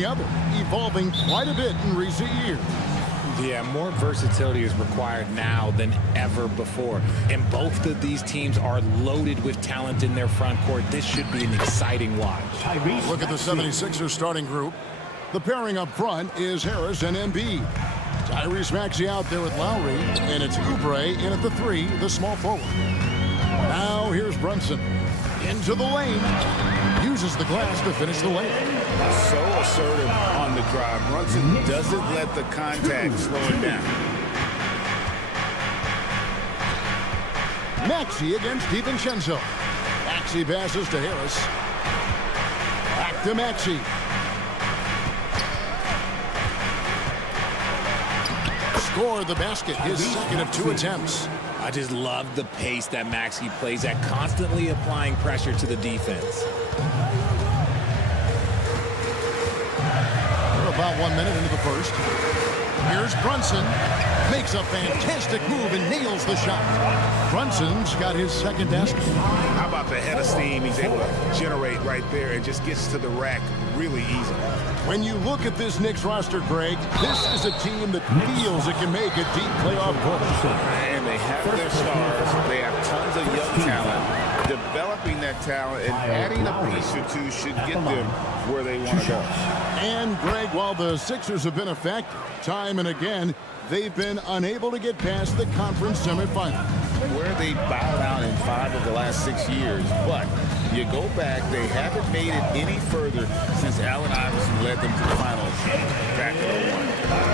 the other, evolving quite a bit in recent years. Yeah, more versatility is required now than ever before. And both of these teams are loaded with talent in their front court. This should be an exciting watch. Look at the 76ers starting group. The pairing up front is Harris and Embiid. Tyrese Maxey out there with Lowry, and it's Oubre in at the 3, the small forward. Now here's Brunson. Into the lane. Uses the glass to finish the lane. So assertive on the drive. Brunson doesn't let the contact slow him down. Maxey against DiVincenzo. Maxey passes to Harris. Back to Maxey. Scored the basket, his second of 2 attempts. I just love the pace that Maxey plays at, constantly applying pressure to the defense. We're about 1 minute into the first. Here's Brunson. Makes a fantastic move and nails the shot. Brunson's got his second basket. How about the head of steam he's able to generate right there and just gets to the rack really easy. When you look at this Knicks roster, Greg, this is a team that feels it can make a deep playoff push. And they have their stars. They have tons of young talent. Developing that talent and adding a piece or two should get them where they want to go. And, Greg, while the Sixers have been effective time and again, they've been unable to get past the conference semifinal. Where they bowed out in 5 of the last 6 years, but you go back, they haven't made it any further since Allen Iverson led them to the finals back in 01.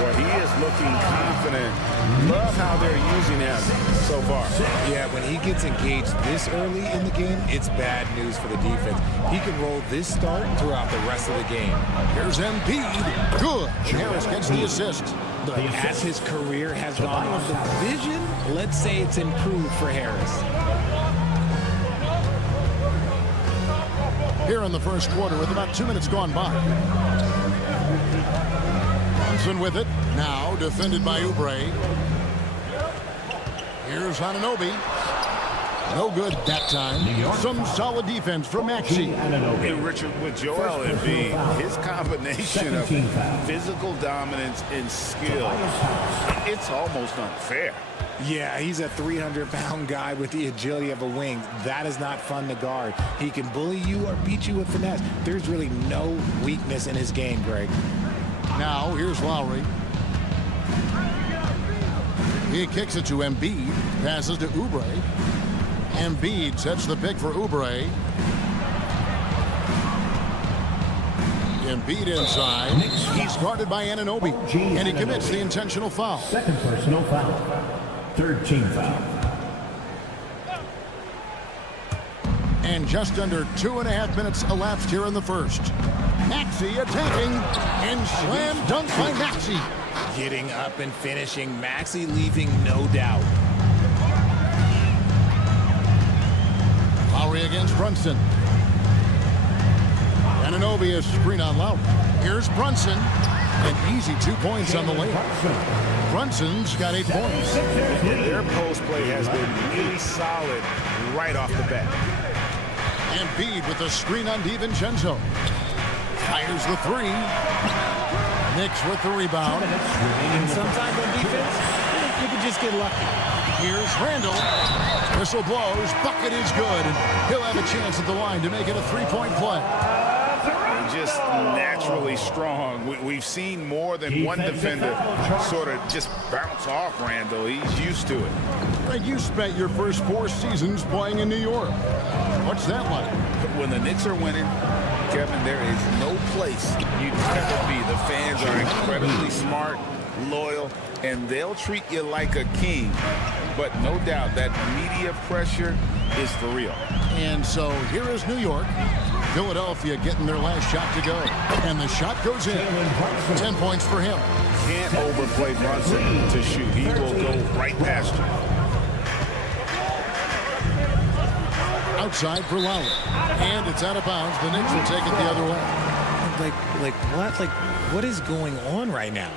Well, he is looking confident. Love how they're using him so far. Yeah, when he gets engaged this early in the game, it's bad news for the defense. He can roll this start throughout the rest of the game. Here's Embiid. Good. Harris gets the assist. But as his career has gone on, the vision, let's say it's improved for Harris. Here in the first quarter with about 2 minutes gone by. Brunson with it. Now defended by Oubre. Here's Anunoby. No good that time. Some solid defense from Maxey. Hey, Richard, with Joel Embiid, his combination of physical dominance and skill, it's almost unfair. Yeah, he's a 300-pound guy with the agility of a wing. That is not fun to guard. He can bully you or beat you with finesse. There's really no weakness in his game, Greg. Now, here's Lowry. He kicks it to Embiid. Passes to Oubre. Embiid sets the pick for Oubre. Embiid inside. He's guarded by Anunoby. And he commits the intentional foul. Second personal foul. Third team foul. And just under 2.5 minutes elapsed here in the first. Maxey attacking. And slam dunk by Maxey. Getting up and finishing. Maxey leaving no doubt. Lowry against Brunson. Anunoby is screen on Lowry. Here's Brunson. An easy 2 points on the layup. Brunson's got 8 points. Their post play has been really solid right off the bat. Embiid with a screen on DiVincenzo. Fires the 3. Knicks with the rebound. And sometimes on defense, you can just get lucky. Here's Randall. Whistle blows. Bucket is good. And he'll have a chance at the line to make it a 3-point play. They're just naturally strong. We've seen more than one defender sort of just bounce off Randall. He's used to it. Greg, you spent your first 4 seasons playing in New York. What's that like? When the Knicks are winning, Kevin, there is no place you'd rather be. The fans are incredibly smart, loyal, and they'll treat you like a king. But no doubt that media pressure is for real. And so here is New York. Philadelphia getting their last shot to go. And the shot goes in. 10 points for him. Can't overplay Brunson to shoot. He will go right past you. Outside for Lowry. And it's out of bounds. The Knicks will take it the other way. Like what? Like, what is going on right now?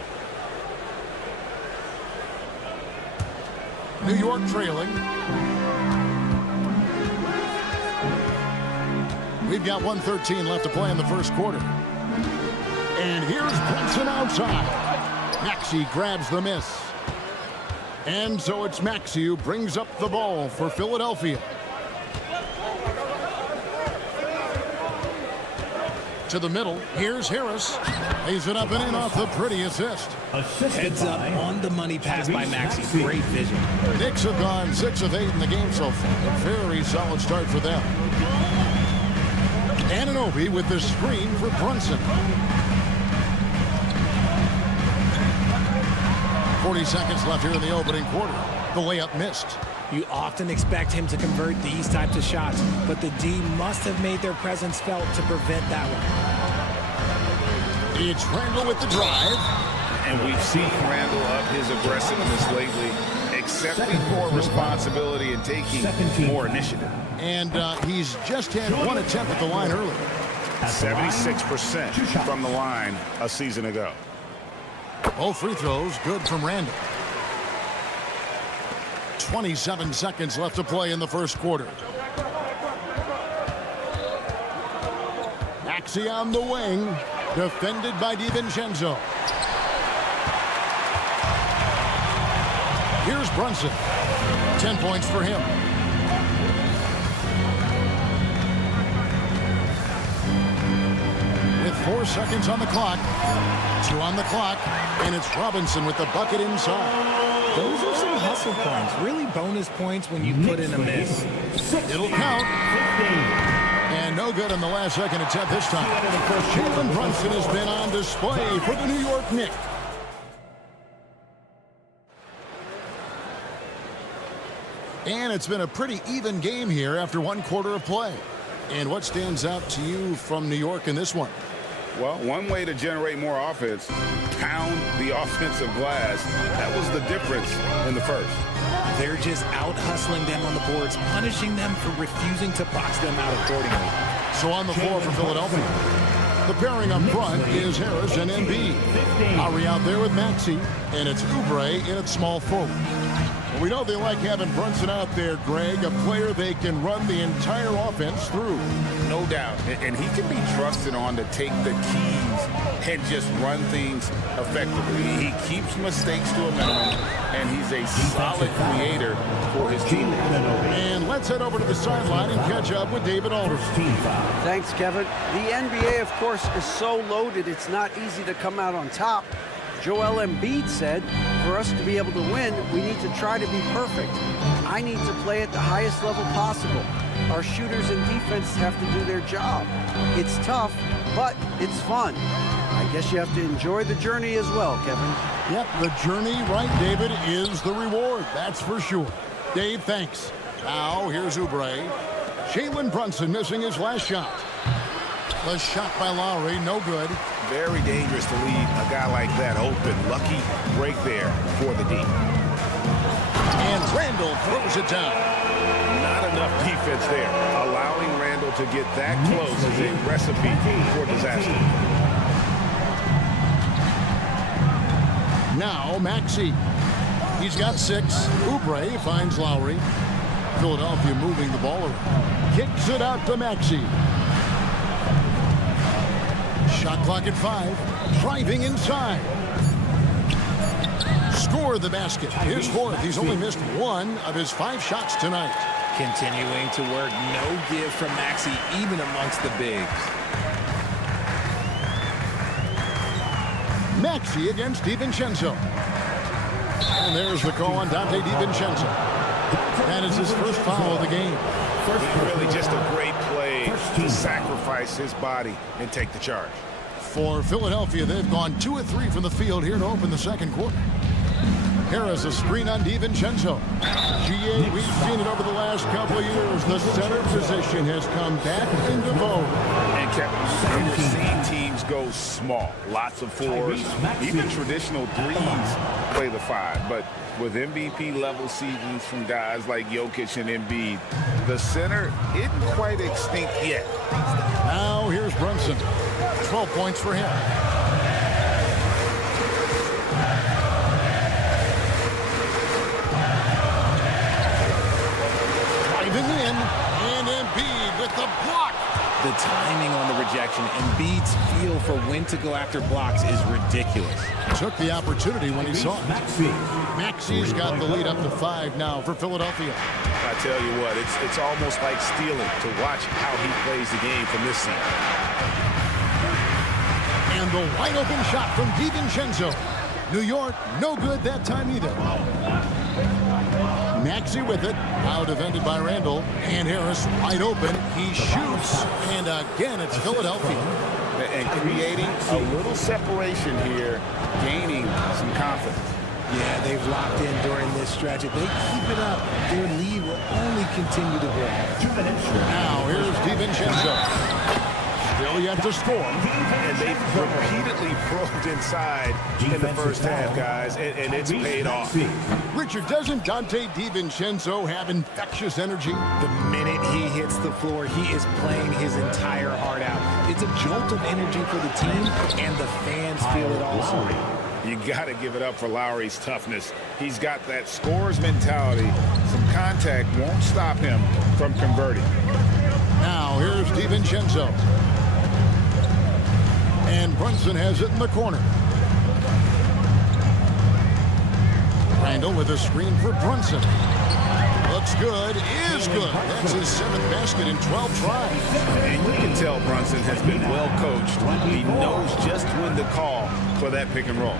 New York trailing. We've got 1:13 left to play in the first quarter. And here's Brunson outside. Maxey grabs the miss. And so it's Maxey who brings up the ball for Philadelphia. To the middle, here's Harris. Lays it up and in off the pretty assist. Heads up on the money pass by Maxey. Great vision. Knicks have gone 6 of 8 in the game so far. A very solid start for them. Anunoby with the screen for Brunson. 40 seconds left here in the opening quarter. The layup missed. You often expect him to convert these types of shots, but the D must have made their presence felt to prevent that one. It's Randall with the drive. And we've seen Randall up his aggressiveness lately, accepting more responsibility and taking more initiative. And he's just had one attempt at the line earlier. 76% from the line a season ago. Both free throws good from Randall. 27 seconds left to play in the first quarter. Maxey on the wing, defended by DiVincenzo. Here's Brunson. 10 points for him. With 4 seconds on the clock, 2 on the clock, and it's Robinson with the bucket inside. Those are some hustle points. Really bonus points when you put in a miss. It'll count. And no good on the last second attempt this time. Jalen Brunson has been on display for the New York Knicks. And it's been a pretty even game here after 1 quarter of play. And what stands out to you from New York in this one? Well, one way to generate more offense, pound the offensive glass. That was the difference in the first. They're just out hustling them on the boards, punishing them for refusing to box them out accordingly. So on the floor for Philadelphia, the pairing up front is Harris and Embiid. Lowry out there with Maxey, and it's Oubre in at small forward. Well, we know they like having Brunson out there, Greg, a player they can run the entire offense through. No doubt. And he can be trusted on to take the keys and just run things effectively. He keeps mistakes to a minimum, and he's a solid creator for his team. And let's head over to the sideline and catch up with David Aldridge. Thanks, Kevin. The NBA, of course, is so loaded, it's not easy to come out on top. Joel Embiid said, for us to be able to win, we need to try to be perfect. I need to play at the highest level possible. Our shooters and defense have to do their job. It's tough, but it's fun. I guess you have to enjoy the journey as well, Kevin. Yep, the journey, right, David, is the reward. That's for sure. Dave, thanks. Now, here's Oubre. Jalen Brunson missing his last shot. The shot by Lowry, no good. Very dangerous to leave a guy like that open. Lucky break there for the D. And Randall throws it down. Not enough defense there. Allowing Randall to get that close is a recipe for disaster. Now Maxey. He's got 6. Oubre finds Lowry. Philadelphia moving the ball around. Kicks it out to Maxey. Shot clock at 5. Driving inside. Score the basket. His 4th. He's only missed 1 of his 5 shots tonight. Continuing to work, no give from Maxey, even amongst the bigs. Maxey against DiVincenzo. And there's the call on Dante DiVincenzo. That is his first foul of the game. Really just a great play to sacrifice his body and take the charge. For Philadelphia, they've gone 2 of 3 from the field here to open the second quarter. Harris a screen on DiVincenzo. GA, we've seen it over the last couple of years. The center position has come back into vogue. And Kevin, we're seeing teams go small. Lots of 4s, even traditional 3s play the 5. But with MVP level seasons from guys like Jokic and Embiid, the center isn't quite extinct yet. Now here's Brunson. 12 points for him. Driving in, and Embiid with the block. The timing on the rejection, Embiid's feel for when to go after blocks is ridiculous. Took the opportunity when he saw it. Maxey. Maxey's got the lead up to 5 now for Philadelphia. I tell you what, it's almost like stealing to watch how he plays the game from this seat. And the wide open shot from DiVincenzo. New York, no good that time either. Maxey with it, now defended by Randall, and Harris wide open. He shoots, and again it's Philadelphia. And creating a little separation here, gaining some confidence. Yeah, they've locked in during this stretch. If they keep it up, their lead will only continue to grow. 2 minutes. Now here's DiVincenzo. Still yet to score. And they've repeatedly probed inside in the first half, guys, and it's paid off. Richard, doesn't Dante DiVincenzo have infectious energy? The minute he hits the floor, he is playing his entire heart out. It's a jolt of energy for the team, and the fans feel it also. You got to give it up for Lowry's toughness. He's got that scorer's mentality. Some contact won't stop him from converting. Now here's DiVincenzo. And Brunson has it in the corner. Randall with a screen for Brunson. Looks good, is good. That's his 7th basket in 12 tries. And you can tell Brunson has been well coached. He knows just when to call for that pick and roll.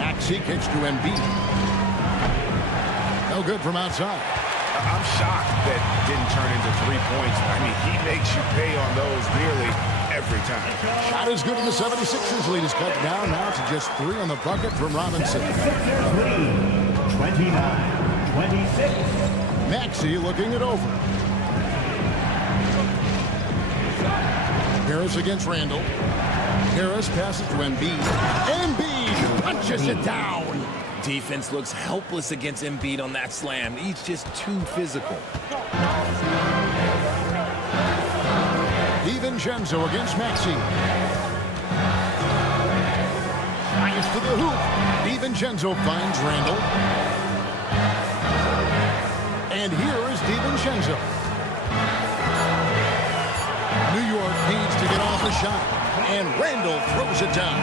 Maxey kicks to Embiid. No good from outside. I'm shocked that didn't turn into 3 points. I mean, he makes you pay on those nearly every time. Shot is good, and the 76ers lead is cut down now to just 3 on the bucket from Robinson. 29-26. Maxey looking it over. Harris against Randall. Harris passes to Embiid. Embiid punches it down. Defense looks helpless against Embiid on that slam. He's just too physical. DiVincenzo against Maxey. Fires to the hoop. DiVincenzo finds Randall. And here is DiVincenzo. New York needs to get off a shot. And Randall throws it down.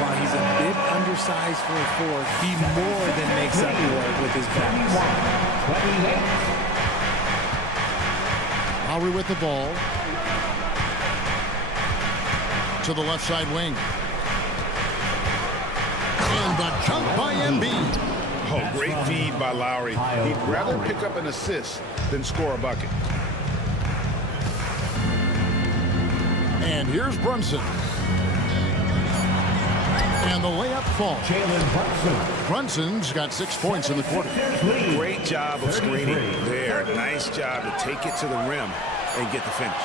While he's a bit undersized for a 4, he more than makes up for it with his bounce. 28. Lowry with the ball. To the left side wing. And the jump by Embiid. Oh, great feed by Lowry. He'd rather pick up an assist than score a bucket. And here's Brunson. And the layup falls. Jalen Brunson. Brunson's got 6 points in the quarter. Great job of screening there. Nice job to take it to the rim and get the finish.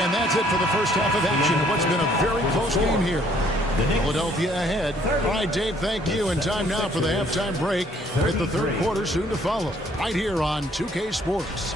And that's it for the first half of action. What's been a very close game here. Philadelphia ahead. All right, Dave, thank you. And time now for the halftime break with the third quarter soon to follow. Right here on 2K Sports.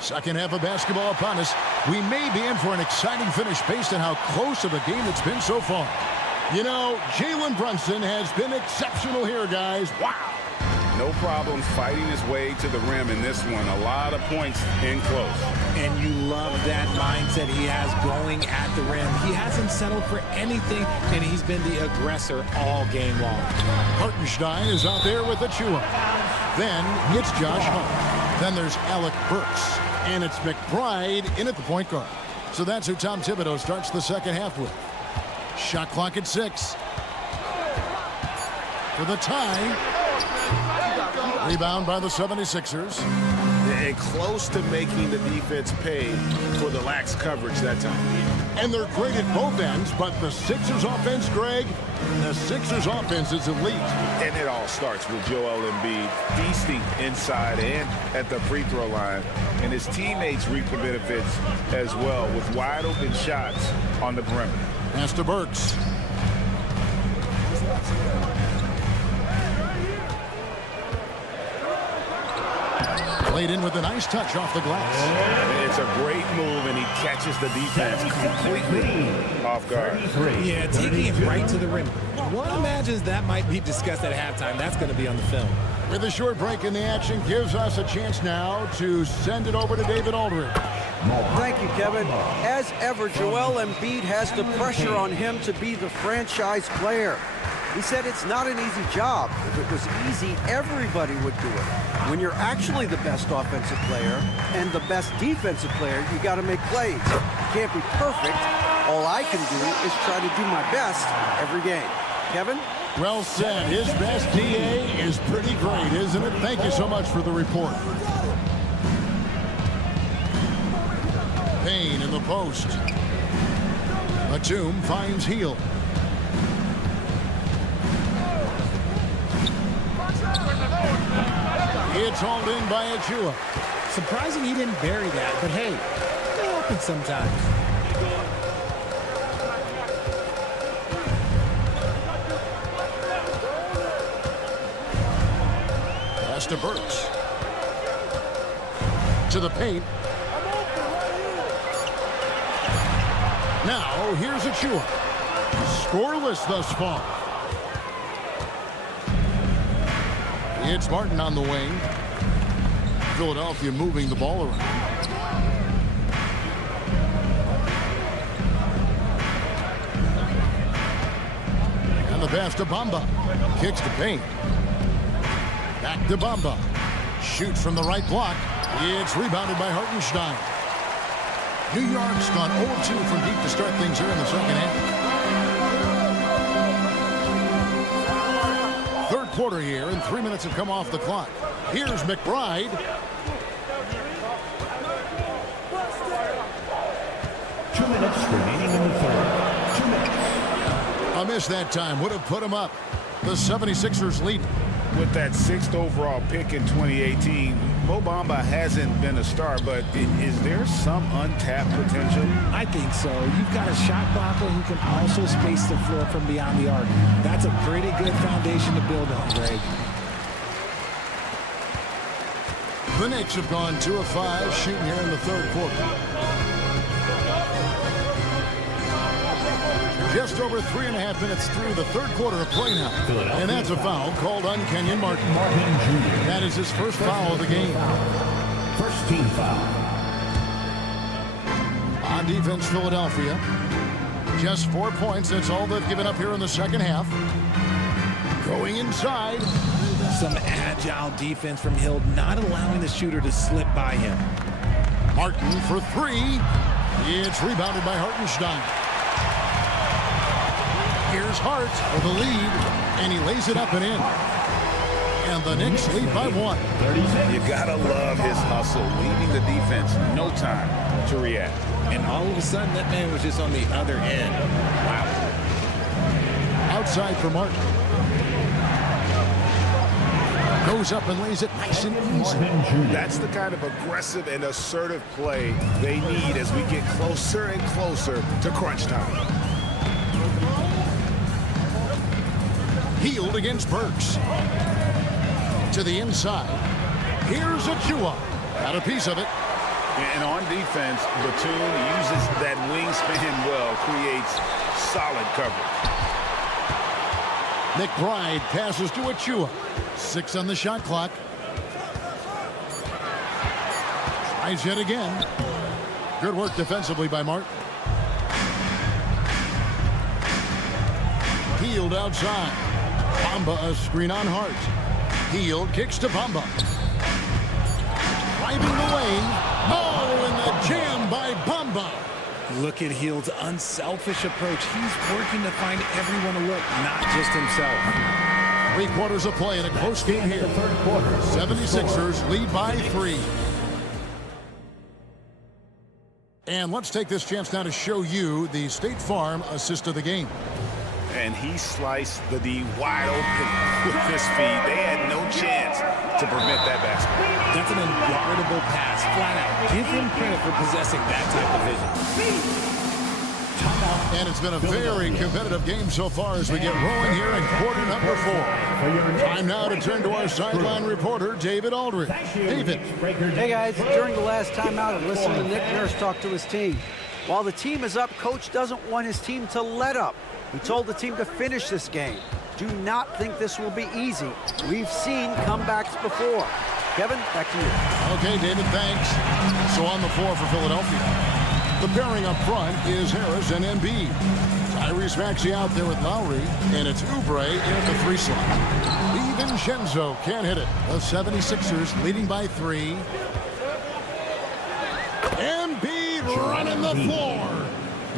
Second half of basketball upon us. We may be in for an exciting finish based on how close of a game it's been so far. You know, Jalen Brunson has been exceptional here, guys. Wow. No problems fighting his way to the rim in this one. A lot of points in close. And you love that mindset he has going at the rim. He hasn't settled for anything, and he's been the aggressor all game long. Hartenstein is out there with Achua. Then it's Josh Hart. Then there's Alec Burks. And it's McBride in at the point guard. So that's who Tom Thibodeau starts the second half with. Shot clock at 6. For the tie. Rebound by the 76ers. And close to making the defense pay for the lax coverage that time. And they're great at both ends, but the Sixers offense, Greg, the Sixers offense is elite. And it all starts with Joel Embiid feasting inside and at the free throw line. And his teammates reap the benefits as well with wide open shots on the perimeter. Pass to Burks. Laid in with a nice touch off the glass. It's a great move, and he catches the defense completely off guard. Yeah, taking it right to the rim. One imagines that might be discussed at halftime. That's going to be on the film. With a short break in the action, gives us a chance now to send it over to David Aldridge. Thank you, Kevin. As ever, Joel Embiid has the pressure on him to be the franchise player. He said it's not an easy job. If it was easy, everybody would do it. When you're actually the best offensive player and the best defensive player, you got to make plays. You can't be perfect. All I can do is try to do my best every game. Kevin? Well said. His best DA is pretty great, isn't it? Thank you so much for the report. Payne in the post. Batum finds Hield. It's hauled in by Achua. Surprising he didn't bury that, but hey, it happens sometimes. Pass to Burks. To the paint. Now, here's Achua. Scoreless thus far. It's Martin on the wing. Philadelphia moving the ball around. And the pass to Bamba. Kicks to Payne. Back to Bamba. Shoots from the right block. It's rebounded by Hartenstein. New York's gone 0-2 from deep to start things here in the second half. Third quarter here, and 3 minutes have come off the clock. Here's McBride. Two minutes remaining in the third. 2 minutes. A miss that time would have put him up. The 76ers lead. With that 6th overall pick in 2018, Mo Bamba hasn't been a star, but is there some untapped potential? I think so. You've got a shot blocker who can also space the floor from beyond the arc. That's a pretty good foundation to build on, Greg. The Knicks have gone 2 of 5 shooting here in the third quarter. Just over 3.5 minutes through the third quarter of play now. And that's a foul called on Kenyon Martin. That is his first foul of the game. First team foul. On defense, Philadelphia. Just 4 points. That's all they've given up here in the second half. Going inside. Some agile defense from Hill, not allowing the shooter to slip by him. Martin for 3. It's rebounded by Hartenstein. Here's Hart for the lead, and he lays it up and in. And the Knicks lead by 1. You gotta love his hustle, leaving the defense no time to react. And all of a sudden, that man was just on the other end. Wow. Outside for Martin. Goes up and lays it nice and easy. That's the kind of aggressive and assertive play they need as we get closer and closer to crunch time. Hield against Burks. To the inside. Here's Achua. Got a piece of it. And on defense, Batum uses that wingspan well, creates solid coverage. McBride passes to Achua. 6 on the shot clock. Tries yet again. Good work defensively by Martin. Hield outside. Bamba a screen on Hart. Hield kicks to Bamba. Driving the lane. Oh, and the jam by Bamba. Look at Hield's unselfish approach. He's working to find everyone to look, not just himself. 3 quarters of play in a close game here. 76ers lead by 3. And let's take this chance now to show you the State Farm assist of the game. And he sliced the D wide open with his feet. They had no chance to prevent that basket. That's an unguardable pass, flat out. Give him credit for possessing that type of vision. And it's been a very competitive game so far as we get rolling here in quarter number 4. Time now to turn to our sideline reporter, David Aldridge. David. Hey, guys. During the last timeout, I listened to Nick Nurse talk to his team. While the team is up, Coach doesn't want his team to let up. He told the team to finish this game. Do not think this will be easy. We've seen comebacks before. Kevin, back to you. Okay, David, thanks. So on the floor for Philadelphia. The pairing up front is Harris and Embiid. Tyrese Maxey out there with Lowry, and it's Oubre in at the 3 slot. DiVincenzo can't hit it. The 76ers leading by 3. Embiid running the floor.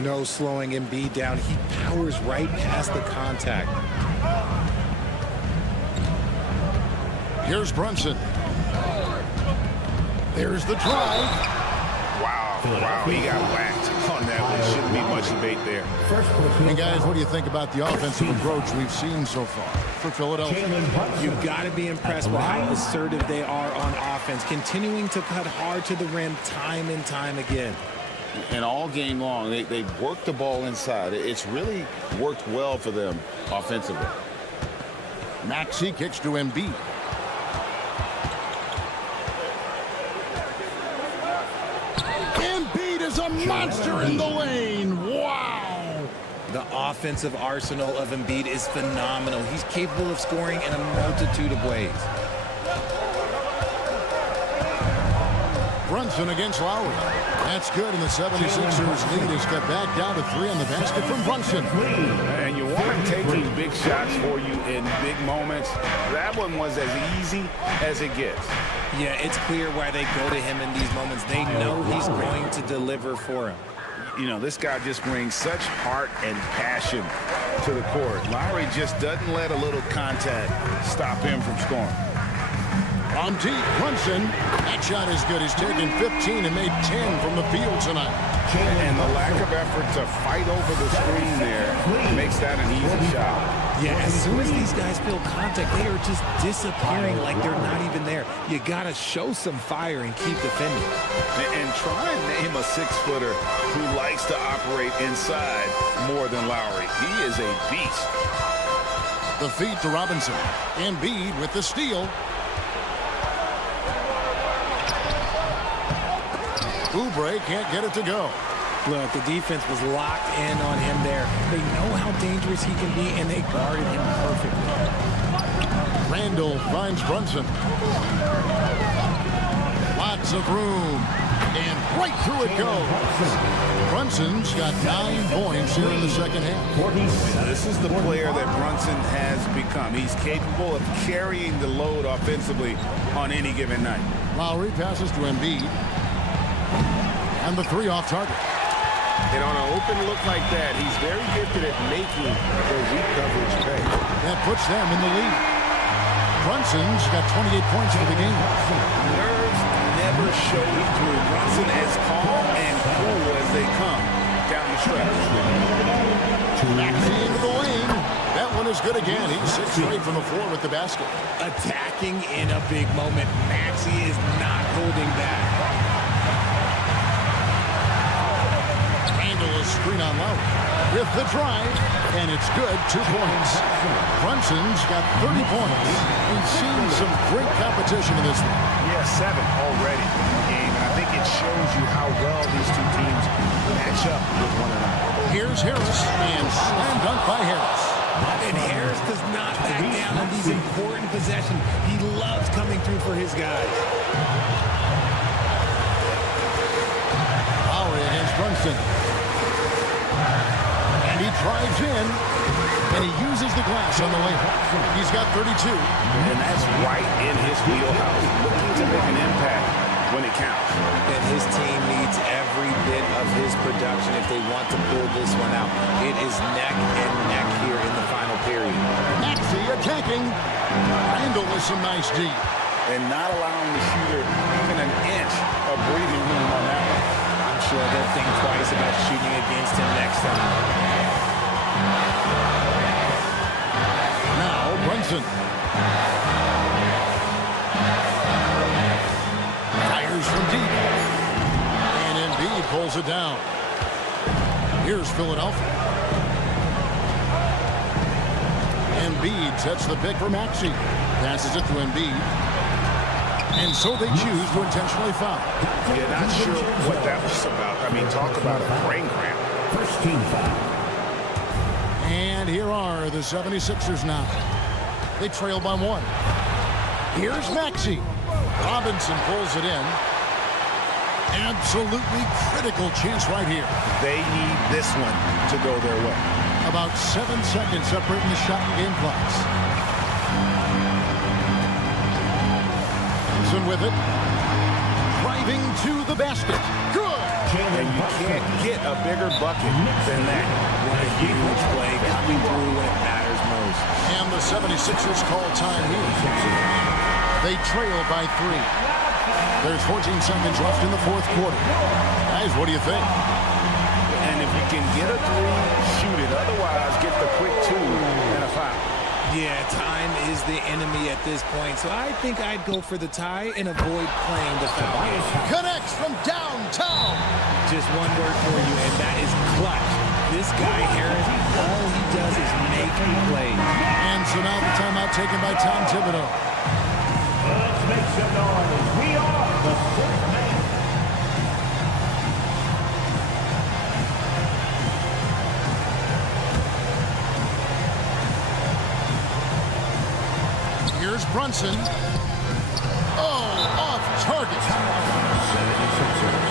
No slowing Embiid down. He powers right past the contact. Here's Brunson. There's the drive. Wow, he got whacked on that one. Shouldn't be much debate there. And guys, what do you think about the offensive approach we've seen so far for Philadelphia? You've got to be impressed with how assertive they are on offense, continuing to cut hard to the rim time and time again. And all game long, they've worked the ball inside. It's really worked well for them offensively. Maxey kicks to Embiid. Embiid is a monster in the lane. Wow. The offensive arsenal of Embiid is phenomenal. He's capable of scoring in a multitude of ways. Brunson against Lowry. That's good, and the 76ers lead is cut back down to 3 on the basket from Brunson. And you want to take these big shots for you in big moments. That one was as easy as it gets. Yeah, it's clear why they go to him in these moments. They know he's going to deliver for him. You know, this guy just brings such heart and passion to the court. Lowry just doesn't let a little contact stop him from scoring. On deep, Brunson. That shot is good. He's taken 15 and made 10 from the field tonight. And the lack of effort to fight over the screen there makes that an easy shot. Yeah, as soon as these guys feel contact, they are just disappearing like they're not even there. You got to show some fire and keep defending. And try and name a 6-footer who likes to operate inside more than Lowry. He is a beast. The feed to Robinson. Embiid with the steal. Oubre can't get it to go. Look, the defense was locked in on him there. They know how dangerous he can be, and they guarded him perfectly. Randall finds Brunson. Lots of room. And right through it goes. Brunson's got 9 points here in the second half. Now, this is the player that Brunson has become. He's capable of carrying the load offensively on any given night. Lowry passes to Embiid. And the 3 off target. And on an open look like that, he's very gifted at making the weak coverage pay. That puts them in the lead. Brunson's got 28 points for the game. Nerves never show through. Brunson as calm and cool as they come down the stretch. Maxey into the lane. That one is good again. He's 6 straight from the floor with the basket. Attacking in a big moment. Maxey is not holding back. Screen on Lowry with the drive, and it's good. 2 points. Brunson's got 30 points. We've seen some great competition in this one. Yeah, 7 already in the game, and I think it shows you how well these two teams match up with one another. Here's Harris, and slam dunk by Harris. And Harris does not back down on these important possessions. He loves coming through for his guys. Lowry against Brunson. And he drives in, and he uses the glass on the layup. He's got 32. And that's right in his wheelhouse. Looking to make an impact when it counts. And his team needs every bit of his production if they want to pull this one out. It is neck and neck here in the final period. Maxey attacking. Randall with some nice D. And not allowing the shooter even an inch of breathing room on that one. I'm sure they'll think twice about shooting against him next time. Now Brunson. Fires from deep. And Embiid pulls it down. Here's Philadelphia. Embiid sets the pick for Maxey. Passes it to Embiid. And so they choose to intentionally foul. Yeah, not sure what that was about. I mean, talk about a brain cramp. First team foul. And here are the 76ers now. They trail by 1. Here's Maxey. Robinson pulls it in. Absolutely critical chance right here. They need this one to go their way. About 7 seconds separating the shot and game clocks. Robinson with it. Driving to the basket. Good. And you can't get a bigger bucket than that. What a huge play coming through when it matters most. And the 76ers call time here. They trail by 3. There's 14 seconds left in the fourth quarter. Guys, what do you think? And if you can get a 3, shoot it. Otherwise, get the quick 2 and a foul. Yeah, time is the enemy at this point, so I think I'd go for the tie and avoid playing the foul game. Connects from downtown. Just one word for you, and that is clutch. This guy, Harris, all he does is make plays. And so now the timeout taken by Tom Thibodeau. Let's make some noise. We are the sixth man. Here's Brunson. Oh, off target. 76ers.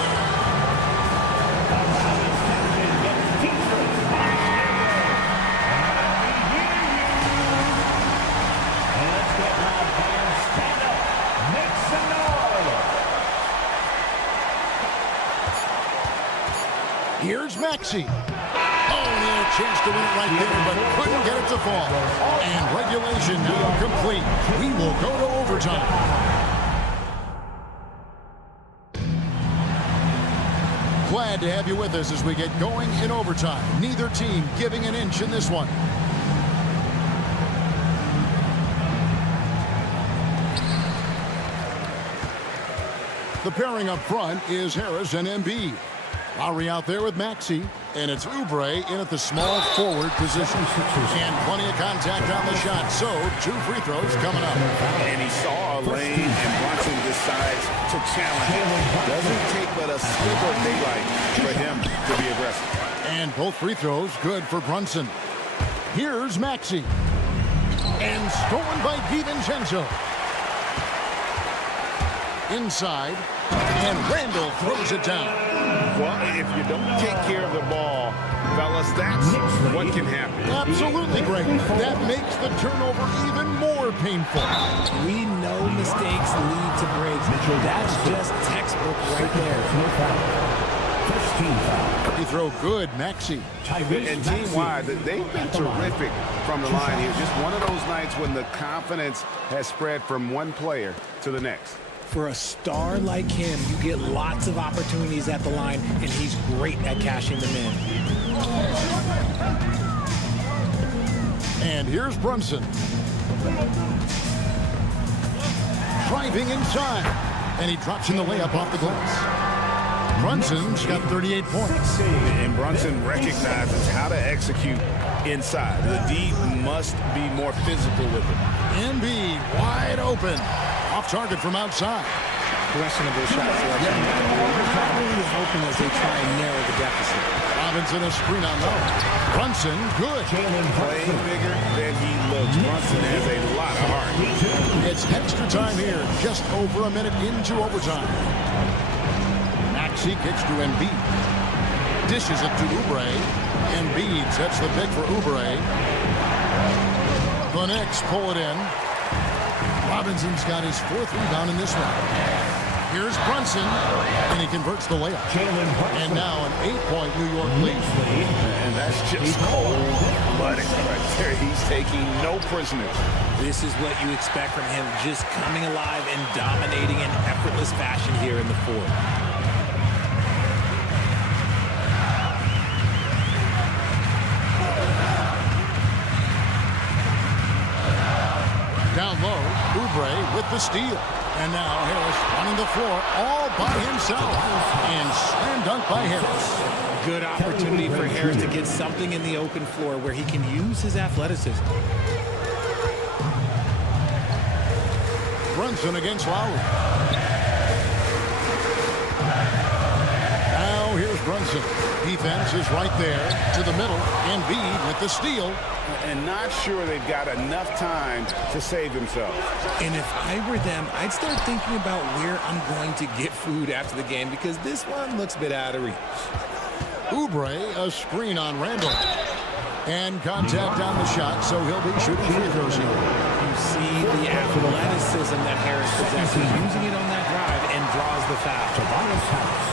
Here's Maxey. Oh, and he had a chance to win it right there, but couldn't get it to fall. And regulation now complete. We will go to overtime. Glad to have you with us as we get going in overtime. Neither team giving an inch in this one. The pairing up front is Harris and Embiid. Lowry out there with Maxey, and it's Oubre in at the small forward position. And plenty of contact on the shot, so 2 free throws coming up. And he saw a lane, and Brunson decides to challenge it. Doesn't take but a sliver of daylight for him to be aggressive. And both free throws good for Brunson. Here's Maxey. And stolen by DiVincenzo. Inside, and Randall throws it down. Well, if you don't take care of the ball, fellas, that's what can happen. Absolutely, Greg. That makes the turnover even more painful. We know mistakes lead to breaks. That's just textbook right there. First team foul. Free throw good, Maxey. And team-wide, they've been terrific from the line here. Just one of those nights when the confidence has spread from one player to the next. For a star like him, you get lots of opportunities at the line, and he's great at cashing them in. And here's Brunson. Driving inside. And he drops in the layup off the glass. Brunson's got 38 points. And Brunson recognizes how to execute inside. The D must be more physical with it. Embiid wide open. Off target from outside. Questionable shot selection. They're really hoping as they try and narrow the deficit. Robinson a screen on low. Brunson, good. Playing bigger than he looks. Brunson has a lot of heart. It's extra time here, just over a minute into overtime. Maxey kicks to Embiid. Dishes it to Oubre. Embiid sets the pick for Oubre. The Knicks pull it in. Robinson's got his 4th rebound in this one. Here's Brunson, and he converts the layup. And now an 8-point New York lead. And that's just cold-blooded right there. He's taking no prisoners. This is what you expect from him, just coming alive and dominating in effortless fashion here in the fourth. Down low, Oubre with the steal. And now Harris running the floor all by himself. And slam dunk by Harris. Good opportunity for Harris to get something in the open floor where he can use his athleticism. Brunson against Lowry. Now here's Brunson. Defense is right there to the middle. Embiid with the steal. And not sure they've got enough time to save themselves. And if I were them, I'd start thinking about where I'm going to get food after the game because this one looks a bit out of reach. Oubre, a screen on Randall. And contact on the shot, so he'll be shooting free throws here. You see the athleticism that Harris possesses, using it on that drive and draws the foul. Tobias Harris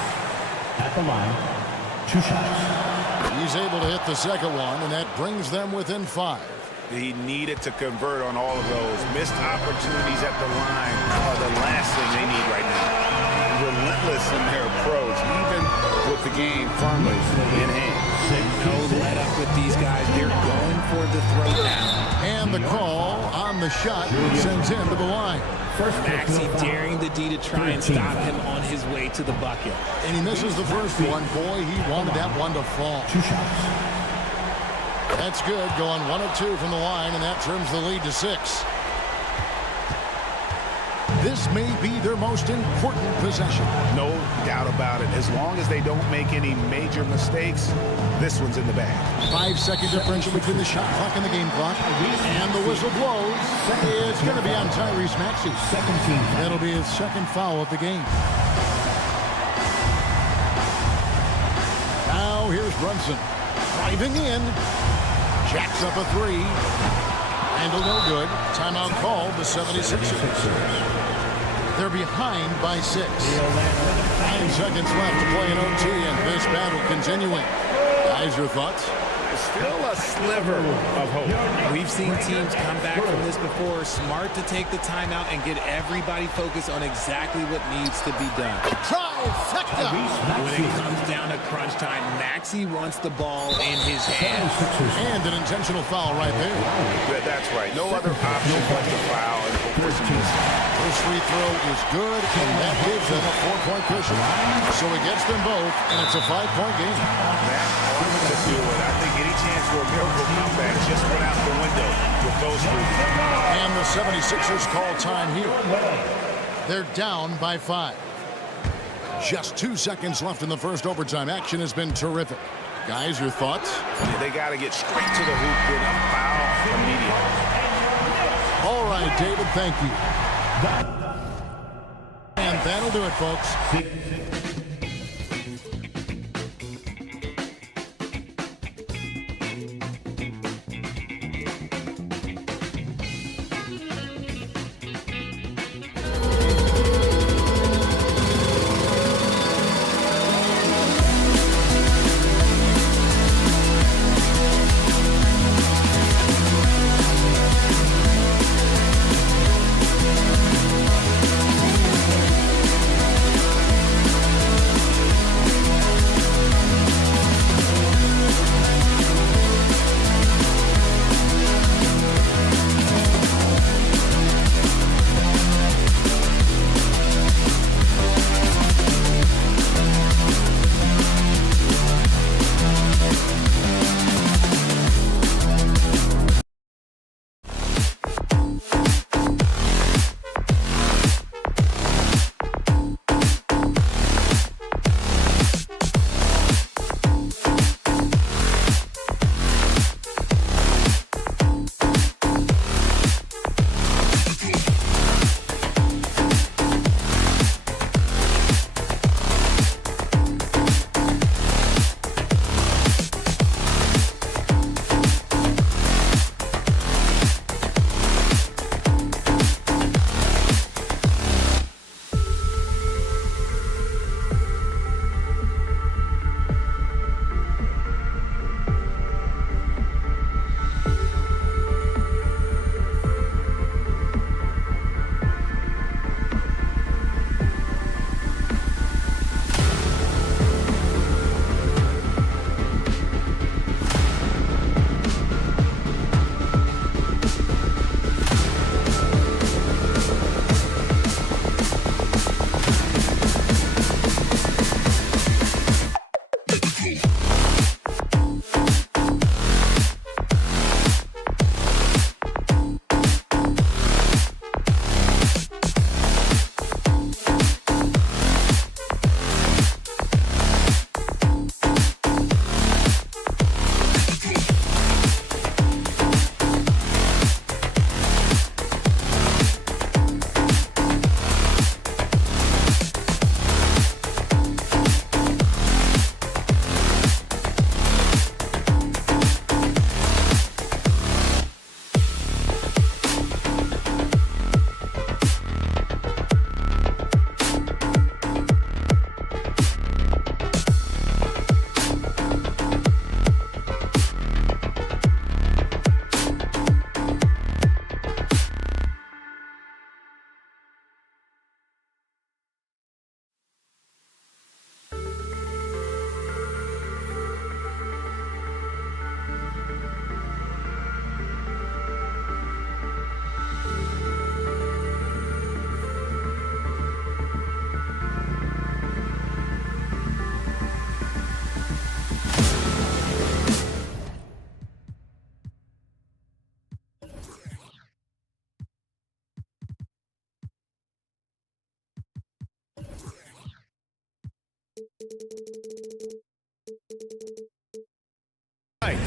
at the line. 2 shots. He's able to hit the second one, and that brings them within 5. He needed to convert on all of those. Missed opportunities at the line are the last thing they need right now. Relentless in their approach, even with the game firmly in hand. No let up with these guys. They're going for the throw now. And the call on the shot sends him to the line. Maxey daring the D to try and stop him on his way to the bucket. And he misses the first one. Boy, he wanted that one to fall. 2 shots. That's good, going 1 of 2 from the line, and that trims the lead to 6. This may be their most important possession. No doubt about it. As long as they don't make any major mistakes, this one's in the bag. 5-second differential between the shot clock and the game clock. And the whistle blows. It's going to be on Tyrese Maxey. That'll be his second foul of the game. Now here's Brunson. Driving in. Jacks up a 3. Handle no good. Timeout called the 76ers. They're behind by 6. 9 seconds left to play in OT, and this battle continuing. Guys, your thoughts? Still a sliver of hope. We've seen teams come back from this before. Smart to take the timeout and get everybody focused on exactly what needs to be done. Trifecta! When it comes down to crunch time, Maxey wants the ball in his hands. And an intentional foul right there. That's right. No other option but to foul and forcing this. First free throw is good, and that gives them a 4-point cushion. So it gets them both, and it's a 5-point game. That ought to do it. I think any chance for a miracle comeback just went out the window with those three. And the 76ers call time here. They're down by 5. Just 2 seconds left in the first overtime. Action has been terrific. Guys, your thoughts? They got to get straight to the hoop with a foul immediately. All right, David, thank you. And that'll do it, folks.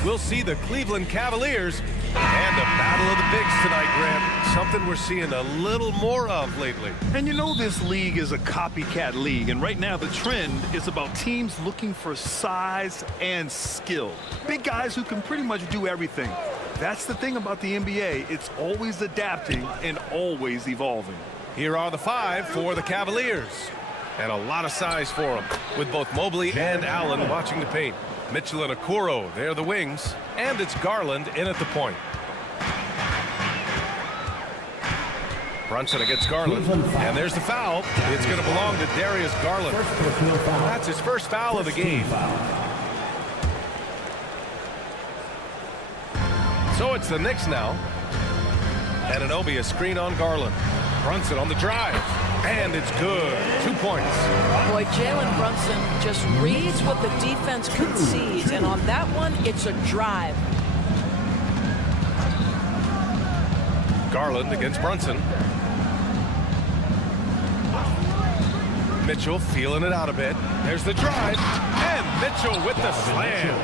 We'll see the Cleveland Cavaliers and the battle of the bigs tonight, Grant. Something we're seeing a little more of lately. And you know this league is a copycat league, and right now the trend is about teams looking for size and skill. Big guys who can pretty much do everything. That's the thing about the NBA. It's always adapting and always evolving. Here are the 5 for the Cavaliers. And a lot of size for them, with both Mobley and Allen watching the paint. Mitchell and Okoro, they're the wings. And it's Garland in at the point. Brunson against Garland. And there's the foul. It's going to belong to Darius Garland. That's his first foul of the game. So it's the Knicks now. Anunoby, a screen on Garland. Brunson on the drive. And it's good. 2 points. Boy, Jalen Brunson just reads what the defense concedes, and on that one, it's a drive. Garland against Brunson. Mitchell feeling it out a bit. There's the drive. And Mitchell with the slam.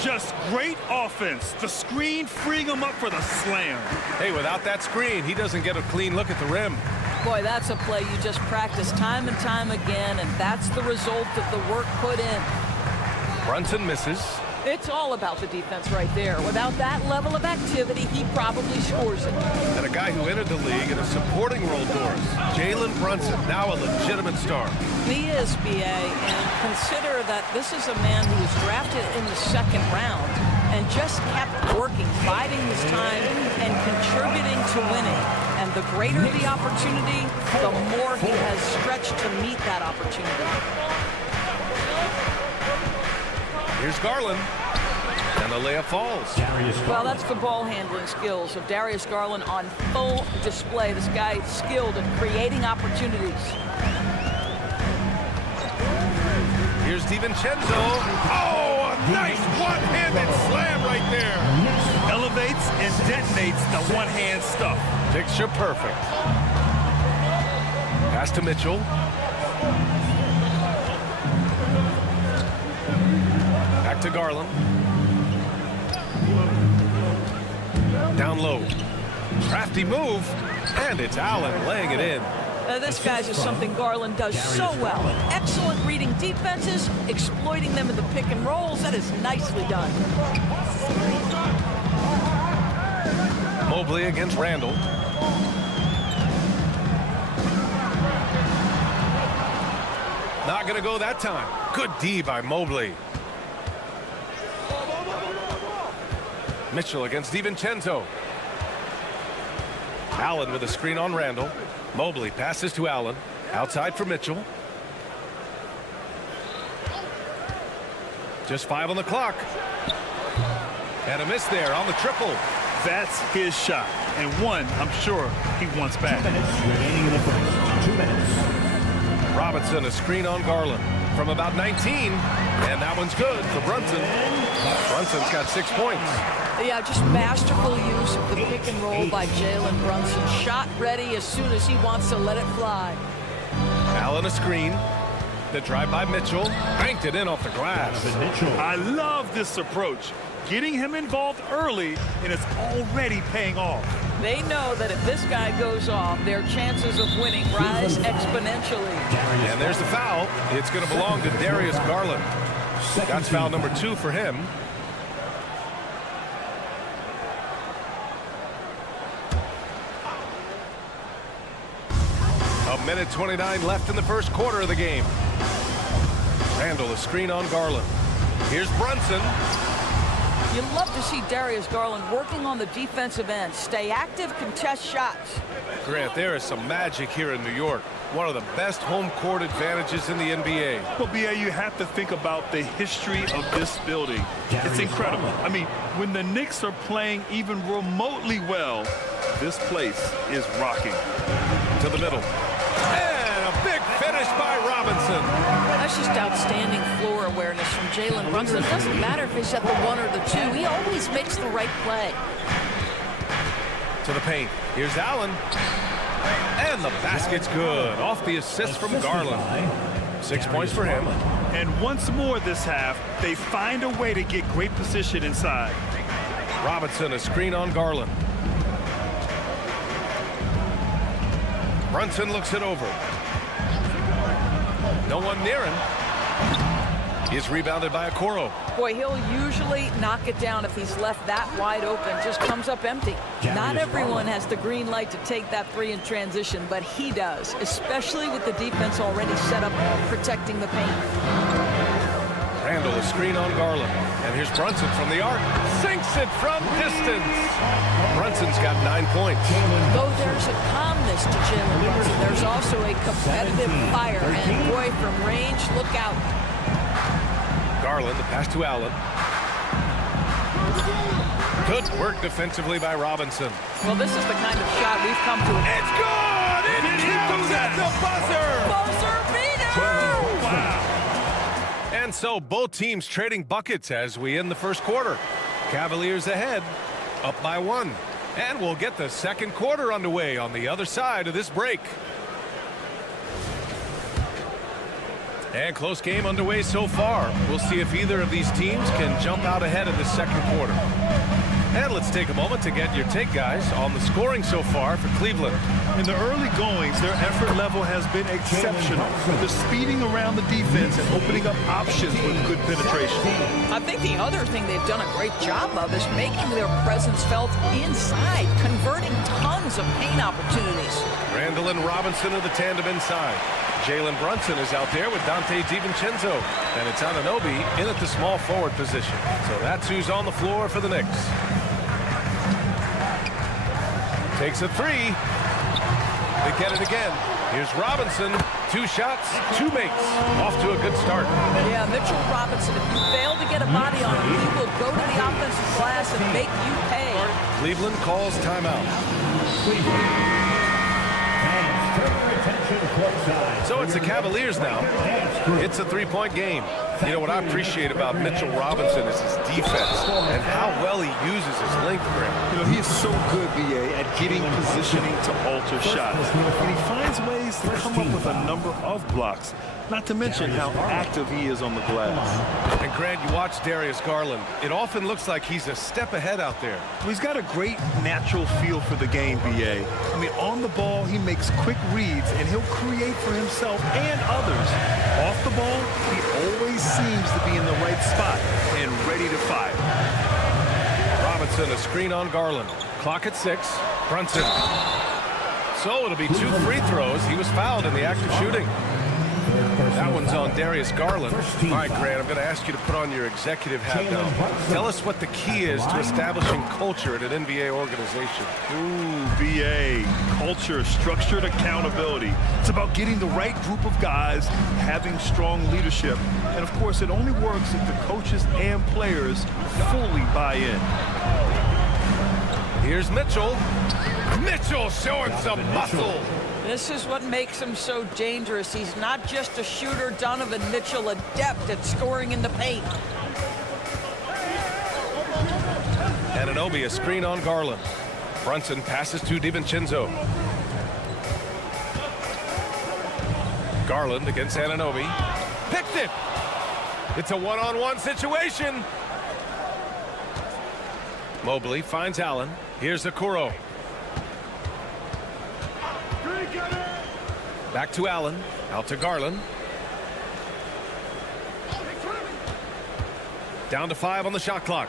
Just great offense. The screen freeing him up for the slam. Hey, without that screen, he doesn't get a clean look at the rim. Boy, that's a play you just practice time and time again, and that's the result of the work put in. Brunson misses. It's all about the defense right there. Without that level of activity, he probably scores it. And a guy who entered the league in a supporting role, Doris. Jalen Brunson, now a legitimate star. He is, B.A., and consider that this is a man who was drafted in the second round and just kept working, biding his time, and contributing to winning. And the greater the opportunity, the more he has stretched to meet that opportunity. Here's Garland. And the layup falls. Well, that's the ball handling skills of Darius Garland on full display. This guy is skilled at creating opportunities. Here's DiVincenzo. Oh, a nice one-handed slam right there. Elevates and detonates the one-hand stuff. Picture perfect. Pass to Mitchell. Back to Garland. Down low. Crafty move. And it's Allen laying it in. This guy's is something Garland does so well. Excellent reading defenses, exploiting them in the pick and rolls. That is nicely done. Mobley against Randall. Not going to go that time. Good D by Mobley. Mitchell against DiVincenzo. Allen with a screen on Randall. Mobley passes to Allen. Outside for Mitchell. Just 5 on the clock. And a miss there on the triple. That's his shot, and one I'm sure he wants back. 2 minutes remaining in the first. 2 minutes. Robinson, a screen on Garland from about 19, and that one's good for Brunson. Brunson's got 6 points. Yeah, just masterful use of the pick and roll by Jalen Brunson. Shot ready as soon as he wants to let it fly. Allen a screen. The drive by Mitchell. Banked it in off the glass. I love this approach. Getting him involved early, and it's already paying off. They know that if this guy goes off, their chances of winning rise exponentially. And there's the foul. It's going to belong to Darius Garland. That's foul number 2 for him. A minute 29 left in the first quarter of the game. Randall, a screen on Garland. Here's Brunson. You love to see Darius Garland working on the defensive end. Stay active, contest shots. Grant, there is some magic here in New York. One of the best home court advantages in the NBA. Well, B.A., you have to think about the history of this building. It's incredible. I mean, when the Knicks are playing even remotely well, this place is rocking. To the middle. And a big finish by Robinson. That's just outstanding floor awareness from Jalen Brunson. It doesn't matter if he's at the 1 or the 2. He always makes the right play. To the paint. Here's Allen. And the basket's good. Off the assist from Garland. 6 points for him. And once more this half, they find a way to get great position inside. Robinson, a screen on Garland. Brunson looks it over. No one near him. He's rebounded by Okoro. Boy, he'll usually knock it down if he's left that wide open. Just comes up empty. Not everyone has the green light to take that three in transition, but he does, especially with the defense already set up protecting the paint. Randall, a screen on Garland. And here's Brunson from the arc. Sinks it from distance. Brunson's got 9 points. Though there's a calmness to Jalen Brunson, there's also a competitive fire. And boy, from range, look out. Garland, the pass to Allen. Good work defensively by Robinson. Well, this is the kind of shot we've come to. It's good! It counts at the buzzer! Buzzer beater! Wow! And so both teams trading buckets as we end the first quarter. Cavaliers ahead, up by 1. And we'll get the second quarter underway on the other side of this break. And close game underway so far. We'll see if either of these teams can jump out ahead in the second quarter. And let's take a moment to get your take, guys, on the scoring so far for Cleveland. In the early goings, their effort level has been exceptional. They're speeding around the defense and opening up options with good penetration. I think the other thing they've done a great job of is making their presence felt inside, converting tons of paint opportunities. Randall and Robinson are the tandem inside. Jalen Brunson is out there with Dante DiVincenzo. And it's Anunoby in at the small forward position. So that's who's on the floor for the Knicks. Takes a three. They get it again. Here's Robinson. 2 shots, 2 makes. Off to a good start. Yeah, Mitchell Robinson, if you fail to get a body on him, he will go to the offensive glass and make you pay. Cleveland calls timeout. So it's the Cavaliers now. It's a 3-point game. You know what I appreciate about Mitchell Robinson is his defense and how well he uses his length, Greg. You know, he is so good, BA, at getting positioning to alter shots. And he finds ways to come up with a number of blocks, not to mention how active he is on the glass. And Grant, you watch Darius Garland. It often looks like he's a step ahead out there. Well, he's got a great natural feel for the game, BA. I mean, on the ball, he makes quick reads, and he'll create for himself and others. Off the ball, he always seems to be in the right spot and ready to fire. Robinson, a screen on Garland. Clock at 6. Brunson. So it'll be 2 free throws. He was fouled in the act of shooting. That one's on Darius Garland. All right, Grant, I'm going to ask you to put on your executive hat now. Tell us what the key is to establishing culture at an NBA organization. Ooh, BA. Culture, structured accountability. It's about getting the right group of guys, having strong leadership. And, of course, it only works if the coaches and players fully buy in. Here's Mitchell. Mitchell showing some muscle. This is what makes him so dangerous. He's not just a shooter. Donovan Mitchell, adept at scoring in the paint. Anunoby, a screen on Garland. Brunson passes to DiVincenzo. Garland against Anunoby. Picked it! It's a one-on-one situation. Mobley finds Allen. Here's Okoro. Back to Allen. Out to Garland. Down to 5 on the shot clock.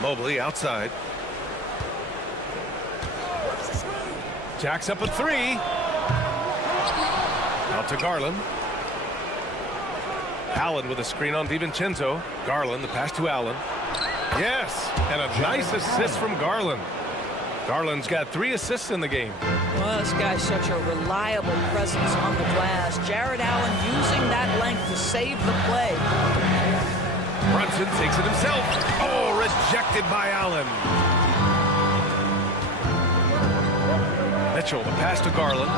Mobley outside. Jacks up a 3. Out to Garland. Allen with a screen on DiVincenzo. Garland, the pass to Allen. Yes, and a nice assist from Garland. Garland's got 3 assists in the game. Well, this guy's such a reliable presence on the glass. Jared Allen using that length to save the play. Brunson takes it himself. Oh, rejected by Allen. Mitchell, the pass to Garland.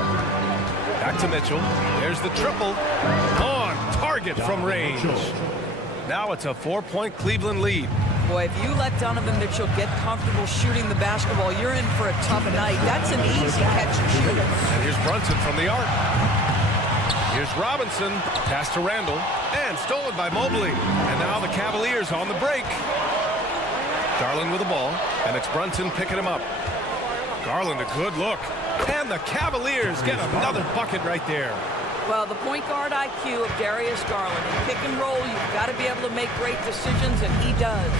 Back to Mitchell. There's the triple. On target from range. Now it's a 4-point Cleveland lead. Boy, if you let Donovan Mitchell get comfortable shooting the basketball, you're in for a tough night. That's an easy catch and shoot. And here's Brunson from the arc. Here's Robinson, pass to Randall, and stolen by Mobley. And now the Cavaliers on the break. Garland with the ball, and it's Brunson picking him up. Garland, a good look. And the Cavaliers get another bucket right there. Well, the point guard IQ of Darius Garland. In pick and roll, you've got to be able to make great decisions, and he does.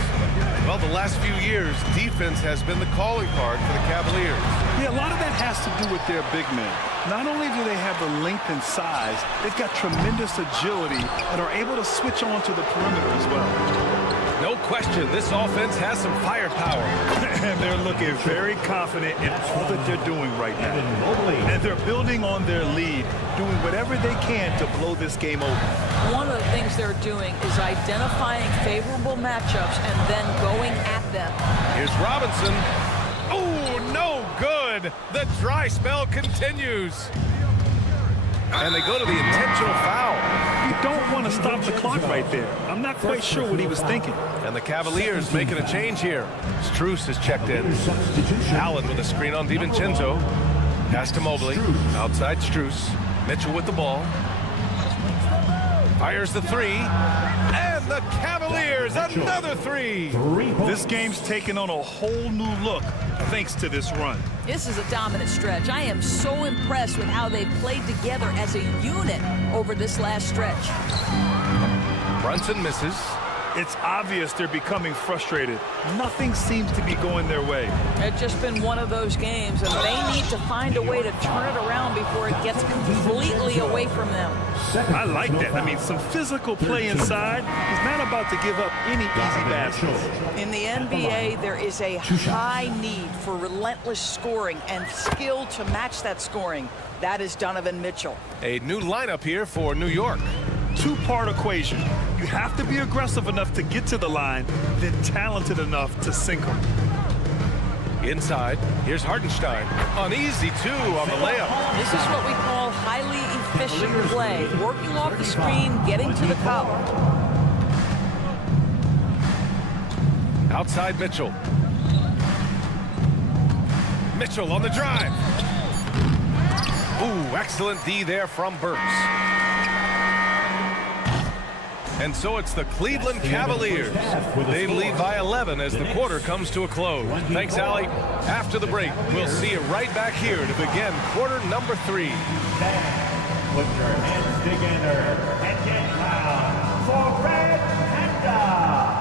Well, the last few years, defense has been the calling card for the Cavaliers. Yeah, a lot of that has to do with their big men. Not only do they have the length and size, they've got tremendous agility and are able to switch on to the perimeter as well. No question, this offense has some firepower. And they're looking very confident in all that they're doing right now. And they're building on their lead, doing whatever they can to blow this game over. One of the things they're doing is identifying favorable matchups and then going at them. Here's Robinson. Oh, no good. The dry spell continues. And they go to the intentional foul. You don't want to stop the clock right there. I'm not quite sure what he was thinking. And the Cavaliers making a change here. Strus has checked in. Allen with a screen on DiVincenzo. Pass to Mobley. Outside Strus. Mitchell with the ball. Fires the three. And the Cavaliers, another three. This game's taken on a whole new look thanks to this run. This is a dominant stretch. I am so impressed with how they've played together as a unit over this last stretch. Brunson misses. It's obvious they're becoming frustrated. Nothing seems to be going their way. It's just been one of those games, and they need to find a way to turn it around before it gets completely away from them. I like that. I mean, some physical play inside. He's not about to give up any easy baskets. In the NBA, there is a high need for relentless scoring and skill to match that scoring. That is Donovan Mitchell. A new lineup here for New York. Two-part equation. You have to be aggressive enough to get to the line, then talented enough to sink them. Inside, here's Hartenstein. An easy two on the layup. This is what we call highly efficient play. Working off the screen, getting to the cup. Outside Mitchell. Mitchell on the drive. Ooh, excellent D there from Burks. And so it's the Cleveland Cavaliers. They lead by 11 as the quarter comes to a close. Thanks, Allie. After the break, we'll see you right back here to begin quarter number 3. Put your hands together and get loud for Red Panda.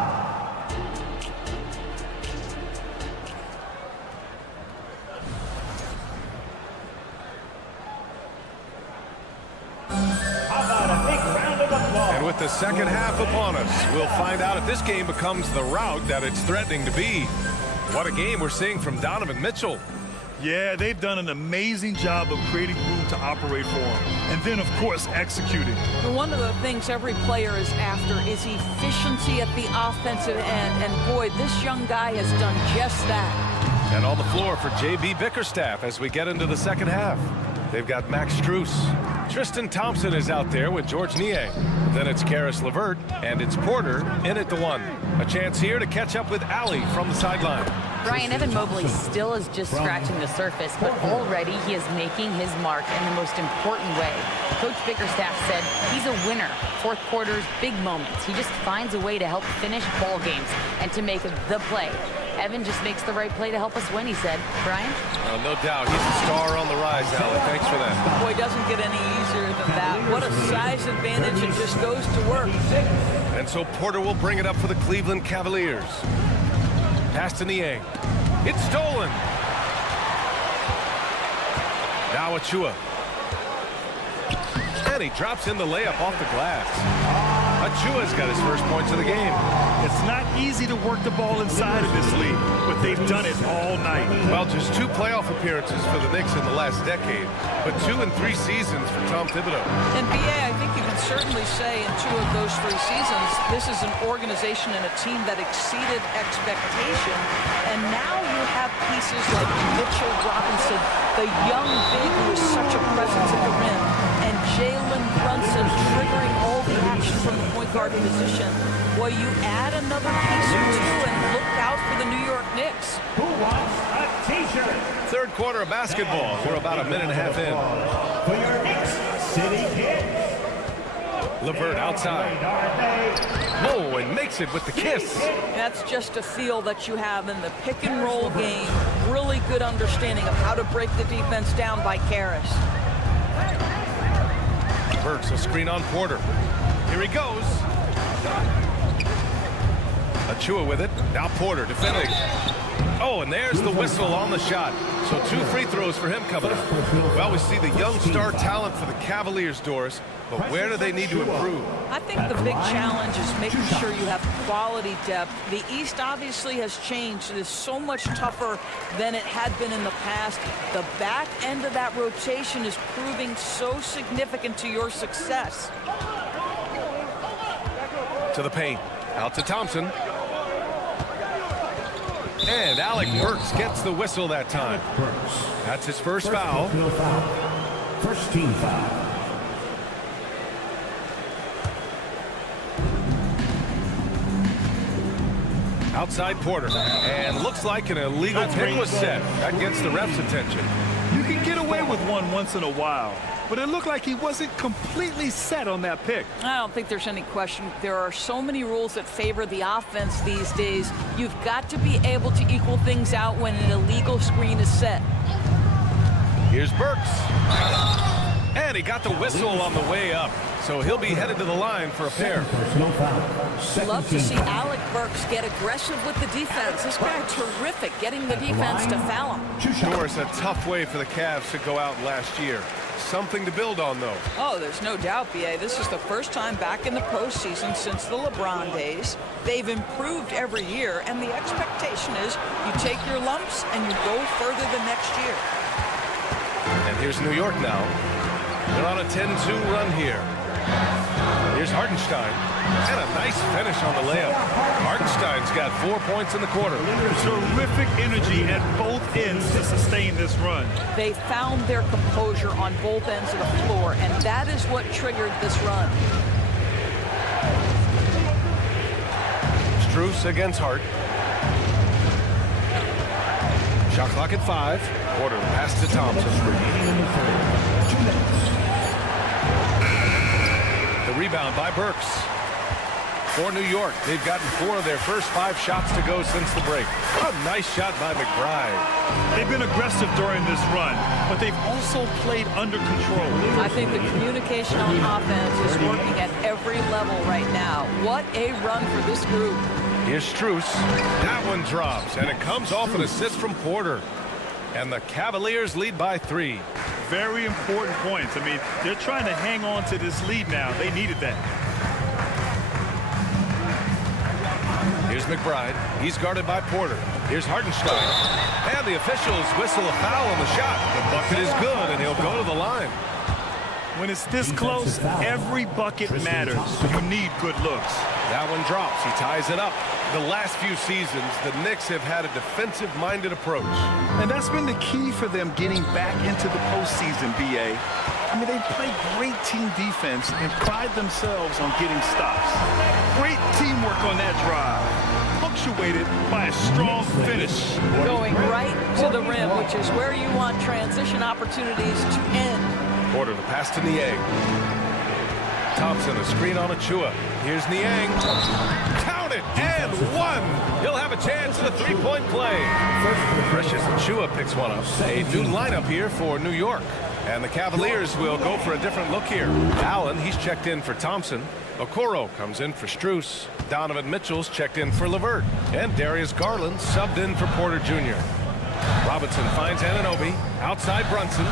And with the second half upon us, we'll find out if this game becomes the rout that it's threatening to be. What a game we're seeing from Donovan Mitchell. Yeah, they've done an amazing job of creating room to operate for him. And then, of course, executing. One of the things every player is after is efficiency at the offensive end. And boy, this young guy has done just that. And on the floor for J.B. Bickerstaff as we get into the second half. They've got Max Strus. Tristan Thompson is out there with George Niang. Then it's Karis LeVert, and it's Porter in at the 1. A chance here to catch up with Allie from the sideline. Brian, Evan Mobley still is just scratching the surface, but already he is making his mark in the most important way. Coach Bickerstaff said he's a winner. Fourth quarters, big moments. He just finds a way to help finish ball games and to make the play. Evan just makes the right play to help us win, he said. Brian? No doubt. He's a star on the rise, Allie. Thanks for that. Boy, it doesn't get any easier than that. What a size advantage. It just goes to work. And so Porter will bring it up for the Cleveland Cavaliers. Pass to Niang. It's stolen. Now Achua. And he drops in the layup off the glass. Achua's got his first points of the game. It's not easy to work the ball inside of this league, but they've done it all night. Well, just 2 playoff appearances for the Knicks in the last decade, but 2 in 3 seasons for Tom Thibodeau. And BA, I think you can certainly say in 2 of those 3 seasons, this is an organization and a team that exceeded expectation. And now you have pieces like Mitchell Robinson, the young big who is such a presence at the rim, and Jalen Brunson triggering all the action from the point guard position. Well, you add another piece or 2 and look out for the New York Knicks. Who wants a t-shirt? Third quarter of basketball. We're about a minute and a half in. For your Knicks City Kids. LeVert outside. Oh, and makes it with the kiss. That's just a feel that you have in the pick and roll game. Really good understanding of how to break the defense down by Karras. Burks will screen on Porter. Here he goes. Achua with it. Now Porter defending. Oh, and there's the whistle on the shot. So 2 free throws for him coming up. Well, we see the young star talent for the Cavaliers, Doris. But where do they need to improve? I think the big challenge is making sure you have quality depth. The East obviously has changed. It is so much tougher than it had been in the past. The back end of that rotation is proving so significant to your success. To the paint. Out to Thompson. And Alec Burks gets the whistle that time. That's his first foul. First team foul. Outside Porter. And looks like an illegal pick was set. That gets the ref's attention. You can get away with one once in a while, but it looked like he wasn't completely set on that pick. I don't think there's any question. There are so many rules that favor the offense these days. You've got to be able to equal things out when an illegal screen is set. Here's Burks. And he got the whistle on the way up. So he'll be headed to the line for a pair. Love to see Alec Burks get aggressive with the defense. This guy terrific getting the defense to foul him. Doris, a tough way for the Cavs to go out last year. Something to build on, though. Oh, there's no doubt, B.A. This is the first time back in the postseason since the LeBron days. They've improved every year, and the expectation is you take your lumps and you go further the next year. And here's New York now. They're on a 10-2 run here. Here's Hartenstein. And a nice finish on the layup. Hartenstein's got 4 points in the quarter. Terrific energy at both ends to sustain this run. They found their composure on both ends of the floor, and that is what triggered this run. Strus against Hart. Shot clock at 5. Porter pass to Thompson. The rebound by Burks. For New York, they've gotten 4 of their first 5 shots to go since the break. A nice shot by McBride. They've been aggressive during this run, but they've also played under control. I think the communication on offense is working at every level right now. What a run for this group. Here's Strus. That one drops, and it comes off an assist from Porter. And the Cavaliers lead by 3. Very important points. I mean, they're trying to hang on to this lead now. They needed that. Here's McBride. He's guarded by Porter. Here's Hartenstein. And the officials whistle a foul on the shot. The bucket is good, and he'll go to the line. When it's this close, every bucket matters. You need good looks. That one drops. He ties it up. The last few seasons, the Knicks have had a defensive-minded approach. And that's been the key for them getting back into the postseason, B.A. I mean, they play great team defense and pride themselves on getting stops. Great teamwork on that drive, punctuated by a strong finish. Going right to the rim, which is where you want transition opportunities to end. Porter, the pass to Niang. Thompson, a screen on Achua. Here's Niang. Count it, and 1. He'll have a chance at a 3-point play. Precious Achua picks one up. A new lineup here for New York. And the Cavaliers will go for a different look here. Allen, he's checked in for Thompson. Okoro comes in for Strus. Donovan Mitchell's checked in for LeVert. And Darius Garland subbed in for Porter Jr. Robinson finds Anunoby. Outside Brunson.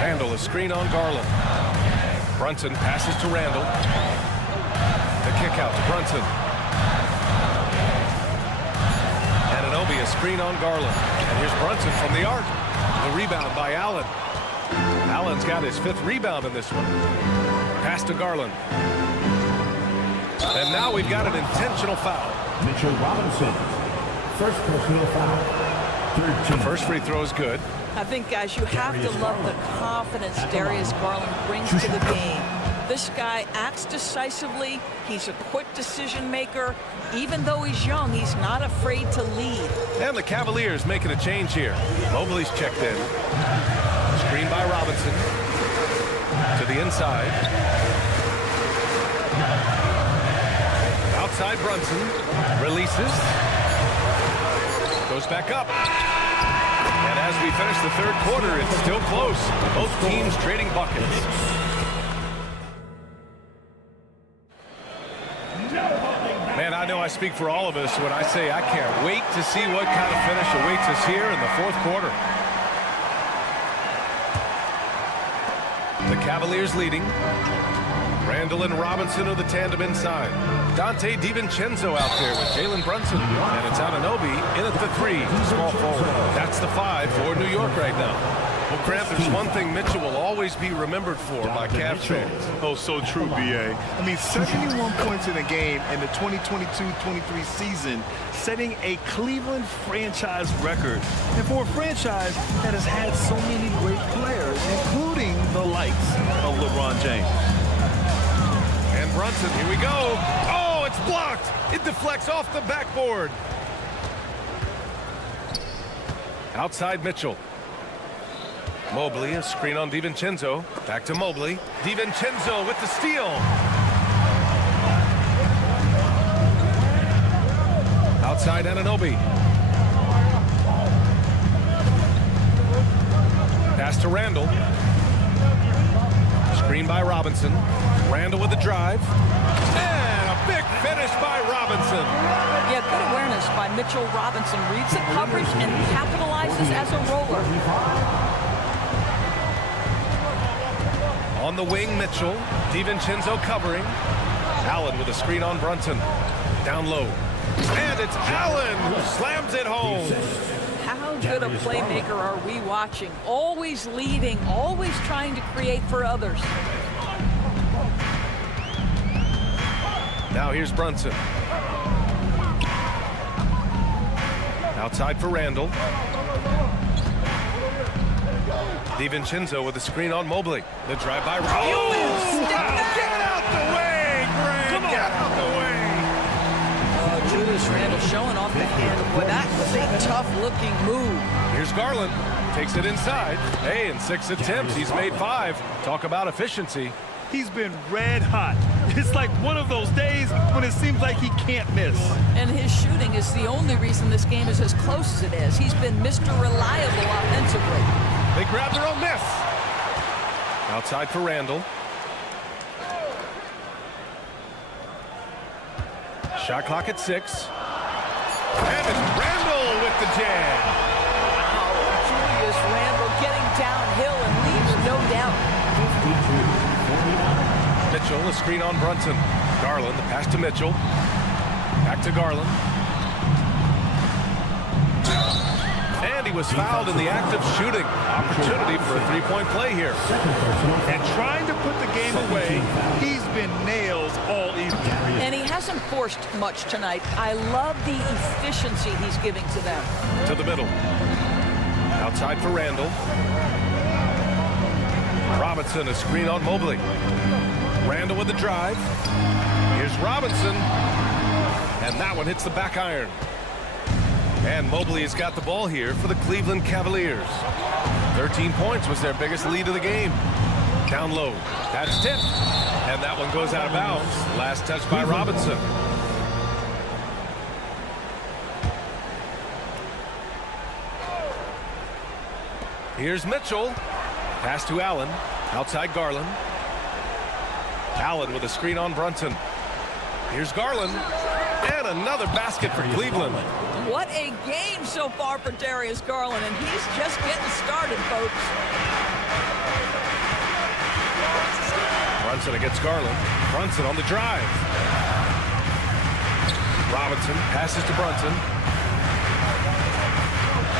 Randall, a screen on Garland. Brunson passes to Randall. The kick out to Brunson. Anunoby, a screen on Garland. And here's Brunson from the arc. The rebound by Allen. Allen's got his 5th rebound in this one. Pass to Garland. And now we've got an intentional foul. Mitchell Robinson. First personal foul. 13. First free throw is good. I think, guys, you have to love the confidence Darius Garland brings to the game. This guy acts decisively. He's a quick decision maker. Even though he's young, he's not afraid to lead. And the Cavaliers making a change here. Mobley's checked in. Screen by Robinson. To the the inside. Outside Brunson. Releases. Goes back up. And as we finish the third quarter, it's still close. Both teams trading buckets. Man, I know I speak for all of us when I say I can't wait to see what kind of finish awaits us here in the fourth quarter. The Cavaliers leading. Randall and Robinson are the tandem inside. Dante DiVincenzo out there with Jalen Brunson. And it's Anunoby in at the 3, small forward. That's the 5 for New York right now. Well, Grant, there's one thing Mitchell will always be remembered for by Cavs fans. Oh, so true, B.A. I mean, 71 points in a game in the 2022-23 season, setting a Cleveland franchise record. And for a franchise that has had so many great players, including the likes of LeBron James. And Brunson, here we go. Oh, it's blocked. It deflects off the backboard. Outside Mitchell. Mobley, a screen on DiVincenzo. Back to Mobley. DiVincenzo with the steal. Outside Anunoby. Pass to Randall. Screen by Robinson. Randall with the drive. And a big finish by Robinson. Yeah, good awareness by Mitchell Robinson. Reads the coverage and capitalizes as a roller. On the wing, Mitchell. DiVincenzo covering. Allen with a screen on Brunson. Down low. And it's Allen who slams it home. How good a playmaker are we watching? Always leading, always trying to create for others. Now here's Brunson. Outside for Randall. DiVincenzo with a screen on Mobley. The drive by Randall. Oh, get out the way, Greg! Get out the way! Julius Randall showing off the hand. Boy, that was a tough-looking move. Here's Garland. Takes it inside. Hey, in 6 attempts, he's made 5. Talk about efficiency. He's been red hot. It's like one of those days when it seems like he can't miss. And his shooting is the only reason this game is as close as it is. He's been Mr. Reliable offensively. They grab their own miss. Outside for Randall. Shot clock at 6. And it's Randall with the jam. Wow, Julius Randall getting downhill and leaves no doubt. Mitchell, a screen on Brunson. Garland, the pass to Mitchell. Back to Garland. And he was fouled in the act of shooting. Opportunity for a three-point play here. And trying to put the game away, he's been nails all evening. And he hasn't forced much tonight. I love the efficiency he's giving to them. To the middle. Outside for Randall. Robinson, a screen on Mobley. Randall with the drive. Here's Robinson. And that one hits the back iron. And Mobley has got the ball here for the Cleveland Cavaliers. 13 points was their biggest lead of the game. Down low. That's tipped. And that one goes out of bounds. Last touch by Robinson. Here's Mitchell. Pass to Allen. Outside Garland. Allen with a screen on Brunson. Here's Garland. And another basket for Cleveland. What a game so far for Darius Garland, and he's just getting started, folks. Brunson against Garland. Brunson on the drive. Robinson passes to Brunson.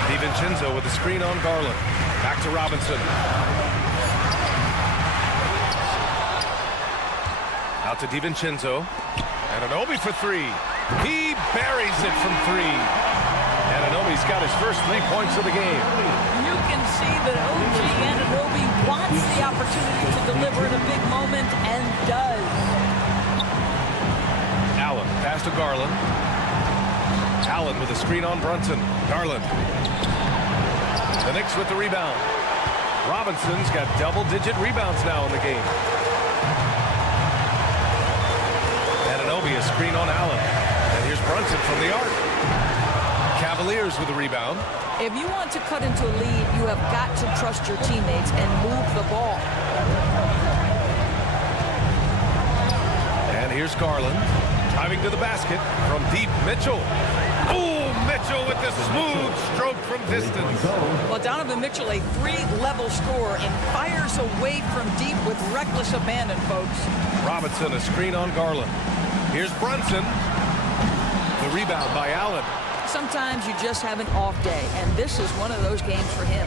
DiVincenzo with the screen on Garland. Back to Robinson. Out to DiVincenzo. Anunoby for 3. He buries it from 3. Anunoby's got his first 3 points of the game. You can see that OG Anunoby wants the opportunity to deliver in a big moment and does. Allen, pass to Garland. Allen with a screen on Brunson. Garland. The Knicks with the rebound. Robinson's got double-digit rebounds now in the game. Anunoby, a screen on Allen. And here's Brunson from the arc. Cavaliers with the rebound. If you want to cut into a lead, you have got to trust your teammates and move the ball. And here's Garland. Driving to the basket from deep. Mitchell. Oh, Mitchell with the smooth stroke from distance. Well, Donovan Mitchell, a 3-level scorer, and fires away from deep with reckless abandon, folks. Robinson, a screen on Garland. Here's Brunson. The rebound by Allen. Sometimes you just have an off day, and this is one of those games for him.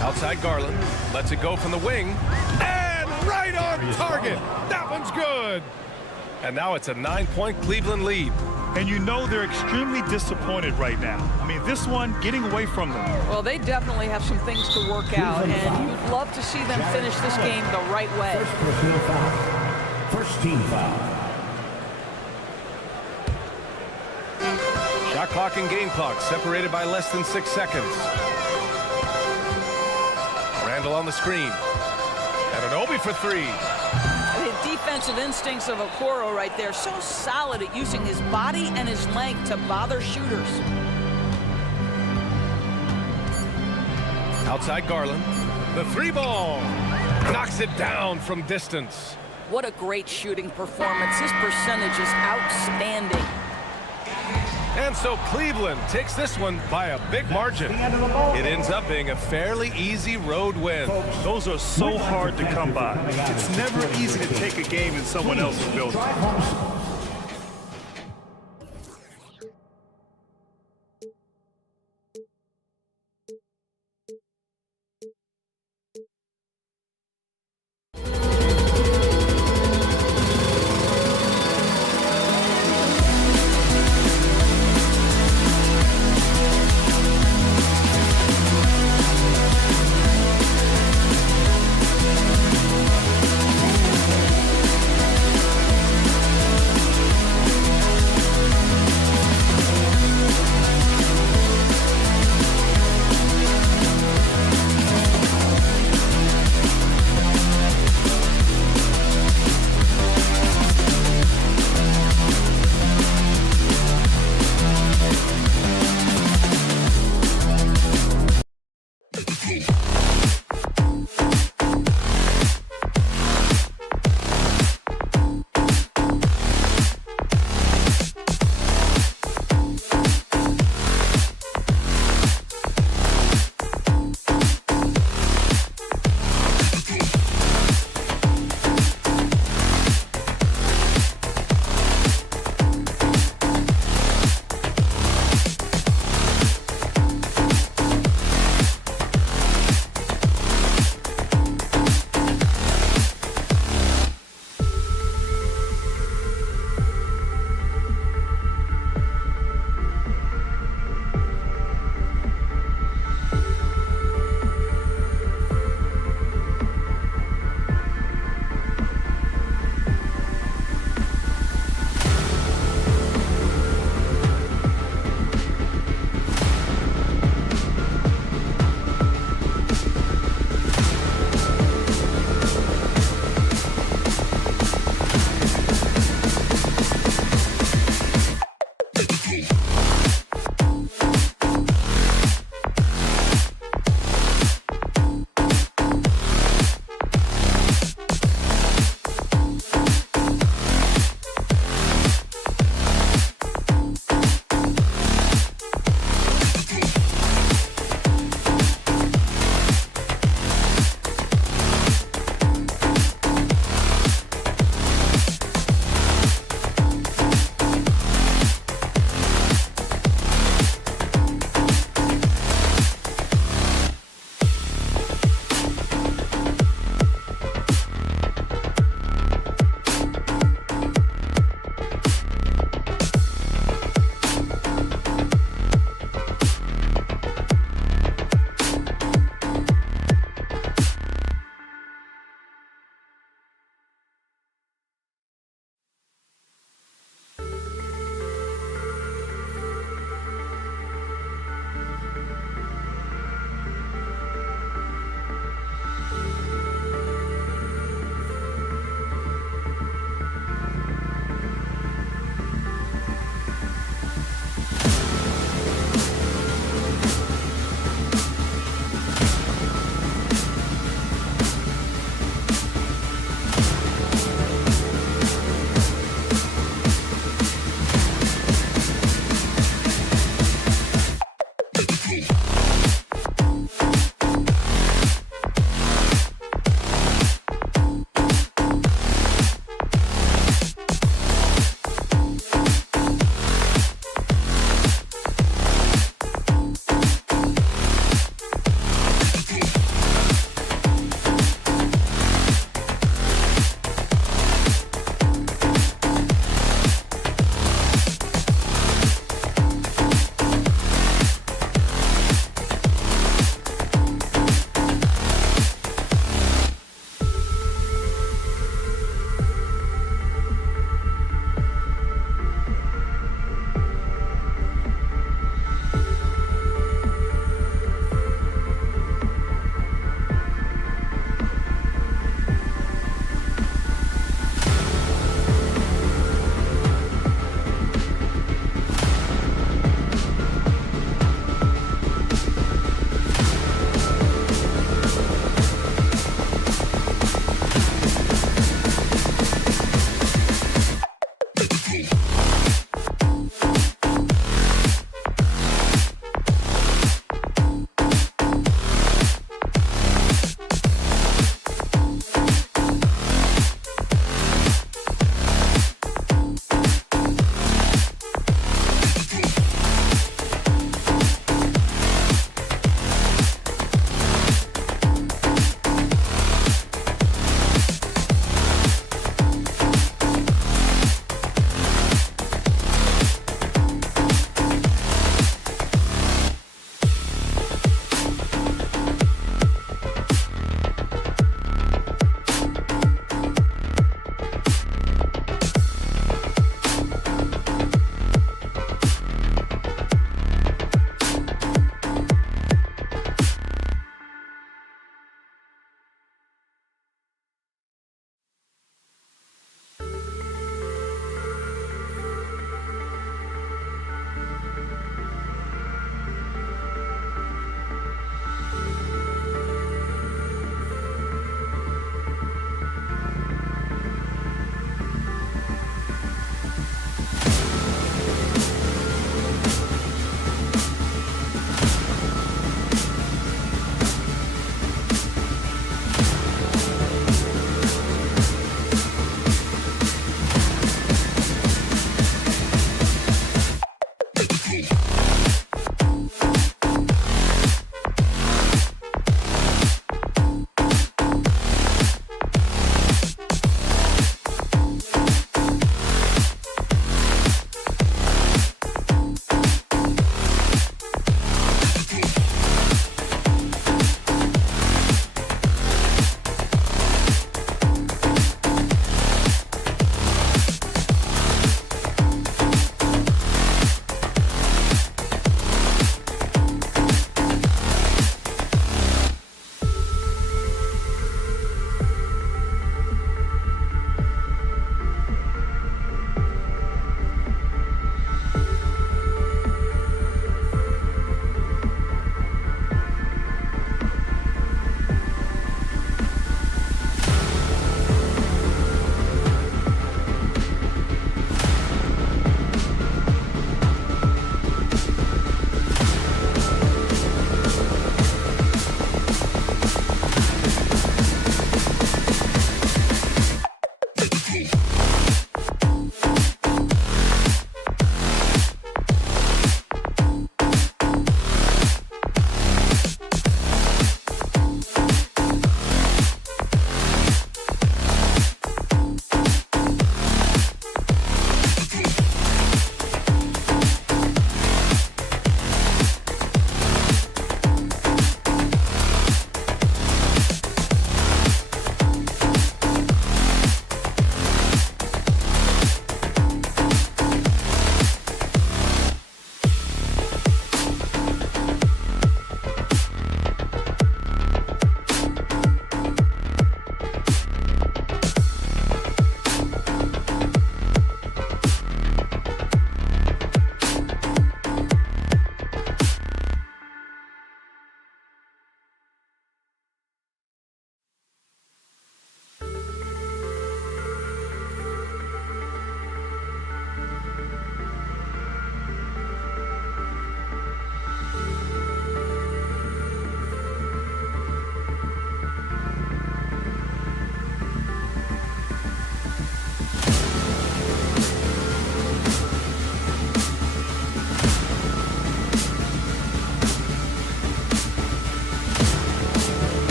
Outside Garland. Lets it go from the wing. And right on target. That one's good. And now it's a 9-point Cleveland lead. And you know they're extremely disappointed right now. I mean, this one getting away from them. Well, they definitely have some things to work out, and you'd love to see them finish this game the right way. First team foul. Shot clock and game clock separated by less than 6 seconds. Randall on the screen. Anunoby for 3. The defensive instincts of Okoro right there, so solid at using his body and his length to bother shooters. Outside Garland. The 3-ball. Knocks it down from distance. What a great shooting performance. His percentage is outstanding. And so Cleveland takes this one by a big margin. It ends up being a fairly easy road win. Those are so hard to come by. It's never easy to take a game in someone else's building.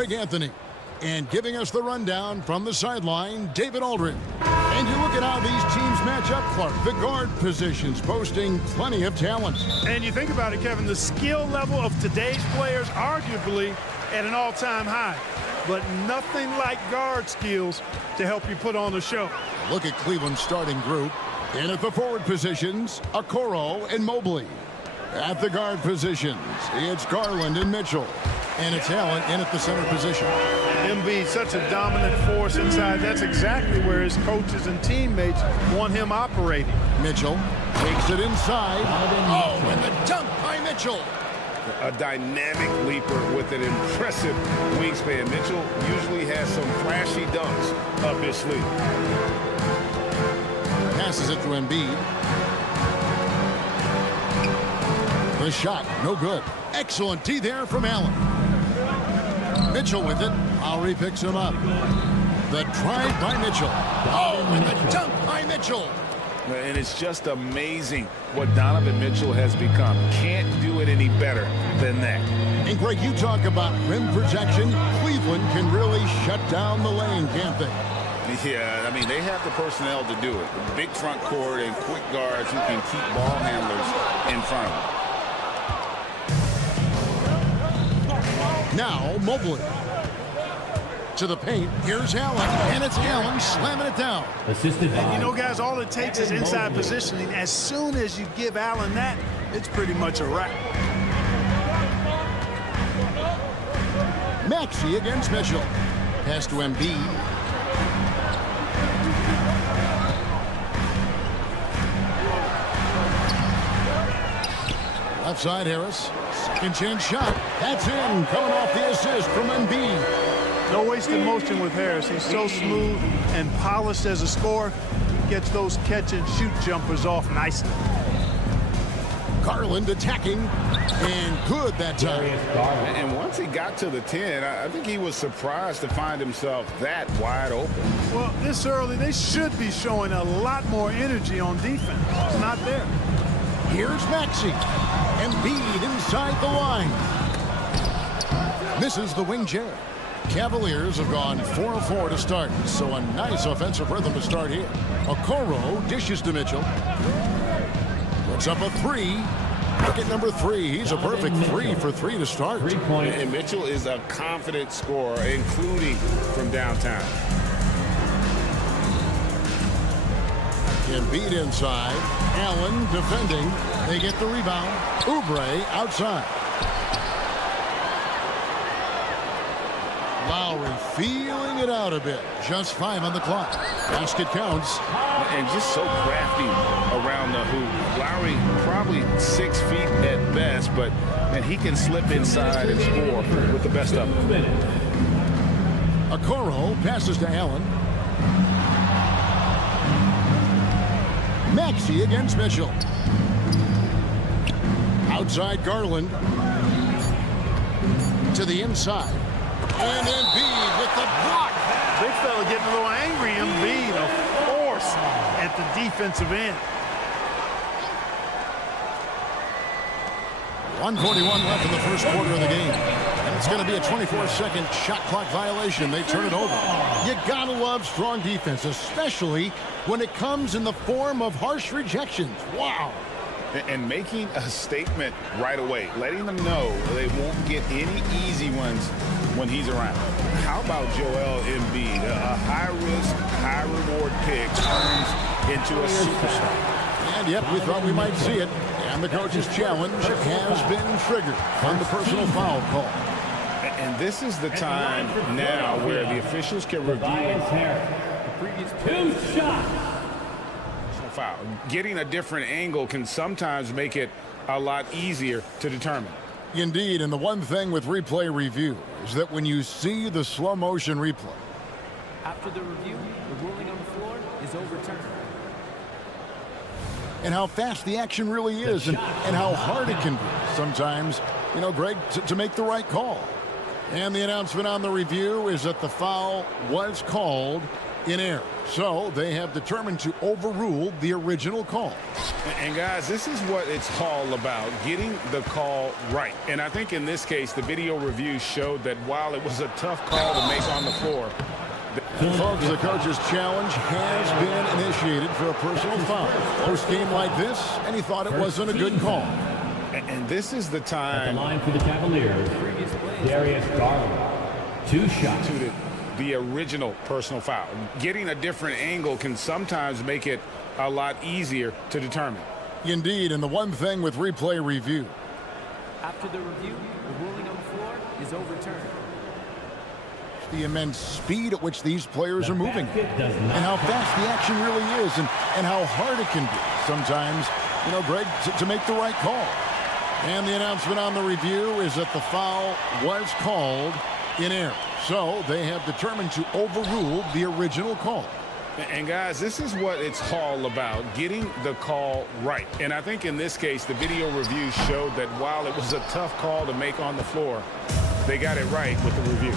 Greg Anthony. And giving us the rundown from the sideline, David Aldridge. And you look at how these teams match up, Clark. The guard positions boasting plenty of talent. And you think about it, Kevin, the skill level of today's players arguably at an all-time high. But nothing like guard skills to help you put on a show. Look at Cleveland's starting group. In at the forward positions, Okoro and Mobley. At the guard positions, it's Garland and Mitchell. And it's Allen in at the center position. Embiid, such a dominant force inside. That's exactly where his coaches and teammates want him operating. Mitchell takes it inside. Oh, and the dunk by Mitchell. A dynamic leaper with an impressive wingspan. Mitchell usually has some flashy dunks up his sleeve. Passes it to Embiid. The shot, no good. Excellent D there from Allen. Mitchell with it. Lowry picks him up. The drive by Mitchell. Oh, and the dunk by Mitchell. And it's just amazing what Donovan Mitchell has become. Can't do it any better than that. And Greg, you talk about rim protection. Cleveland can really shut down the lane, can't they? Yeah, I mean, they have the personnel to do it. Big front court and quick guards who can keep ball handlers in front of them. Now, Mobley. To the paint. Here's Allen. And it's Allen slamming it down. And you know, guys, all it takes is inside positioning. As soon as you give Allen that, it's pretty much a wrap. Maxey against Mitchell. Pass to Embiid. Left side, Harris. Second chance shot. That's in. Coming off the assist from Embiid. No wasted motion with Harris. He's so smooth and polished as a scorer. He gets those catch-and-shoot jumpers off nicely. Garland attacking, and good that time. And once he got to the 10, I think he was surprised to find himself that wide open. Well, this early, they should be showing a lot more energy on defense. It's not there. Here's Maxey. Embiid inside the line. Misses the wing jab. Cavaliers have gone 4-4 to start, so a nice offensive rhythm to start here. Okoro dishes to Mitchell. Puts up a three. Look at number 3. He's a perfect 3 for 3 to start. And Mitchell is a confident scorer, including from downtown. Embiid inside. Allen defending. They get the rebound. Oubre outside. Lowry feeling it out a bit. Just 5 on the clock. Basket counts. And just so crafty around the hoop. Lowry probably 6 feet at best, but and he can slip inside and score with the best of them. Okoro passes to Allen. Maxey against Mitchell. Outside Garland. To the inside. And Embiid with the block. Big fella getting a little angry. Embiid, a force at the defensive end. 1:41 left in the first quarter of the game. And it's going to be a 24-second shot clock violation. They turn it over. You gotta love strong defense, especially when it comes in the form of harsh rejections. Wow. And making a statement right away, letting them know they won't get any easy ones when he's around. How about Joel Embiid? A high-risk, high-reward pick turns into a superstar. And yep, we thought we might see it. And the coach's challenge has been triggered on the personal foul call. And this is the time now where the officials can review the previous 2 shots. Foul. Getting a different angle can sometimes make it a lot easier to determine. Indeed, and the one thing with replay review is that when you see the slow motion replay, after the review, the ruling on the floor is overturned. And how fast the action really is and how hard it can be sometimes, you know, Greg, to make the right call. And the announcement on the review is that the foul was called in air. So they have determined to overrule the original call. And guys, this is what it's all about, getting the call right. And I think in this case, the video review showed that while it was a tough call to make on the floor, folks, the coach's challenge has been initiated for a personal foul. First game like this, and he thought it wasn't a good call. And this is the time. At the line for the Cavaliers, Darius Garland. 2 shots. To the original personal foul. Getting a different angle can sometimes make it a lot easier to determine. Indeed, and the one thing with replay review. After the review, the ruling on the floor is overturned. The immense speed at which these players are moving and how fast the action really is and how hard it can be sometimes, you know, Greg, to make the right call. And the announcement on the review is that the foul was called in air. So they have determined to overrule the original call. And guys, this is what it's all about, getting the call right. And I think in this case, the video review showed that while it was a tough call to make on the floor, they got it right with the review.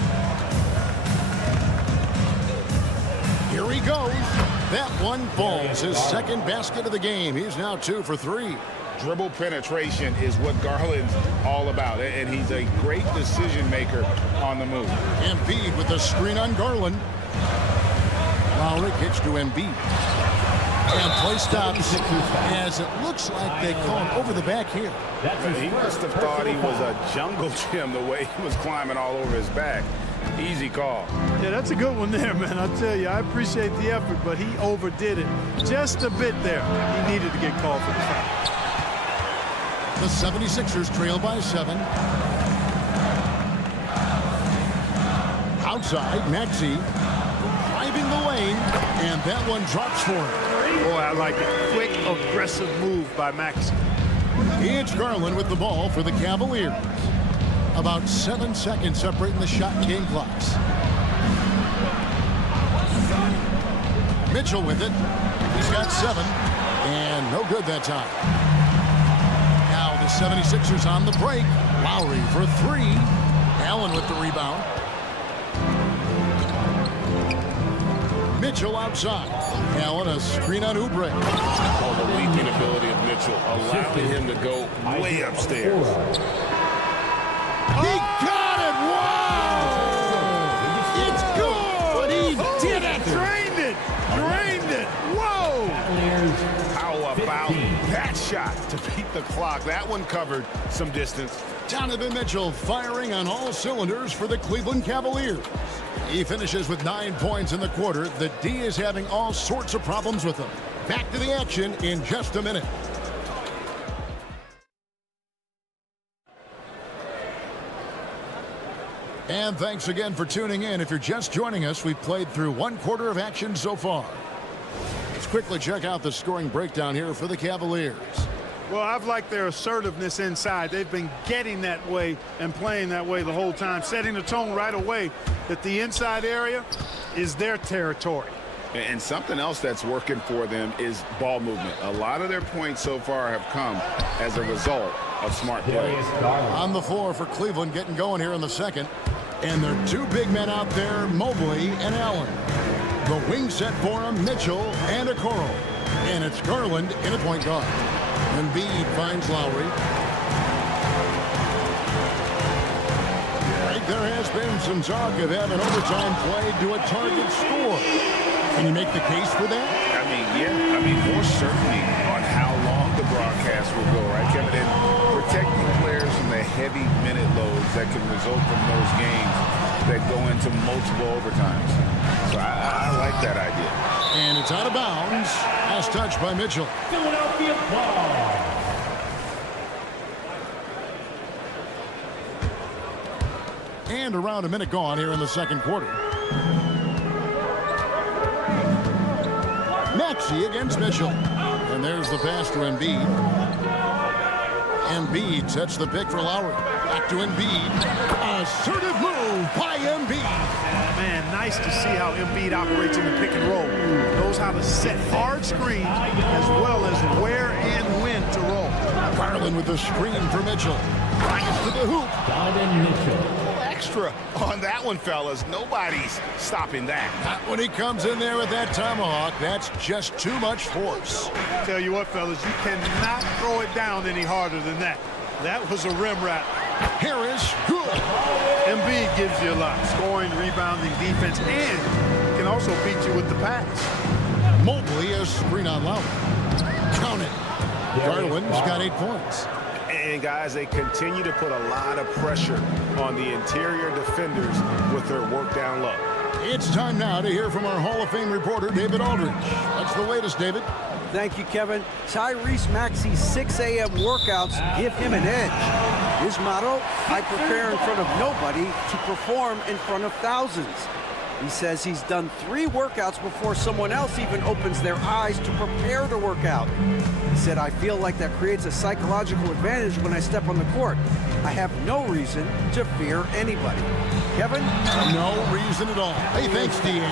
Here he goes. That one falls. His second basket of the game. He's now 2 for 3. Dribble penetration is what Garland's all about, and he's a great decision maker on the move. Embiid with the screen on Garland. Lowry kicks to Embiid. And play stops as it looks like they call him over the back here. He must have thought he was a jungle gym the way he was climbing all over his back. Easy call. Yeah, that's a good one there, man. I tell you, I appreciate the effort, but he overdid it just a bit there. He needed to get called for the foul. The 76ers trail by 7. Outside, Maxey driving the lane, and that one drops for him. Boy, I like it. Quick, aggressive move by Maxey. It's Garland with the ball for the Cavaliers. About 7 seconds separating the shot and game clocks. Mitchell with it. He's got 7, and no good that time. Now the 76ers on the break. Lowry for 3. Allen with the rebound. Mitchell outside. Allen a screen on Oubre. Oh, the leaping ability of Mitchell, allowing him to go way upstairs. He got it! Wow! It's good! He did it! Drained it! Drained it! Whoa! How about that shot to beat the clock? That one covered some distance. Donovan Mitchell firing on all cylinders for the Cleveland Cavaliers. He finishes with 9 points in the quarter. The D is having all sorts of problems with him. Back to the action in just a minute. And thanks again for tuning in. If you're just joining us, we've played through 1 quarter of action so far. Let's quickly check out the scoring breakdown here for the Cavaliers. Well, I've liked their assertiveness inside. They've been getting that way and playing that way the whole time, setting the tone right away that the inside area is their territory. And something else that's working for them is ball movement. A lot of their points so far have come as a result of smart play. On the floor for Cleveland, getting going here in the second. And there are 2 big men out there, Mobley and Allen. The wing set for them, Mitchell and Okoro. And it's Garland in a point guard. Embiid finds Lowry. Right, there has been some talk of having overtime played to a target score. Can you make the case for that? I mean, yeah. I mean, more certainly on how long the broadcast will go, right, Kevin? And protecting players from the heavy minute loads that can result from those games that go into multiple overtimes. So I like that idea. And it's out of bounds. Last touch by Mitchell. Philadelphia ball. And around a minute gone here in the second quarter. Maxey against Mitchell. And there's the pass to Embiid. Embiid sets the pick for Lowry. Back to Embiid. Assertive move by Embiid. Man, nice to see how Embiid operates in the pick and roll. Knows how to set hard screens as well as where and when to roll. Garland with the screen for Mitchell. Drives to the hoop. Donovan Mitchell. extra on that one, fellas. Nobody's stopping that. Not when he comes in there with that tomahawk. That's just too much force. Tell you what, fellas, you cannot throw it down any harder than that. That was a rim wrap. Harris, good. Embiid gives you a lot. Scoring, rebounding, defense, and can also beat you with the pass. Mobley a screen on Lowry. Count it. Garland's got 8 points. And guys, they continue to put a lot of pressure on the interior defenders with their work down low. It's time now to hear from our Hall of Fame reporter, David Aldridge. What's the latest, David? Thank you, Kevin. Tyrese Maxey's 6 a.m. workouts give him an edge. His motto, I prepare in front of nobody to perform in front of thousands. He says he's done 3 workouts before someone else even opens their eyes to prepare to work out. He said, I feel like that creates a psychological advantage when I step on the court. I have no reason to fear anybody. Kevin? No reason at all. Hey, thanks, D.A.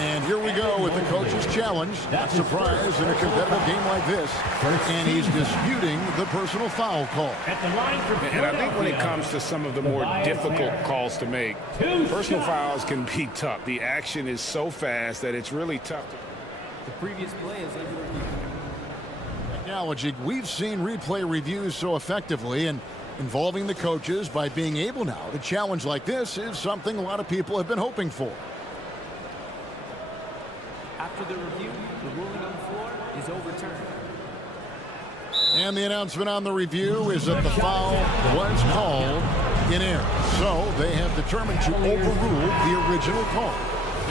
And here we go with the coach's challenge. Not surprised in a competitive game like this. And he's disputing the personal foul call. And I think when it comes to some of the more difficult calls to make, personal fouls can be tough. The action is so fast that it's really tough. The previous play is under review. Technology, we've seen replay reviews so effectively, and involving the coaches by being able now to challenge like this is something a lot of people have been hoping for. After the review, the ruling on the floor is overturned. And the announcement on the review is that the foul was called in error. So they have determined to overrule the original call.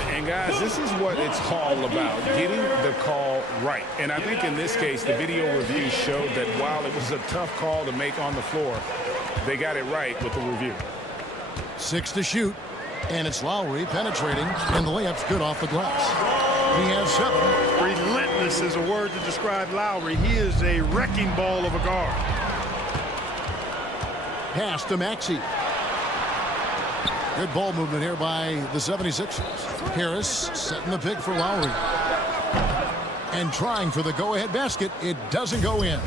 And guys, this is what it's all about, getting the call right. And I think in this case, the video review showed that while it was a tough call to make on the floor, they got it right with the review. 6 to shoot, and it's Lowry penetrating, and the layup's good off the glass. He has 7. Relentless is a word to describe Lowry. He is a wrecking ball of a guard. Pass to Maxey. Good ball movement here by the 76ers. Harris setting the pick for Lowry. And trying for the go-ahead basket. It doesn't go in.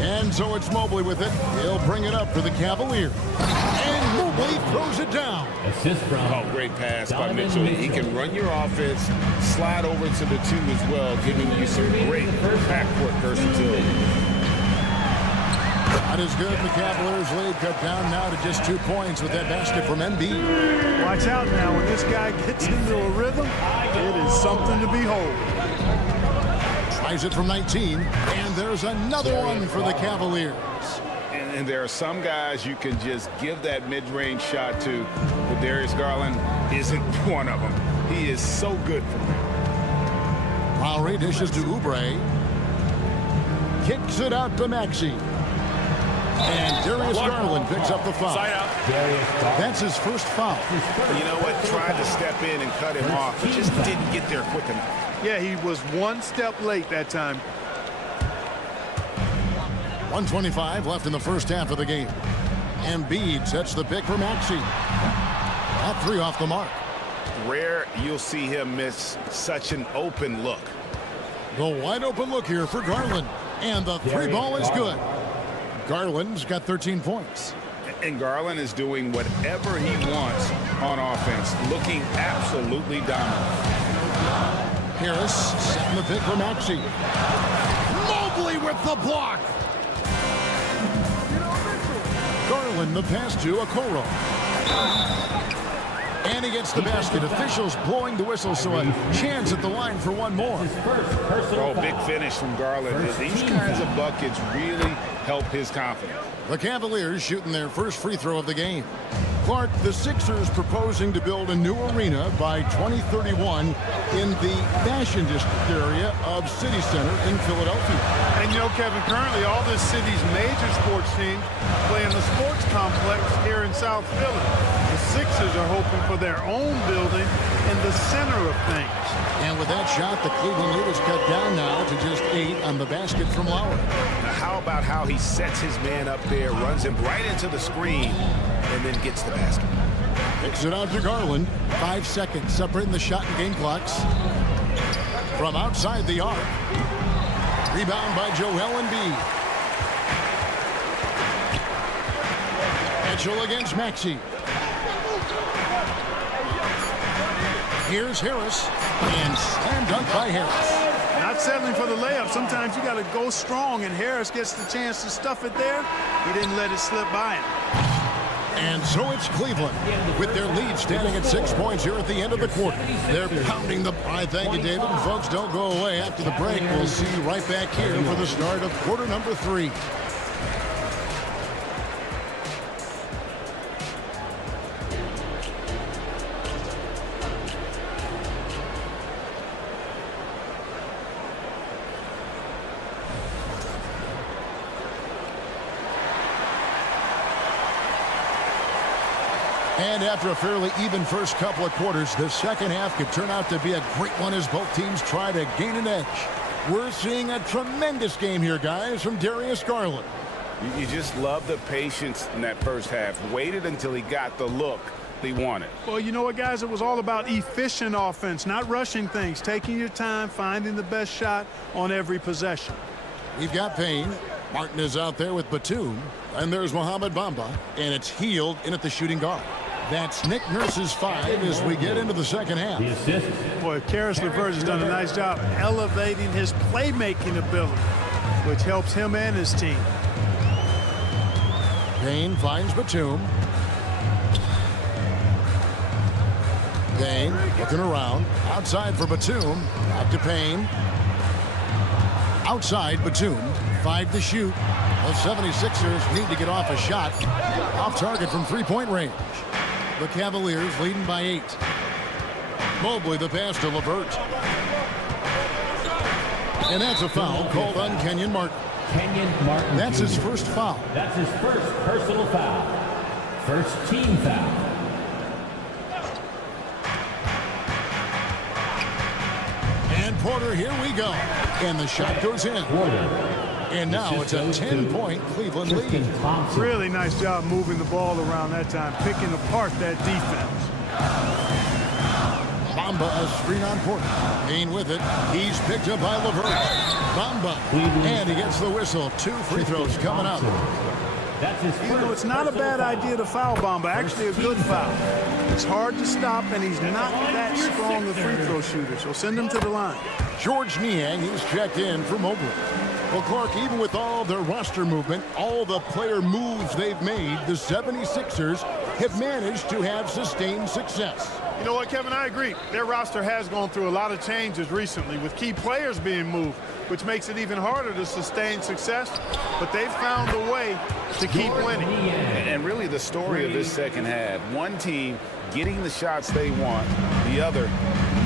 And so it's Mobley with it. He'll bring it up for the Cavaliers. And Mobley throws it down. Oh, great pass by Mitchell. He can run your offense, slide over to the 2 as well, giving you some great backcourt versatility. Not as good. The Cavaliers lead cut down now to just 2 points with that basket from Embiid. Watch out now. When this guy gets into a rhythm, it is something to behold. Tries it from 19, and there's another one for the Cavaliers. And there are some guys you can just give that mid-range shot to, but Darius Garland isn't one of them. He is so good for them. Lowry dishes to Oubre. Kicks it out to Maxey. And Darius Garland picks up the foul. That's his first foul. You know what? Tried to step in and cut him off, but just didn't get there quick enough. Yeah, he was 1 step late that time. 1:25 left in the first half of the game. Embiid sets the pick for Maxey. That 3 off the mark. Rare you'll see him miss such an open look. The wide open look here for Garland. And the 3 ball is good. Garland's got 13 points. And Garland is doing whatever he wants on offense, looking absolutely dominant. Harris setting the pick for Maxey. Mobley with the block. Garland the pass to Okoro. And he gets the basket. Officials blowing the whistle, so a chance at the line for one more. Oh, big finish from Garland. These kinds of buckets really help his confidence. The Cavaliers shooting their first free throw of the game. Clark, the Sixers proposing to build a new arena by 2031 in the Fashion District area of City Center in Philadelphia. And you know, Kevin, currently all this city's major sports teams play in the sports complex here in South Philly. The Sixers are hoping for their own building in the center of things. And with that shot, the Cleveland lead is cut down now to just 8 on the basket from Lowry. Now, how about how he sets his man up there, runs him right into the screen, and then gets the basket. Kicks it out to Garland. 5 seconds separating the shot and game clocks. From outside the arc. Rebound by Joel Embiid. Mitchell against Maxey. Here's Harris, and slam dunk by Harris. Not settling for the layup. Sometimes you got to go strong, and Harris gets the chance to stuff it there. He didn't let it slip by him. And so it's Cleveland with their lead standing at 6 points here at the end of the quarter. They're pounding the... Thank you, David. And folks, don't go away. After the break, we'll see you right back here for the start of quarter number 3. And after a fairly even first couple of quarters, the second half could turn out to be a great one as both teams try to gain an edge. We're seeing a tremendous game here, guys, from Darius Garland. You just love the patience in that first half. Waited until he got the look he wanted. Well, you know what, guys? It was all about efficient offense, not rushing things, taking your time, finding the best shot on every possession. We've got Payne. Martin is out there with Batum. And there's Mohamed Bamba. And it's Hield in at the shooting guard. That's Nick Nurse's 5 as we get into the second half. Boy, Karis LeVert has done a nice job elevating his playmaking ability, which helps him and his team. Payne finds Batum. Payne looking around. Outside for Batum. Out to Payne. Outside Batum. 5 to shoot. The 76ers need to get off a shot. Off target from three-point range. The Cavaliers leading by 8. Mobley the pass to LeVert. And that's a foul called on Kenyon Martin. Kenyon Martin. That's his first foul. That's his first personal foul. First team foul. And Porter, here we go. And the shot goes in. And now it's a 10-point Cleveland lead. Really nice job moving the ball around that time, picking apart that defense. Bamba a screen on Porter. Payne with it. He's picked up by LeVert. Bamba. And he gets the whistle. 2 free throws coming up. You know, it's not a bad idea to foul Bamba. Actually, a good foul. It's hard to stop, and he's not that strong a free throw shooter, so send him to the line. George Niang, he's checked in for Mobley. Well, Clark, even with all their roster movement, all the player moves they've made, the 76ers have managed to have sustained success. You know what, Kevin? I agree. Their roster has gone through a lot of changes recently with key players being moved, which makes it even harder to sustain success. But they've found a way to keep winning. And really the story of this second half, one team getting the shots they want, the other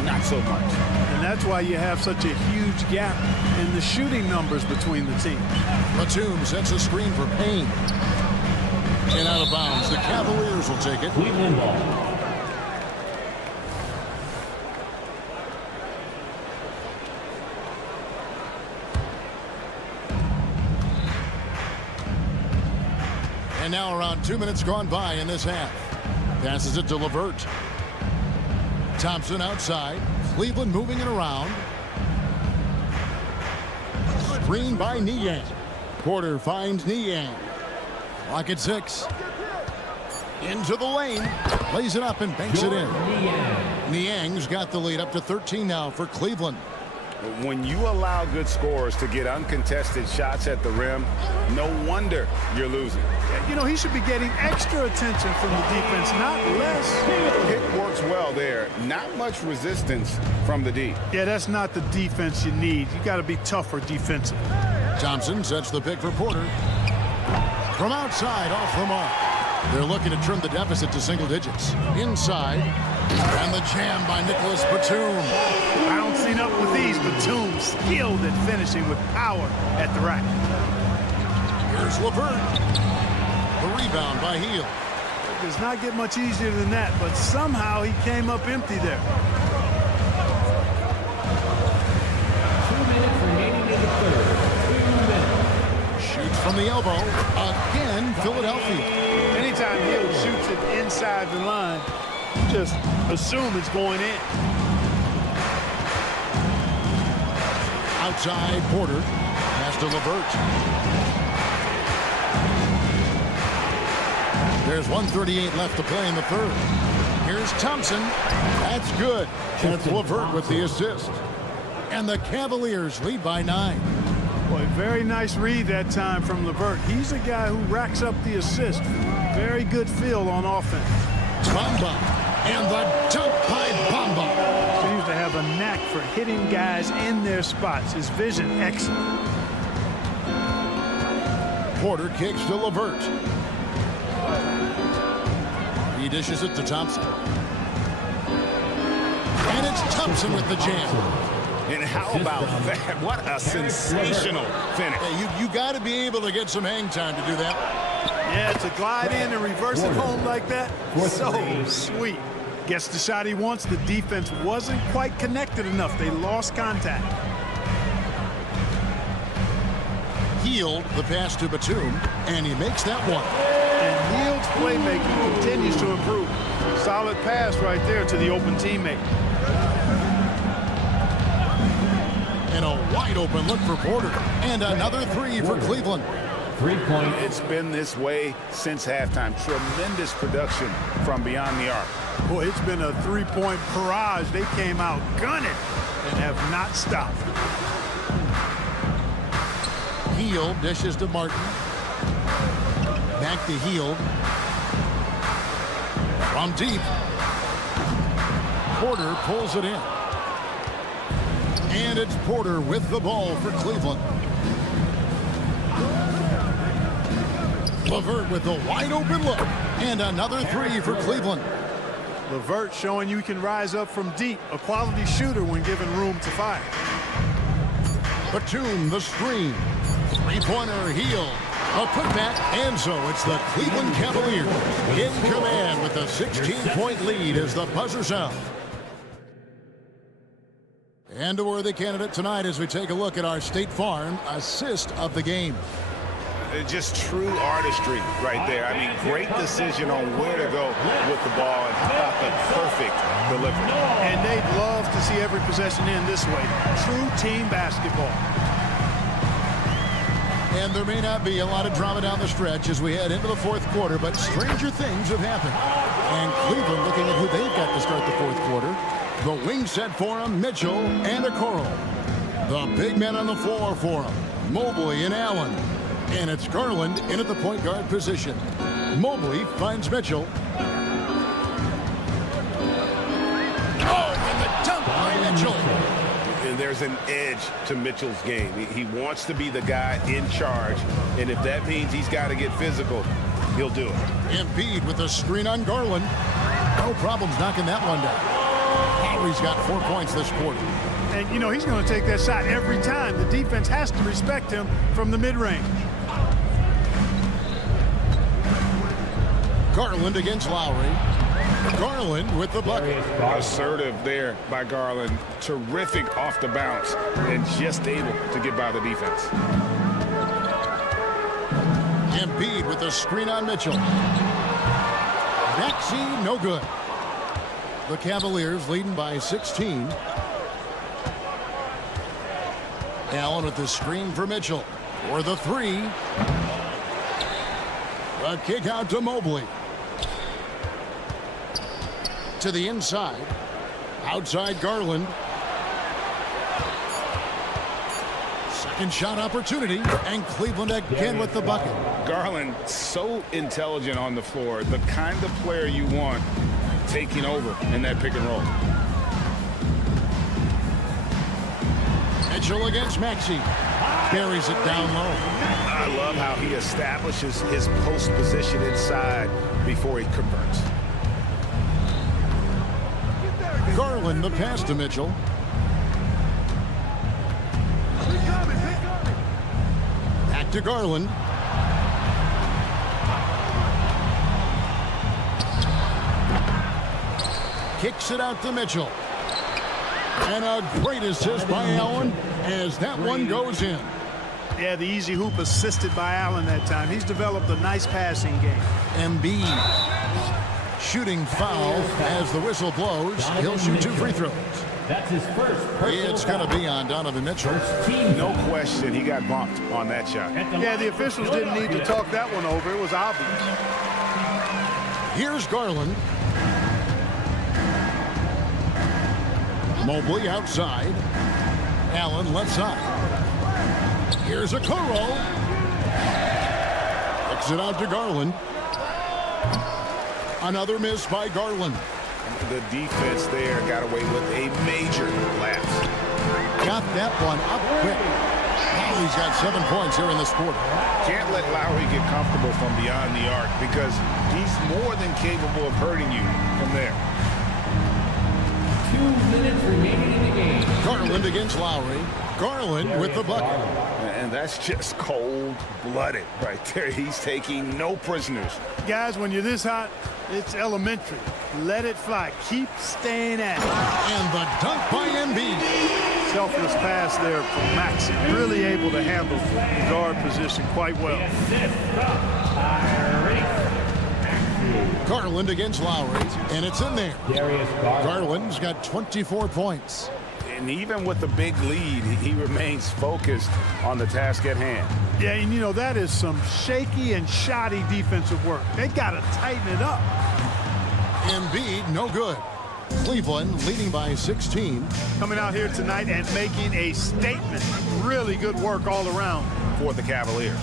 not so much. And that's why you have such a huge gap in the shooting numbers between the teams. Batum sets a screen for Payne. And out of bounds. The Cavaliers will take it. Cleveland ball. And now around 2 minutes gone by in this half. Passes it to LeVert. Thompson outside. Cleveland moving it around. Screen by Niang. Porter finds Niang. Clock at 6. Into the lane. Lays it up and banks it in. Niang's got the lead up to 13 now for Cleveland. When you allow good scorers to get uncontested shots at the rim, no wonder you're losing. You know, he should be getting extra attention from the defense, not less. It works well there. Not much resistance from the D. Yeah, that's not the defense you need. You got to be tougher defensively. Thompson sets the pick for Porter. From outside, off the mark. They're looking to trim the deficit to single digits. Inside, and the jam by Nicholas Batum. Bouncing up with ease, Batum skilled at finishing with power at the rack. Here's LeVert. The rebound by Hield. It does not get much easier than that, but somehow he came up empty there. 2 minutes remaining in the third. 2 minutes. Shoots from the elbow. Again, Philadelphia. Anytime Hield shoots it inside the line, just assume it's going in. Outside, Porter. Pass to LeVert. There's 1:38 left to play in the third. Here's Thompson. That's good. That's LeVert with the assist. And the Cavaliers lead by 9. Boy, very nice read that time from LeVert. He's a guy who racks up the assist. Very good feel on offense. Bamba. And the dunk by Bamba. Seems to have a knack for hitting guys in their spots. His vision, excellent. Porter kicks to LeVert. He dishes it to Thompson. And it's Thompson with the jam. And how about that? What a sensational finish. Hey, you got to be able to get some hang time to do that. Yeah, to glide in and reverse it home like that, so sweet. Gets the shot he wants. The defense wasn't quite connected enough. They lost contact. Hield the pass to Batum, and he makes that one. And Hield's playmaking continues to improve. Solid pass right there to the open teammate. And a wide open look for Porter. And another three for Cleveland. 3-point. It's been this way since halftime. Tremendous production from beyond the arc. Boy, it's been a three-point barrage. They came out gunning and have not stopped. Hield dishes to Martin. Back to Hield. From deep. Porter pulls it in. And it's Porter with the ball for Cleveland. LeVert with the wide open look. And another three for Cleveland. LeVert showing you can rise up from deep. A quality shooter when given room to fire. Batum the screen. Three-pointer Hield. A putback, and so it's the Cleveland Cavaliers in command with a 16-point lead as the buzzer sounds. And a worthy candidate tonight as we take a look at our State Farm assist of the game. Just true artistry right there. I mean, great decision on where to go with the ball and how about the perfect delivery. And they'd love to see every possession end this way. True team basketball. And there may not be a lot of drama down the stretch as we head into the fourth quarter, but stranger things have happened. And Cleveland looking at who they've got to start the fourth quarter. The wing set for him, Mitchell and Okoro. The big men on the floor for him, Mobley and Allen. And it's Garland in at the point guard position. Mobley finds Mitchell. Oh, and the dunk by Mitchell. And there's an edge to Mitchell's game. He wants to be the guy in charge. And if that means he's got to get physical, he'll do it. Embiid with a screen on Garland. No problems knocking that one down. Lowry's got 4 points this quarter. And, you know, he's going to take that shot every time. The defense has to respect him from the mid-range. Garland against Lowry. Garland with the bucket. Assertive there by Garland. Terrific off the bounce and just able to get by the defense. Embiid with the screen on Mitchell. Maxey, no good. The Cavaliers leading by 16. Allen with the screen for Mitchell. For the three. A kick out to Mobley. To the inside. Outside Garland. Second shot opportunity. And Cleveland again with the bucket. Garland, so intelligent on the floor. The kind of player you want taking over in that pick and roll. Mitchell against Maxey. Buries it down low. I love how he establishes his post position inside before he converts. Garland the pass to Mitchell. Back to Garland. Kicks it out to Mitchell. And a great assist by Allen as that one goes in. Yeah, the easy hoop assisted by Allen that time. He's developed a nice passing game. Embiid shooting foul as the whistle blows. He'll shoot 2 free throws. That's his first personal It's going to be on Donovan Mitchell. No question he got bumped on that shot. Yeah, the officials didn't need to talk that one over. It was obvious. Here's Garland. Mobley outside. Allen left side. Here's a Kuro. Kicks it out to Garland. Another miss by Garland. The defense there got away with a major lapse. Got that one up quick. Lowry's got 7 points here in this quarter. Can't let Lowry get comfortable from beyond the arc because he's more than capable of hurting you from there. 2 minutes remaining in the game. Garland against Lowry. Garland with the bucket. And that's just cold-blooded right there. He's taking no prisoners. Guys, when you're this hot, it's elementary. Let it fly. Keep staying at it. And the dunk by Embiid. Selfless pass there from Maxey. Really able to handle the guard position quite well. Garland against Lowry, and it's in there. Garland's got 24 points. And even with the big lead, he remains focused on the task at hand. Yeah, and you know, that is some shaky and shoddy defensive work. They got to tighten it up. Embiid, no good. Cleveland leading by 16. Coming out here tonight and making a statement. Really good work all around for the Cavaliers.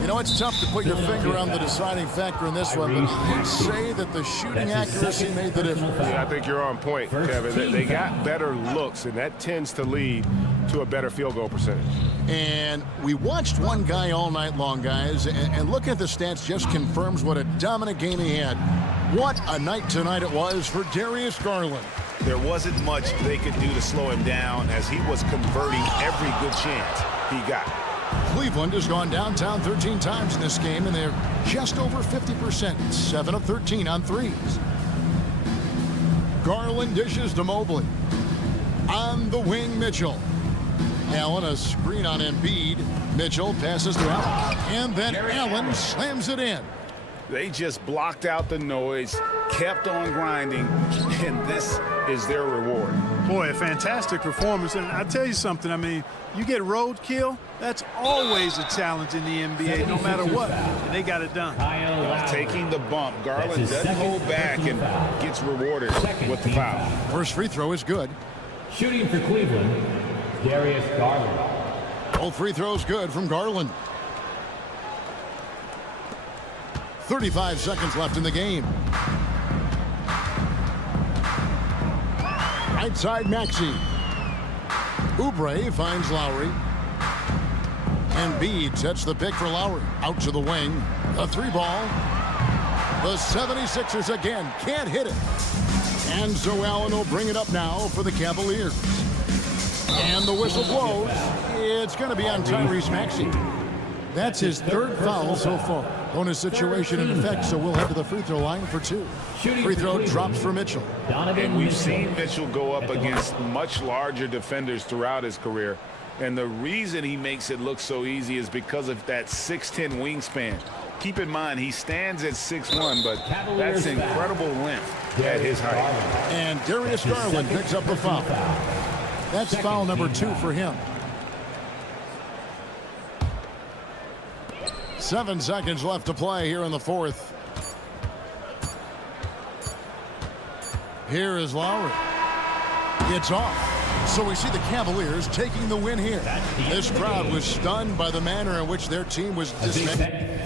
You know, it's tough to put your finger on the deciding factor in this one, but you'd say that the shooting accuracy made the difference. Yeah, I think you're on point, Kevin. They got better looks, and that tends to lead to a better field goal percentage. And we watched one guy all night long, guys, and looking at the stats just confirms what a dominant game he had. What a night tonight it was for Darius Garland. There wasn't much they could do to slow him down as he was converting every good chance he got. Cleveland has gone downtown 13 times in this game, and they're just over 50%, 7 of 13 on threes. Garland dishes to Mobley. On the wing, Mitchell. Allen, a screen on Embiid. Mitchell passes to Allen, and then Allen slams it in. They just blocked out the noise, kept on grinding, and this is their reward. Boy, a fantastic performance. And I'll tell you something, I mean, you get roadkill, that's always a challenge in the NBA, no matter what. And they got it done. Taking the bump, Garland doesn't hold back and gets rewarded with the foul. First free throw is good. Shooting for Cleveland, Darius Garland. Both free throws good from Garland. 35 seconds left in the game. Right side, Maxey. Oubre finds Lowry. Embiid sets the pick for Lowry. Out to the wing. A three ball. The 76ers again can't hit it. And so Allen will bring it up now for the Cavaliers. And the whistle blows. It's going to be on Tyrese Maxey. That's his third foul so far. Bonus situation in effect, so we'll head to the free throw line for two. Free throw drops for Mitchell. And we've seen Mitchell go up against much larger defenders throughout his career. And the reason he makes it look so easy is because of that 6'10" wingspan. Keep in mind, he stands at 6'1", but that's incredible length at his height. And Darius Garland picks up the foul. That's foul number 2 for him. 7 seconds left to play here in the fourth. Here is Lowry. It's off. So we see the Cavaliers taking the win here. This crowd was stunned by the manner in which their team was dismantled.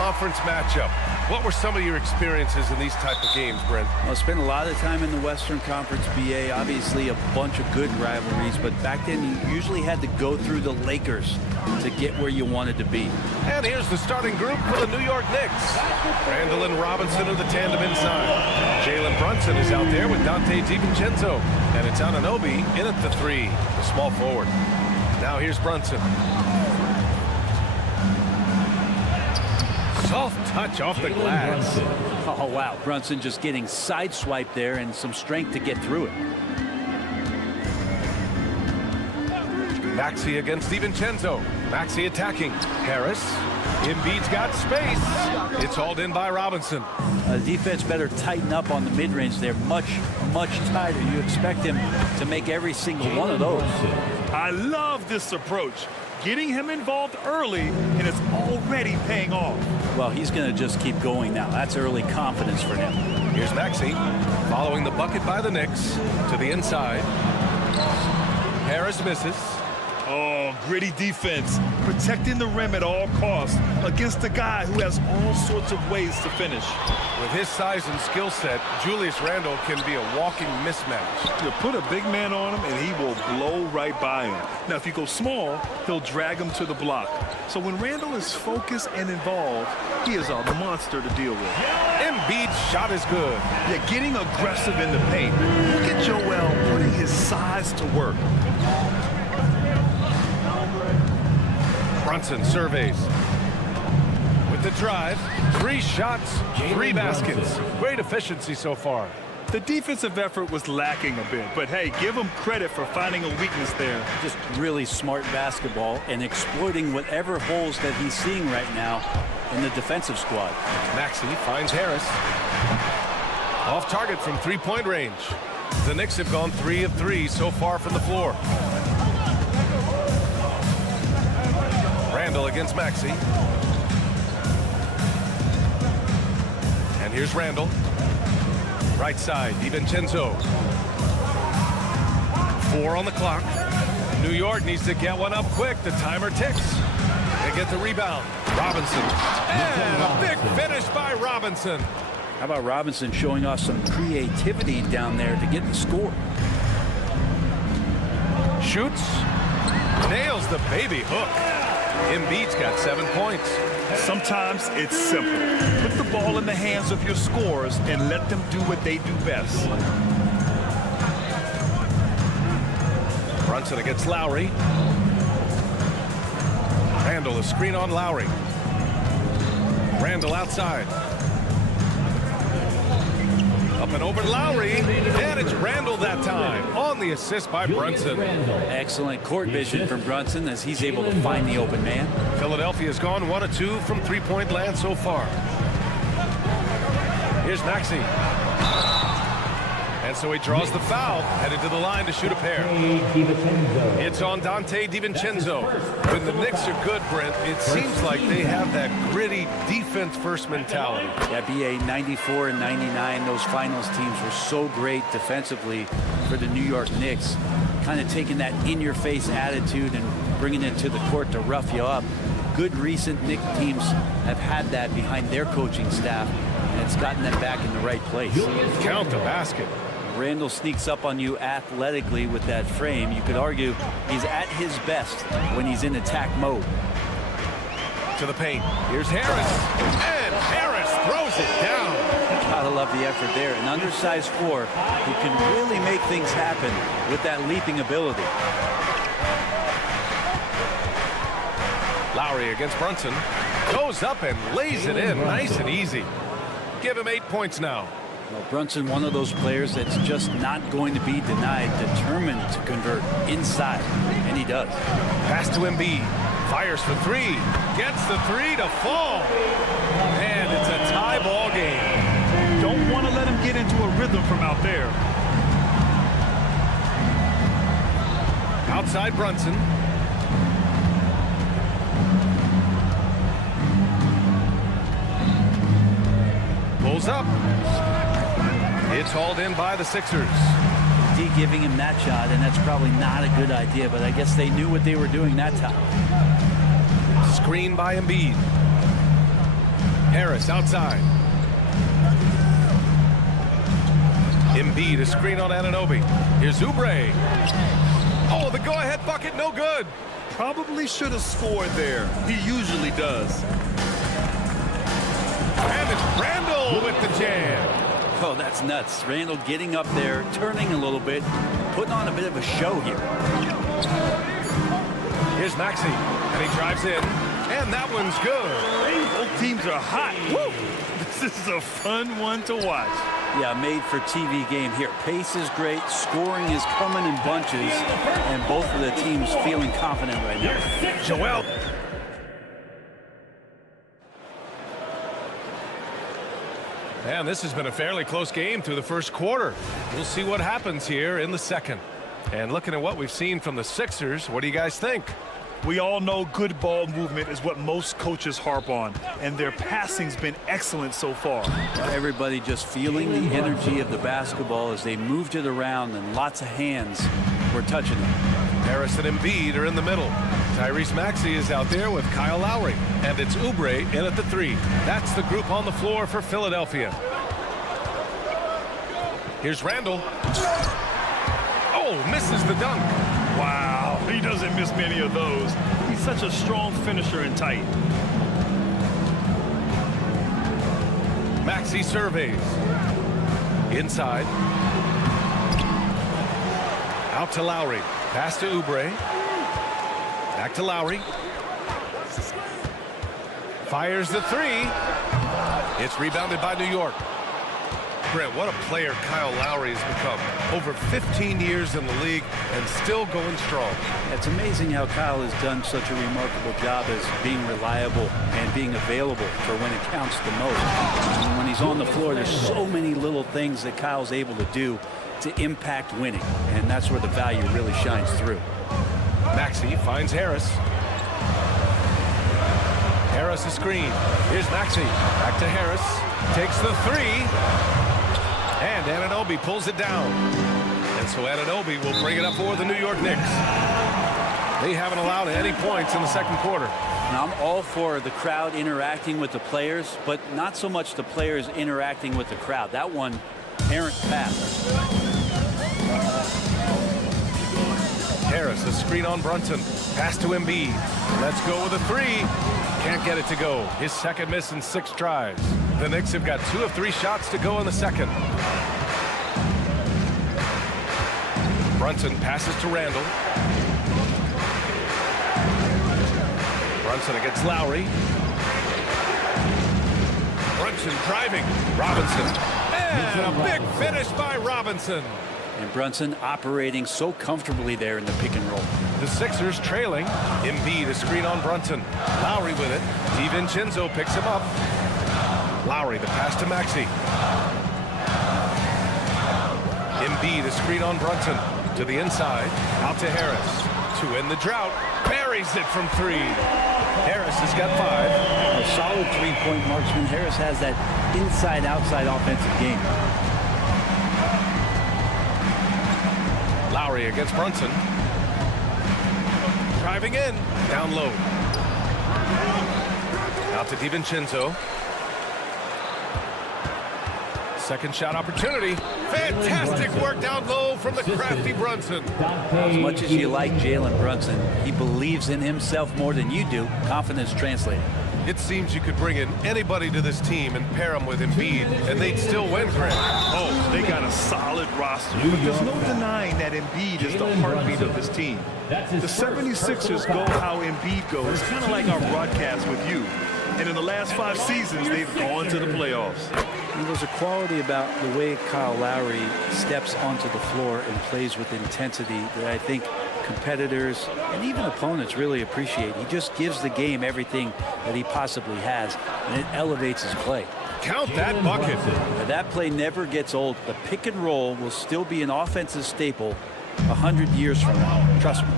conference matchup. What were some of your experiences in these type of games, Brent? I spent a lot of time in the Western Conference, BA. Obviously, a bunch of good rivalries, but back then you usually had to go through the Lakers to get where you wanted to be. And here's the starting group for the New York Knicks. Randall and Robinson are the tandem inside. Jalen Brunson is out there with Dante DiVincenzo. And it's Anunoby in at the 3, the small forward. Now here's Brunson. Soft touch off the glass. Oh, wow. Brunson just getting sideswiped there and some strength to get through it. Maxey against DiVincenzo. Maxey attacking. Harris. Embiid's got space. It's hauled in by Robinson. Defense better tighten up on the mid-range. They're much tighter. You expect him to make every single one of those. I love this approach. Getting him involved early, and it's already paying off. Well, he's going to just keep going now. That's early confidence for him. Here's Maxey following the bucket by the Knicks to the inside. Harris misses. Oh, gritty defense, protecting the rim at all costs against a guy who has all sorts of ways to finish. With his size and skill set, Julius Randle can be a walking mismatch. You put a big man on him, and he will blow right by him. Now, if you go small, he'll drag him to the block. So when Randle is focused and involved, he is a monster to deal with. Embiid's shot is good. Yeah, getting aggressive in the paint. Look at Joel putting his size to work. Brunson surveys. With the drive, 3 shots, 3 baskets. Great efficiency so far. The defensive effort was lacking a bit, but hey, give him credit for finding a weakness there. Just really smart basketball and exploiting whatever holes that he's seeing right now in the defensive squad. Maxey finds Harris. Off target from 3-point range. The Knicks have gone 3 of 3 so far from the floor. Randall against Maxey. And here's Randall. Right side, DiVincenzo. 4 on the clock. New York needs to get one up quick. The timer ticks. They get the rebound. Robinson. And a big finish by Robinson. How about Robinson showing off some creativity down there to get the score? Shoots. Nails the baby hook. Embiid's got 7 points. Sometimes it's simple. Put the ball in the hands of your scorers and let them do what they do best. Brunson against Lowry. Randall, a screen on Lowry. Randall outside. Up and over Lowry, and it's Randall that time on the assist by Brunson. Excellent court vision from Brunson as he's able to find the open man. Philadelphia's gone 1 of 2 from 3-point land so far. Here's Maxey. And so he draws the foul, headed to the line to shoot a pair. It's on Dante DiVincenzo. When the Knicks are good, Brent, it seems like they have that gritty defense-first mentality. Yeah, BA 94 and 99, those finals teams were so great defensively for the New York Knicks. Kind of taking that in-your-face attitude and bringing it to the court to rough you up. Good recent Knicks teams have had that behind their coaching staff, and it's gotten them back in the right place. Count the basket. Randall sneaks up on you athletically with that frame. You could argue he's at his best when he's in attack mode. To the paint. Here's Harris. And Harris throws it down. Gotta love the effort there. An undersized 4 who can really make things happen with that leaping ability. Lowry against Brunson. Goes up and lays it in nice and easy. Give him 8 points now. Well, Brunson, one of those players that's just not going to be denied, determined to convert inside, and he does. Pass to Embiid. Fires for 3. Gets the 3 to fall. And it's a tie ball game. Don't want to let him get into a rhythm from out there. Outside Brunson. Pulls up. It's hauled in by the Sixers. D giving him that shot, and that's probably not a good idea, but I guess they knew what they were doing that time. Screen by Embiid. Harris outside. Embiid, a screen on Anunoby. Here's Oubre. Oh, the go-ahead bucket, no good. Probably should have scored there. He usually does. And it's Randall with the jam. Oh, that's nuts. Randall getting up there, turning a little bit, putting on a bit of a show here. Here's Maxey, and he drives in, and that one's good. Both teams are hot. Woo! This is a fun one to watch. Yeah, made for TV game here. Pace is great, scoring is coming in bunches, and both of the teams feeling confident right now. Joel. And this has been a fairly close game through the first quarter. We'll see what happens here in the second. And looking at what we've seen from the Sixers, what do you guys think? We all know good ball movement is what most coaches harp on, and their passing's been excellent so far. Everybody just feeling the energy of the basketball as they moved it around, and lots of hands were touching it. Harris and Embiid are in the middle. Tyrese Maxey is out there with Kyle Lowry, and it's Oubre in at the 3. That's the group on the floor for Philadelphia. Here's Randall. Oh, misses the dunk. Wow, he doesn't miss many of those. He's such a strong finisher and tight. Maxey surveys. Inside. Out to Lowry. Pass to Oubre. Back to Lowry. Fires the 3. It's rebounded by New York. Brent, what a player Kyle Lowry has become. Over 15 years in the league and still going strong. It's amazing how Kyle has done such a remarkable job as being reliable and being available for when it counts the most. And when he's on the floor, there's so many little things that Kyle's able to do to impact winning, and that's where the value really shines through. Maxey finds Harris. Harris a screen. Here's Maxey. Back to Harris. Takes the 3. And Anunoby pulls it down. And so Anunoby will bring it up for the New York Knicks. They haven't allowed any points in the second quarter. Now, I'm all for the crowd interacting with the players, but not so much the players interacting with the crowd. That one, errant pass. Harris, a screen on Brunson. Pass to Embiid. Let's go with a 3. Can't get it to go. His second miss in 6 tries. The Knicks have got 2 of 3 shots to go in the second. Brunson passes to Randall. Brunson against Lowry. Brunson driving. Robinson. And a big finish by Robinson. And Brunson operating so comfortably there in the pick and roll. The Sixers trailing. Embiid a screen on Brunson. Lowry with it. DiVincenzo picks him up. Lowry the pass to Maxey. Embiid a screen on Brunson. To the inside. Out to Harris. To end the drought. Buries it from 3. Harris has got 5. A solid 3-point marksman. Harris has that inside-outside offensive game. Lowry against Brunson. Driving in. Down low. Out to DiVincenzo. Second shot opportunity. Fantastic work down low from the crafty Brunson. As much as you like Jalen Brunson, he believes in himself more than you do. Confidence translated. It seems you could bring in anybody to this team and pair them with Embiid, and they'd still win, Grant. Oh, they got a solid roster. But there's no denying that Embiid is the heartbeat of this team. The 76ers go how Embiid goes, kind of like our broadcast with you. And in the last 5 seasons, they've gone to the playoffs. And there's a quality about the way Kyle Lowry steps onto the floor and plays with intensity that I think competitors and even opponents really appreciate. He just gives the game everything that he possibly has, and it elevates his play. Count that bucket. That play never gets old. The pick and roll will still be an offensive staple 100 years from now. Trust me.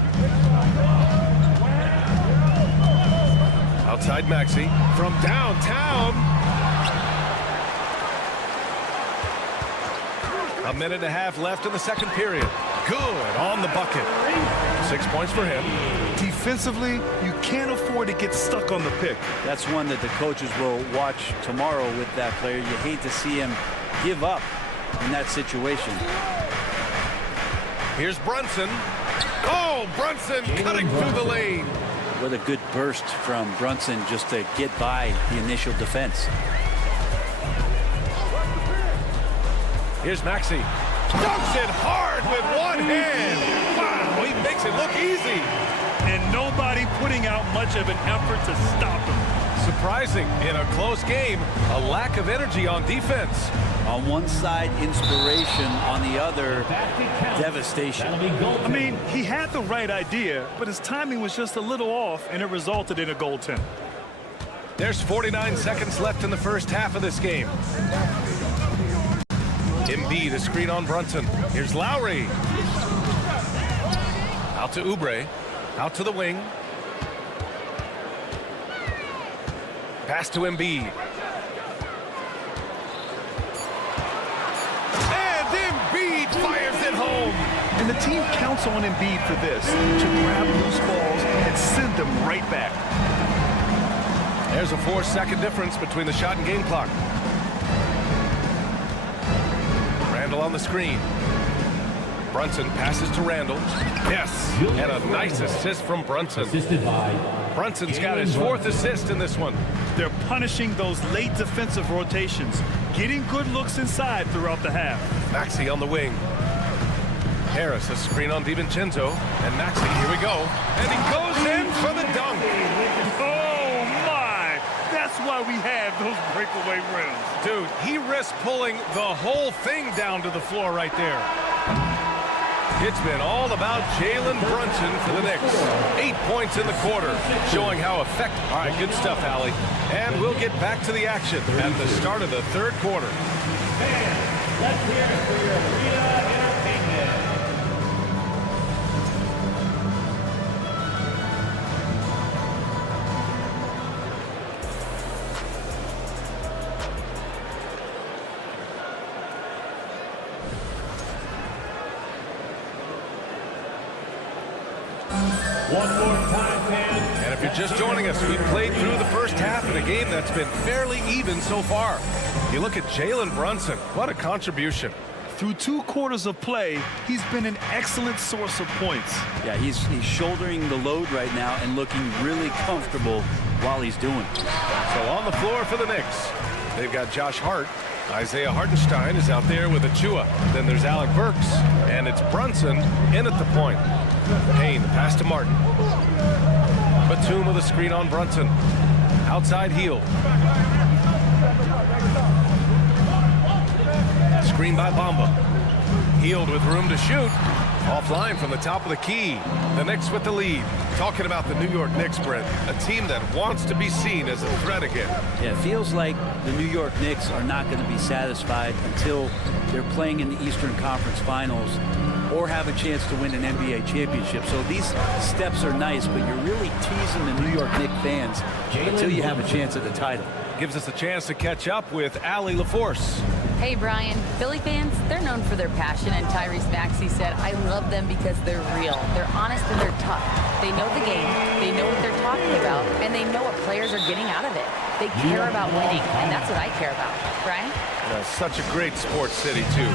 Outside Maxey from downtown. A minute and a half left in the second period. Good on the bucket. 6 points for him. Defensively, you can't afford to get stuck on the pick. That's one that the coaches will watch tomorrow with that player. You hate to see him give up in that situation. Here's Brunson. Oh, Brunson cutting through the lane. What a good burst from Brunson just to get by the initial defense. Here's Maxey. Dunks it hard with one hand. Wow, he makes it look easy. And nobody putting out much of an effort to stop him. Surprising in a close game, a lack of energy on defense. On one side, inspiration. On the other, devastation. I mean, he had the right idea, but his timing was just a little off, and it resulted in a goaltend. There's 49 seconds left in the first half of this game. Embiid, a screen on Brunson. Here's Lowry. Out to Oubre. Out to the wing. Pass to Embiid. And Embiid fires it home. And the team counts on Embiid for this, to grab loose balls and send them right back. There's a 4-second difference between the shot and game clock. Randall on the screen. Brunson passes to Randall. Yes, and a nice assist from Brunson. Brunson's got his 4th assist in this one. They're punishing those late defensive rotations, getting good looks inside throughout the half. Maxey on the wing. Harris, a screen on DiVincenzo. And Maxey, here we go. And he goes in for the dunk. Oh, my! That's why we have those breakaway rims. Dude, he risked pulling the whole thing down to the floor right there. It's been all about Jalen Brunson for the Knicks. 8 points in the quarter, showing how effective. All right, good stuff, Allie. And we'll get back to the action at the start of the third quarter. Let's hear it for your arena entertainment. One more time, fans. And if you're just joining us, we played through the first half in a game that's been fairly even so far. You look at Jalen Brunson, what a contribution. Through 2 quarters of play, he's been an excellent source of points. Yeah, he's shouldering the load right now and looking really comfortable while he's doing it. So on the floor for the Knicks, they've got Josh Hart. Isaiah Hartenstein is out there with Achua. Then there's Alec Burks, and it's Brunson in at the point. Payne, the pass to Martin. Batum with a screen on Brunson. Outside heel. Screen by Bamba. Healed with room to shoot. Offline from the top of the key. The Knicks with the lead. Talking about the New York Knicks, Brent. A team that wants to be seen as a threat again. Yeah, it feels like the New York Knicks are not going to be satisfied until they're playing in the Eastern Conference Finals or have a chance to win an NBA championship. So these steps are nice, but you're really teasing the New York Knicks fans until you have a chance at the title. Gives us a chance to catch up with Allie LaForce. Hey, Brian. Philly fans, they're known for their passion, and Tyrese Maxey said, I love them because they're real. They're honest and they're tough. They know the game, they know what they're talking about, and they know what players are getting out of it. They care about winning, and that's what I care about. Brian? Such a great sports city, too.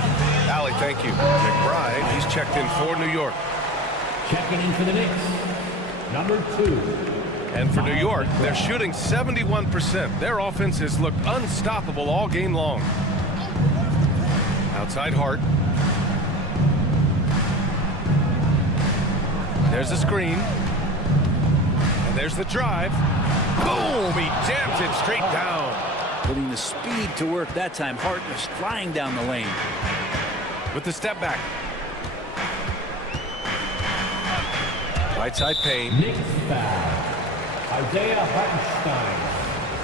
Allie, thank you. McBride, he's checked in for New York. Checking in for the Knicks, number 2. And for New York, they're shooting 71%. Their offense has looked unstoppable all game long. Outside Hart. There's the screen. And there's the drive. Boom! He jams it straight down. Putting the speed to work that time. Hart was flying down the lane. With the step back. Right side Payne. Knicks foul. Isaiah Hartenstein.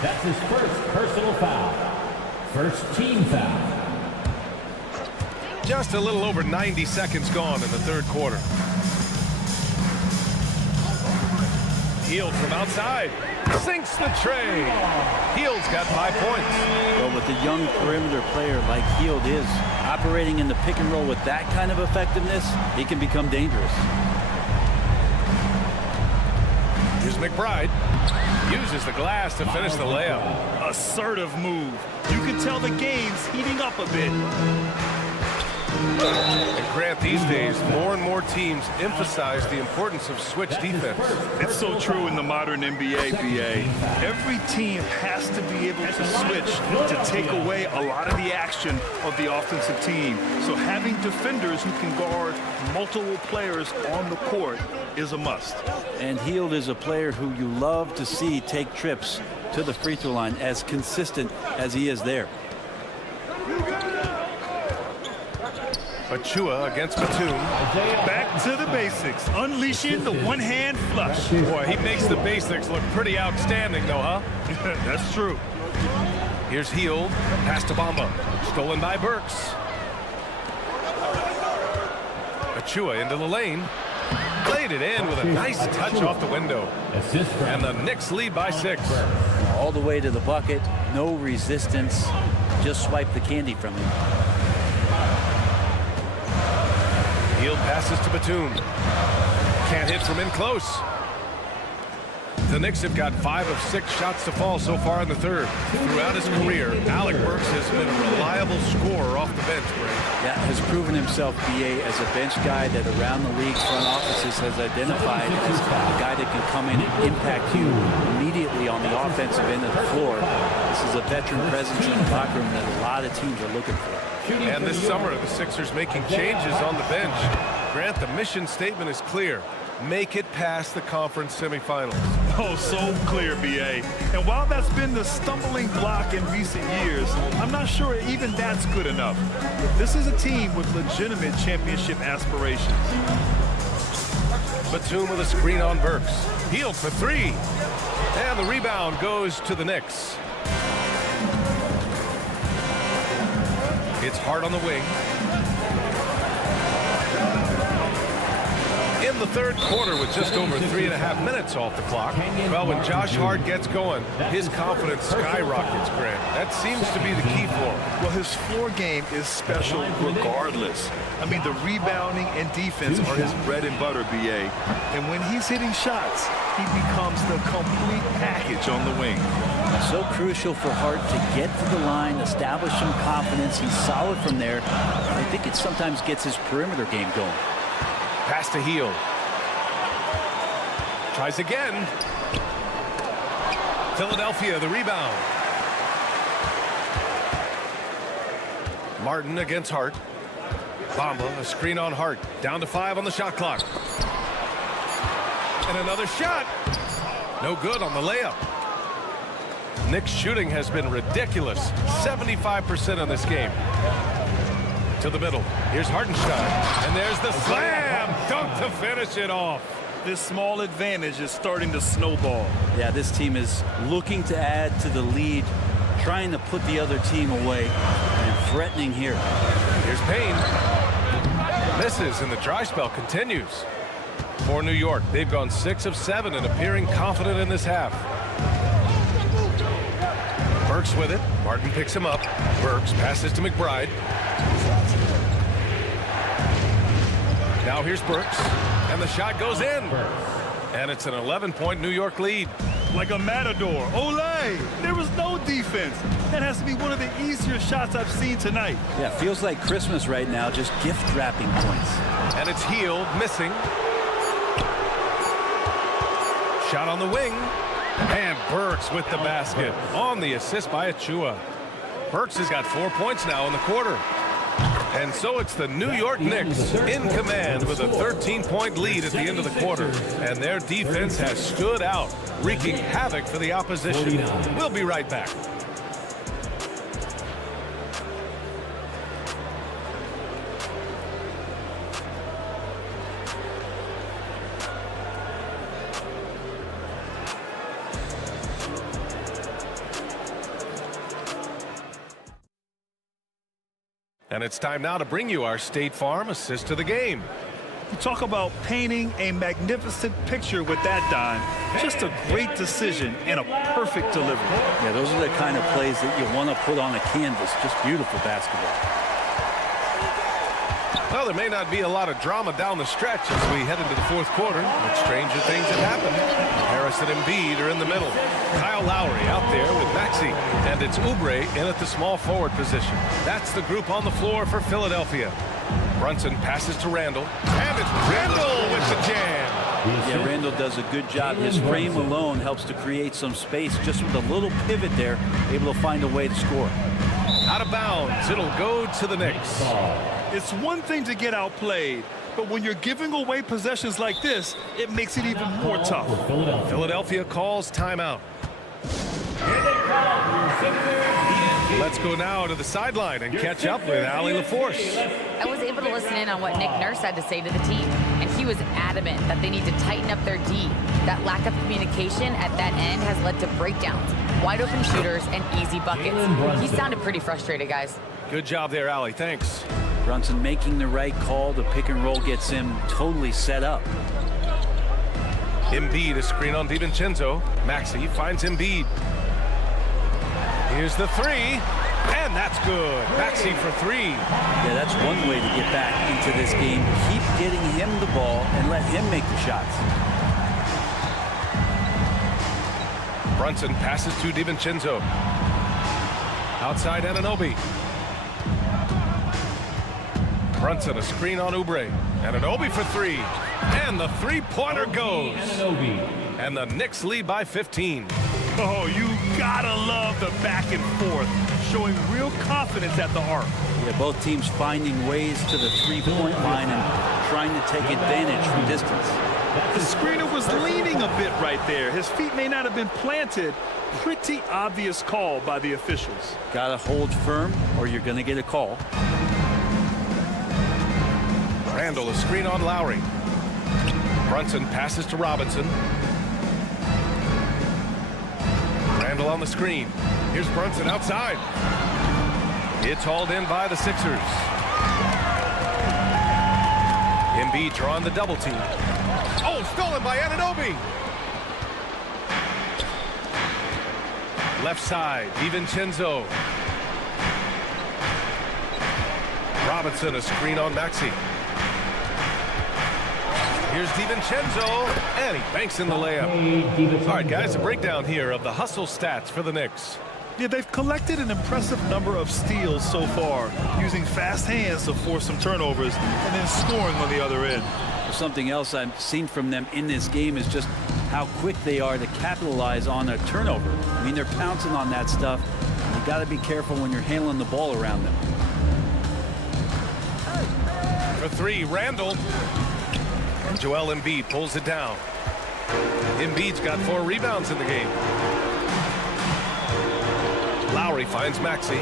That's his first personal foul. First team foul. Just a little over 90 seconds gone in the third quarter. Hield from outside. Sinks the tray. Hield's got 5 points. Well, with a young perimeter player like Hield is, operating in the pick and roll with that kind of effectiveness, he can become dangerous. McBride. Uses the glass to finish the layup. Assertive move. You can tell the game's heating up a bit. And Grant, these days, more and more teams emphasize the importance of switch defense. It's so true in the modern NBA, BA. Every team has to be able to switch to take away a lot of the action of the offensive team. So having defenders who can guard multiple players on the court is a must. And Hield is a player who you love to see take trips to the free throw line, as consistent as he is there. Achua against Batum. Back to the basics, unleashing the one-hand flush. Boy, he makes the basics look pretty outstanding, though, huh? That's true. Here's Hield, pass to Bamba, stolen by Burks. Achua into the lane, played it in with a nice touch off the window. And the Knicks lead by 6. All the way to the bucket, no resistance, just swipe the candy from him. Hield passes to Batum. Can't hit from in close. The Knicks have got 5 of 6 shots to fall so far in the third. Throughout his career, Alec Burks has been a reliable scorer off the bench, Greg. Yeah, has proven himself, BA, as a bench guy that around the league front offices has identified as a guy that can come in and impact you immediately on the offensive end of the floor. This is a veteran presence in the locker room that a lot of teams are looking for. And this summer, the Sixers making changes on the bench. Grant, the mission statement is clear. Make it past the conference semifinals. Oh, so clear, BA. And while that's been the stumbling block in recent years, I'm not sure even that's good enough. This is a team with legitimate championship aspirations. Batum with a screen on Burks. Hield for 3. And the rebound goes to the Knicks. It's Hart on the wing. In the third quarter with just over 3.5 minutes off the clock. Well, when Josh Hart gets going, his confidence skyrockets, Grant. That seems to be the key for him. Well, his floor game is special regardless. I mean, the rebounding and defense are his bread and butter, BA. And when he's hitting shots, he becomes the complete package on the wing. So crucial for Hart to get to the line, establish some confidence. He's solid from there. I think it sometimes gets his perimeter game going. Pass to Hield. Tries again. Philadelphia, the rebound. Martin against Hart. Bamba, a screen on Hart. Down to 5 on the shot clock. And another shot. No good on the layup. Knicks shooting has been ridiculous. 75% in this game. To the middle. Here's Hartenstein. And there's the slam dunk to finish it off. This small advantage is starting to snowball. Yeah, this team is looking to add to the lead, trying to put the other team away, and threatening here. Here's Payne. Misses, and the dry spell continues. For New York, they've gone 6 of 7 and appearing confident in this half. Burks with it. Martin picks him up. Burks passes to McBride. Now here's Burks, and the shot goes in. And it's an 11-point New York lead. Like a matador. Olay! There was no defense. That has to be one of the easier shots I've seen tonight. Yeah, feels like Christmas right now, just gift wrapping points. And it's Hield missing. Shot on the wing. And Burks with the basket on the assist by Achua. Burks has got 4 points now in the quarter. And so it's the New York Knicks in command with a 13-point lead at the end of the quarter. And their defense has stood out, wreaking havoc for the opposition. We'll be right back. And it's time now to bring you our State Farm assist to the game. You talk about painting a magnificent picture with that, Don. Just a great decision and a perfect delivery. Yeah, those are the kind of plays that you want to put on a canvas. Just beautiful basketball. Well, there may not be a lot of drama down the stretch as we head into the fourth quarter, but stranger things have happened. Harris Harris and Embiid are in the middle. Kyle Lowry out there with Maxey. And it's Oubre in at the small forward position. That's the group on the floor for Philadelphia. Brunson passes to Randall. And it's Randall with the jam. Yeah, Randall does a good job. His frame alone helps to create some space. Just with a little pivot there, able to find a way to score. Out of bounds. It'll go to the Knicks. It's one thing to get outplayed, but when you're giving away possessions like this, it makes it even more tough. Philadelphia calls timeout. Let's go now to the sideline and catch up with Allie LaForce. I was able to listen in on what Nick Nurse had to say to the team, and he was adamant that they need to tighten up their D. That lack of communication at that end has led to breakdowns, wide open shooters, and easy buckets. He sounded pretty frustrated, guys. Good job there, Allie. Thanks. Brunson making the right call. The pick and roll gets him totally set up. Embiid, a screen on DiVincenzo. Maxey finds Embiid. Here's the three, and that's good. Maxey for three. Yeah, that's one way to get back into this game. Keep getting him the ball and let him make the shots. Brunson passes to DiVincenzo. Outside Anunoby. Brunson, a screen on Oubre. Anunoby for three. And the three-pointer goes. And the Knicks lead by 15. Oh, you gotta love the back and forth, showing real confidence at the arc. Yeah, both teams finding ways to the three-point line and trying to take advantage from distance. The screener was leaning a bit right there. His feet may not have been planted. Pretty obvious call by the officials. Gotta hold firm or you're gonna get a call. Randall, a screen on Lowry. Brunson passes to Robinson. Randall on the screen. Here's Brunson outside. It's hauled in by the Sixers. Embiid drawing the double team. Oh, stolen by Anunoby. Left side, DiVincenzo. Robinson, a screen on Maxey. Here's DiVincenzo, and he banks in the layup. All right, guys, a breakdown here of the hustle stats for the Knicks. Yeah, they've collected an impressive number of steals so far, using fast hands to force some turnovers and then scoring on the other end. Something else I've seen from them in this game is just how quick they are to capitalize on a turnover. I mean, they're pouncing on that stuff. You got to be careful when you're handling the ball around them. For three, Randall. And Joel Embiid pulls it down. Embiid's got 4 rebounds in the game. Lowry finds Maxey.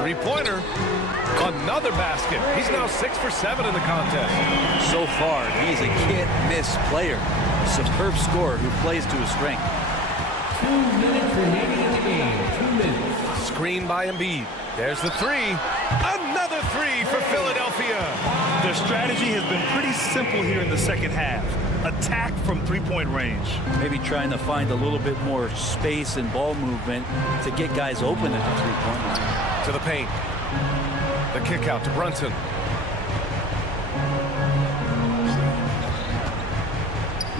Three-pointer. Another basket. He's now 6 for 7 in the contest. So far, he's a can't-miss player. A superb scorer who plays to his strength. 2 minutes remaining in the game. 2 minutes. Screen by Embiid. There's the three. Another three for Philadelphia. Their strategy has been pretty simple here in the second half. Attack from three-point range. Maybe trying to find a little bit more space and ball movement to get guys open at the three-point line. To the paint. The kick out to Brunson.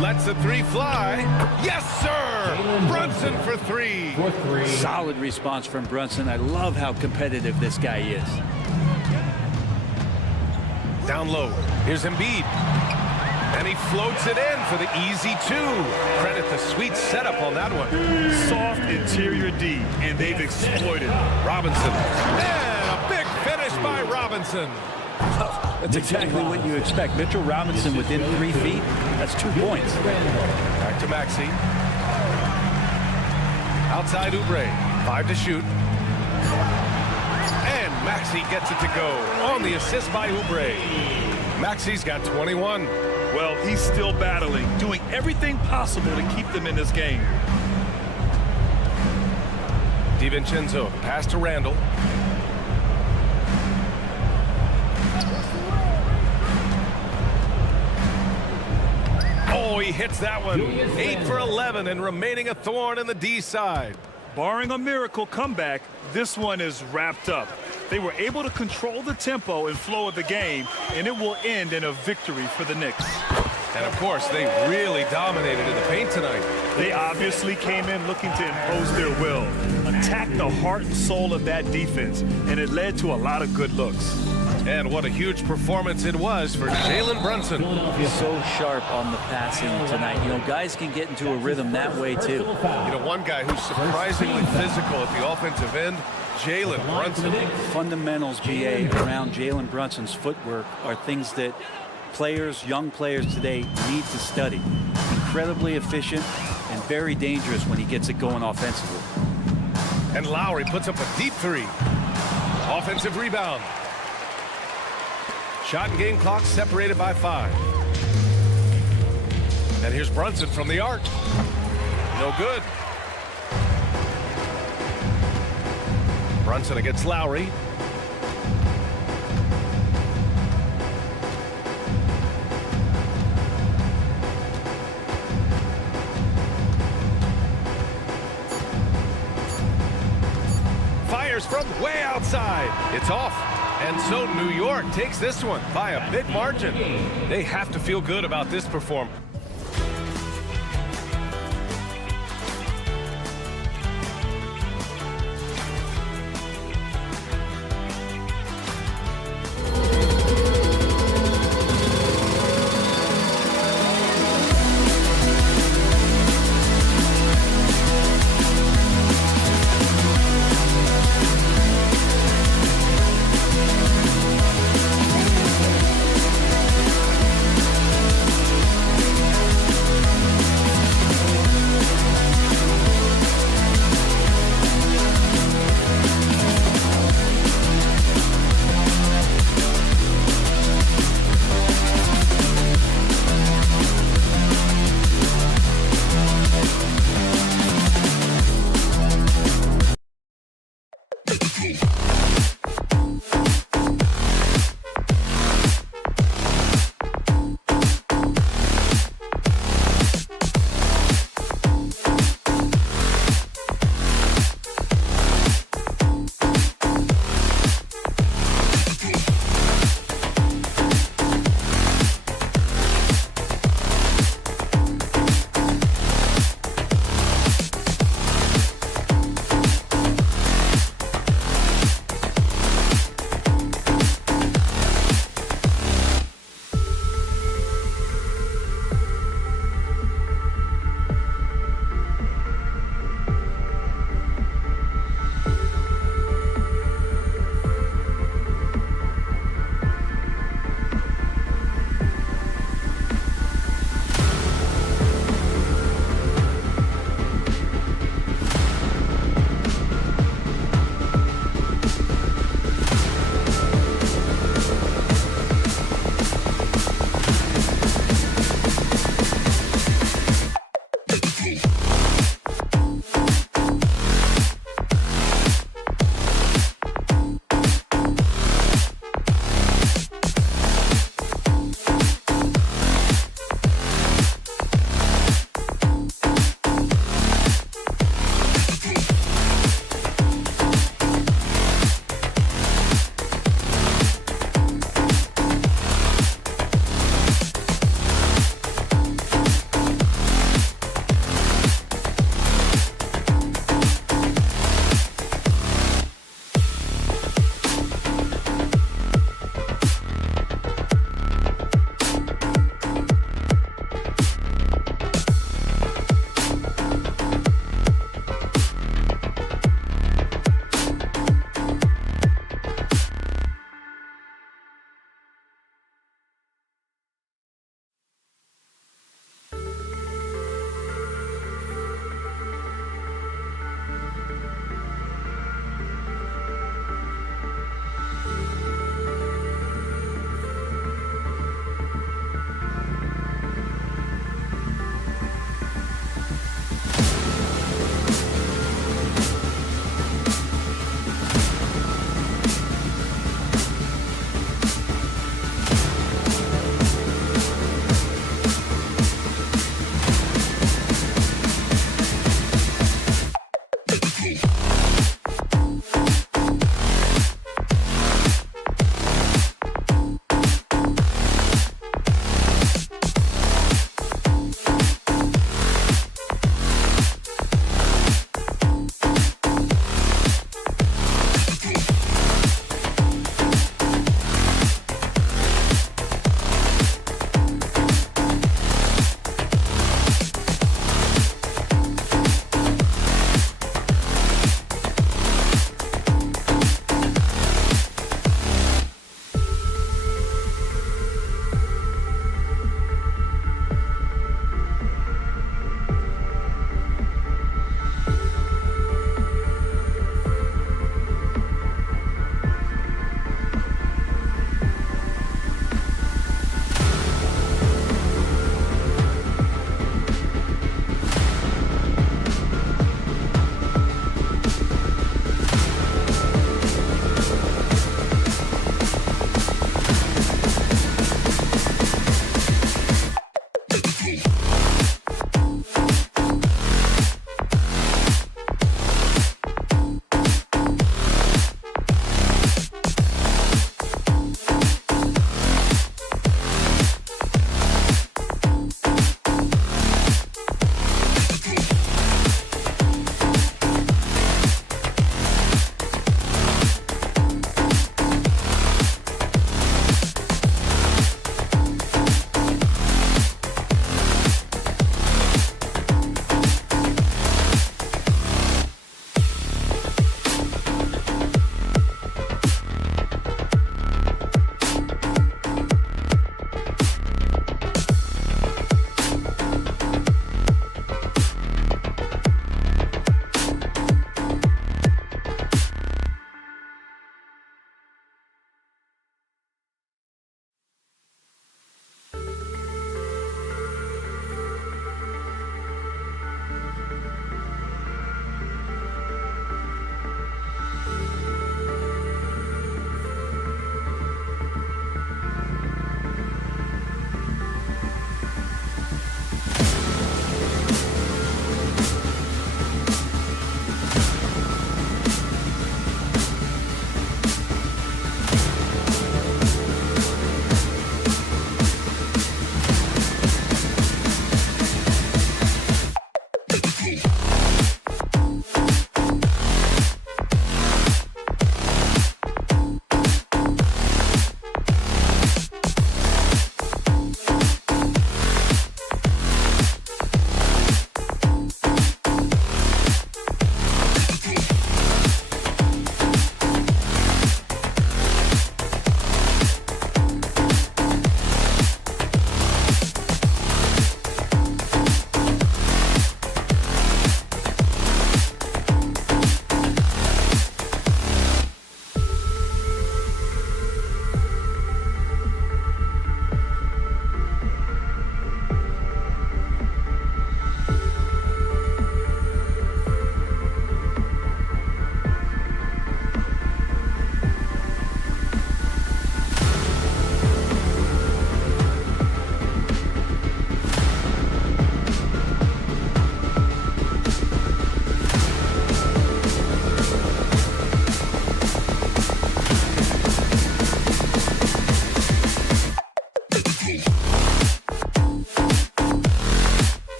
Lets the three fly. Yes, sir! Brunson for three. Solid response from Brunson. I love how competitive this guy is. Down low. Here's Embiid. And he floats it in for the easy two. Credit the sweet setup on that one. Soft interior D, and they've exploited. Robinson. And a big finish by Robinson. That's exactly what you expect. Mitchell Robinson within 3 feet. That's 2 points. Back to Maxey. Outside Oubre. 5 to shoot. And Maxey gets it to go on the assist by Oubre. Maxey's got 21. Well, he's still battling, doing everything possible to keep them in this game. DiVincenzo, pass to Randall. Oh, he hits that one. 8 for 11 and remaining a thorn in the D side. Barring a miracle comeback, this one is wrapped up. They were able to control the tempo and flow of the game, and it will end in a victory for the Knicks. And, of course, they really dominated in the paint tonight. They obviously came in looking to impose their will, attack the heart and soul of that defense, and it led to a lot of good looks. And what a huge performance it was for Jalen Brunson. He's so sharp on the passing tonight. You know, guys can get into a rhythm that way, too. You know, one guy who's surprisingly physical at the offensive end, Jalen Brunson. Fundamentals, GA, around Jalen Brunson's footwork are things that young players today need to study. Incredibly efficient and very dangerous when he gets it going offensively. And Lowry puts up a deep three. Offensive rebound. Shot and game clock separated by 5. And here's Brunson from the arc. No good. Brunson against Lowry. Fires from way outside. It's off. And so New York takes this one by a big margin. They have to feel good about this performance.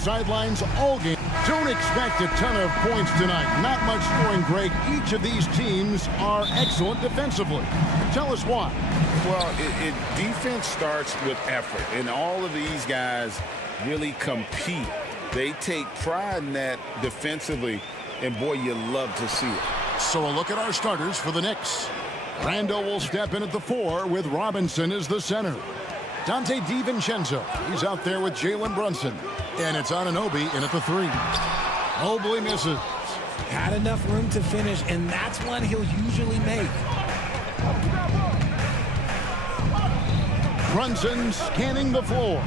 sidelines all game. Don't expect a ton of points tonight. Not much scoring, Greg. Each of these teams are excellent defensively. Tell us why. Well, defense starts with effort, and all of these guys really compete. They take pride in that defensively, and boy, you love to see it. So a look at our starters for the Knicks. Randall will step in at the 4 with Robinson as the center. Dante DiVincenzo, he's out there with Jalen Brunson. And it's Anunoby in at the 3. Mobley misses. Had enough room to finish, and that's one he'll usually make. Brunson scanning the floor.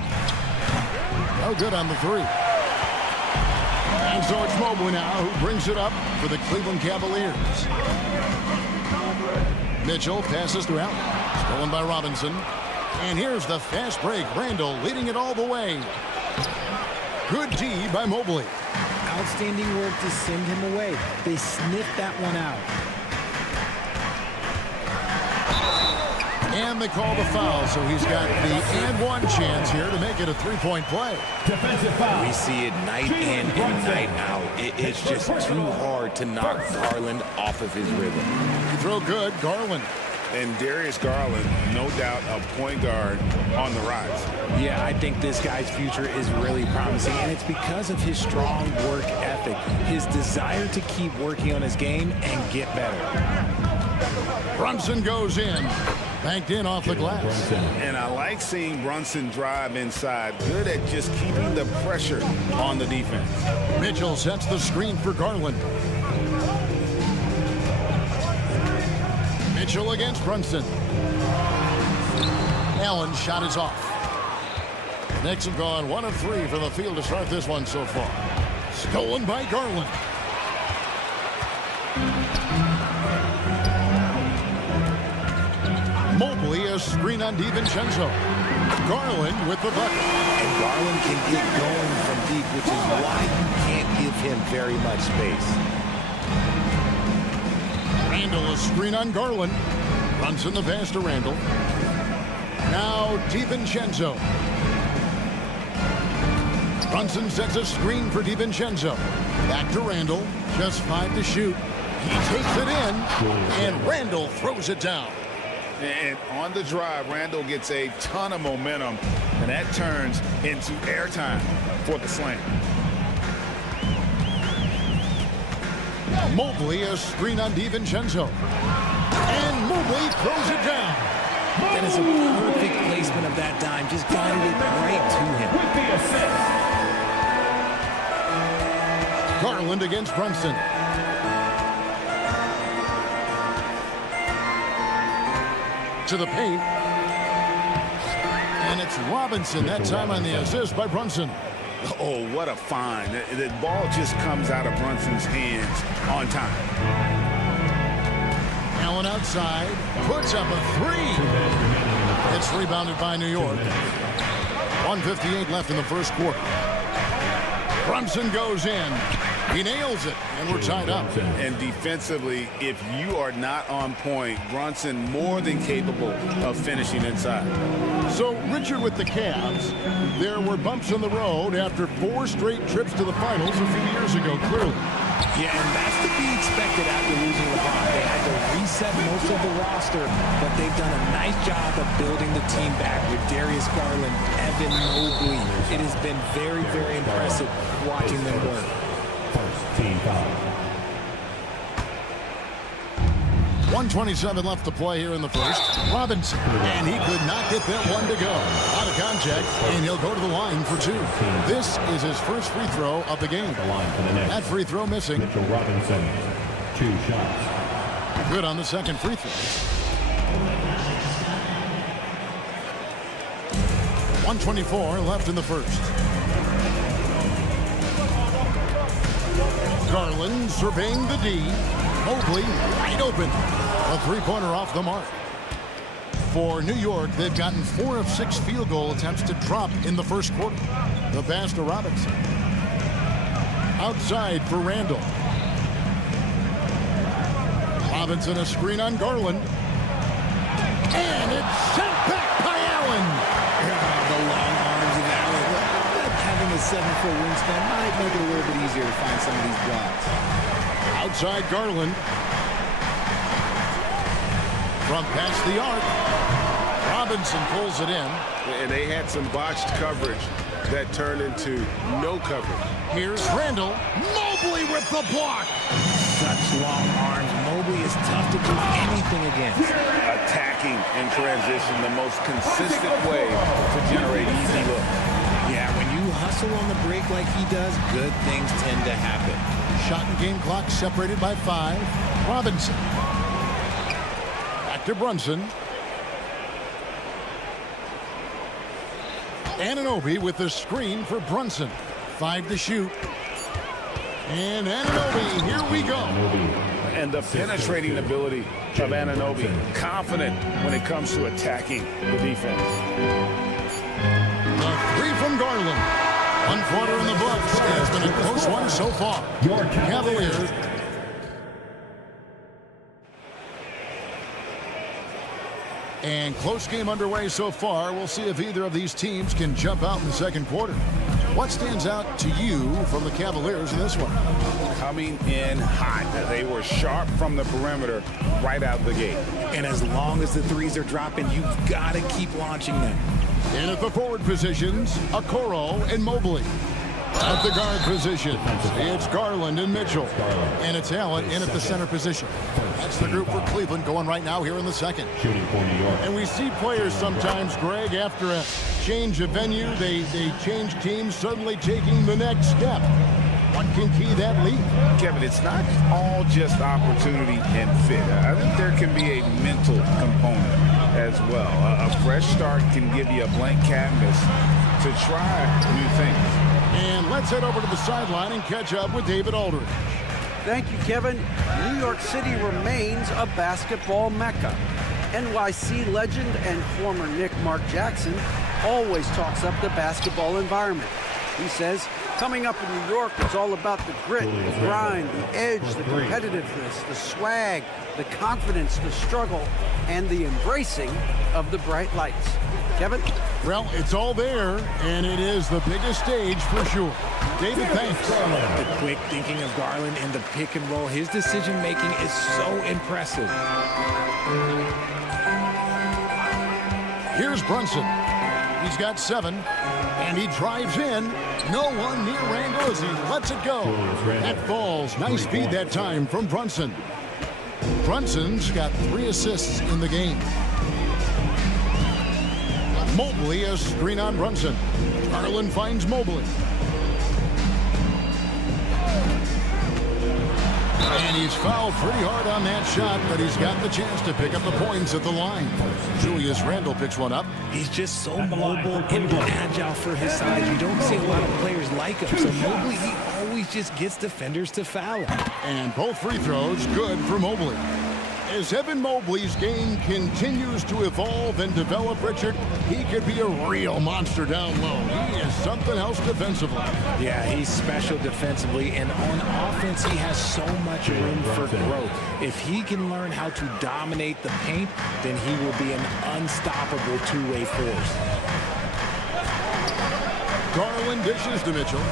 No good on the 3. And so it's Mobley now who brings it up for the Cleveland Cavaliers. Mitchell passes to Allen. Stolen by Robinson. And here's the fast break. Randall leading it all the way. Good D by Mobley. Outstanding work to send him away. They sniffed that one out. And they call the foul, so he's got the and one chance here to make it a three-point play. Defensive foul. We see it night in and night out. It's just too hard to knock Garland off of his rhythm. You throw good, Garland. And Darius Garland, no doubt a point guard on the rise. Yeah, I think this guy's future is really promising, and it's because of his strong work ethic, his desire to keep working on his game and get better. Brunson goes in. Banked in off the glass. And I like seeing Brunson drive inside. Good at just keeping the pressure on the defense. Mitchell sets the screen for Garland. Mitchell against Brunson. Allen's shot is off. Knicks have gone 1 of 3 from the field to start this one so far. Stolen by Garland. Mobley, a screen on DiVincenzo. Garland with the bucket. And Garland can get going from deep, which is why you can't give him very much space. Randall, a screen on Garland. Brunson the pass to Randall. Now DiVincenzo. Brunson sets a screen for DiVincenzo. Back to Randall. Just 5 to shoot. He takes it in, and Randall throws it down. And on the drive, Randall gets a ton of momentum, and that turns into airtime for the slam. Mobley, a screen on DiVincenzo. And Mobley throws it down. That is a perfect placement of that dime. Just guided it right to him. With the assist. Garland against Brunson. To the paint. And it's Robinson, that time on the assist by Brunson. Oh, what a find. The ball just comes out of Brunson's hands on time. Allen outside, puts up a 3. It's rebounded by New York. 1:58 left in the first quarter. Brunson goes in. He nails it, and we're tied up. And defensively, if you are not on point, Brunson more than capable of finishing inside. So, Richard, with the Cavs, there were bumps on the road after 4 straight trips to the finals a few years ago, clearly. Yeah, and that's to be expected after losing LeBron. They had to reset most of the roster, but they've done a nice job of building the team back with Darius Garland, Evan Mobley. It has been very, very impressive watching them work. First team foul. 1:27 left to play here in the first. Robinson, and he could not get that one to go. Out of contact, and he'll go to the line for 2. This is his first free throw of the game. That free throw missing. Mitchell Robinson, 2 shots. Good on the second free throw. 1:24 left in the first. Garland surveying the D. Mobley wide open. A 3-pointer off the mark. For New York, they've gotten 4 of 6 field goal attempts to drop in the first quarter. The pass to Robinson. Outside for Randall. Robinson, a screen on Garland. And it's sent back by Allen. The long arms of Allen. Having a 7-foot wingspan might make it a little bit easier to find some of these blocks. Outside Garland. From past the arc. Robinson pulls it in. And they had some botched coverage that turned into no coverage. Here's Randall. Mobley with the block. Such long arms. Mobley is tough to do anything against. Attacking in transition, the most consistent way to generate easy looks. Yeah, when you hustle on the break like he does, good things tend to happen. Shot and game clock separated by 5. Robinson. Back to Brunson. Anunoby with the screen for Brunson. 5 to shoot. And Anunoby, here we go. And the penetrating ability of Anunoby, confident when it comes to attacking the defense. The 3 from Garland. 1 quarter in the books. It has been a close one so far. Cavaliers. And close game underway so far. We'll see if either of these teams can jump out in the second quarter. What stands out to you from the Cavaliers in this one? Coming in hot. They were sharp from the perimeter right out of the gate. And as long as the threes are dropping, you've got to keep launching them. In at the forward positions, Okoro and Mobley. At the guard position, it's Garland and Mitchell. And it's Allen in at the center position. That's the group for Cleveland going right now here in the second. And we see players sometimes, Greg, after a change of venue, they change teams, suddenly taking the next step. What can key that lead? Kevin, it's not all just opportunity and fit. I think there can be a mental component as well. A fresh start can give you a blank canvas to try new things. And let's head over to the sideline and catch up with David Aldridge. Thank you, Kevin. New York City remains a basketball mecca. NYC legend and former Knick Mark Jackson always talks up the basketball environment. He says, coming up in New York, it's all about the grit, the grind, the edge, the competitiveness, the swag, the confidence, the struggle, and the embracing of the bright lights. Kevin? Well, it's all there, and it is the biggest stage for sure. David, thanks. The quick thinking of Garland in the pick and roll, his decision-making is so impressive. Here's Brunson. He's got 7, and he drives in. No one near Randall as he lets it go. That falls. Nice feed that time from Brunson. Brunson's got 3 assists in the game. Mobley, a screen on Brunson. Garland finds Mobley. And he's fouled pretty hard on that shot, but he's got the chance to pick up the points at the line. Julius Randle picks one up. He's just so mobile and agile for his size. You don't see a lot of players like him. So Mobley, he always just gets defenders to foul him. And both free throws good for Mobley. As Evan Mobley's game continues to evolve and develop, Richard, he could be a real monster down low. He is something else defensively. Yeah, he's special defensively, and on offense, he has so much room for growth. If he can learn how to dominate the paint, then he will be an unstoppable two-way force. Garland dishes to Mitchell.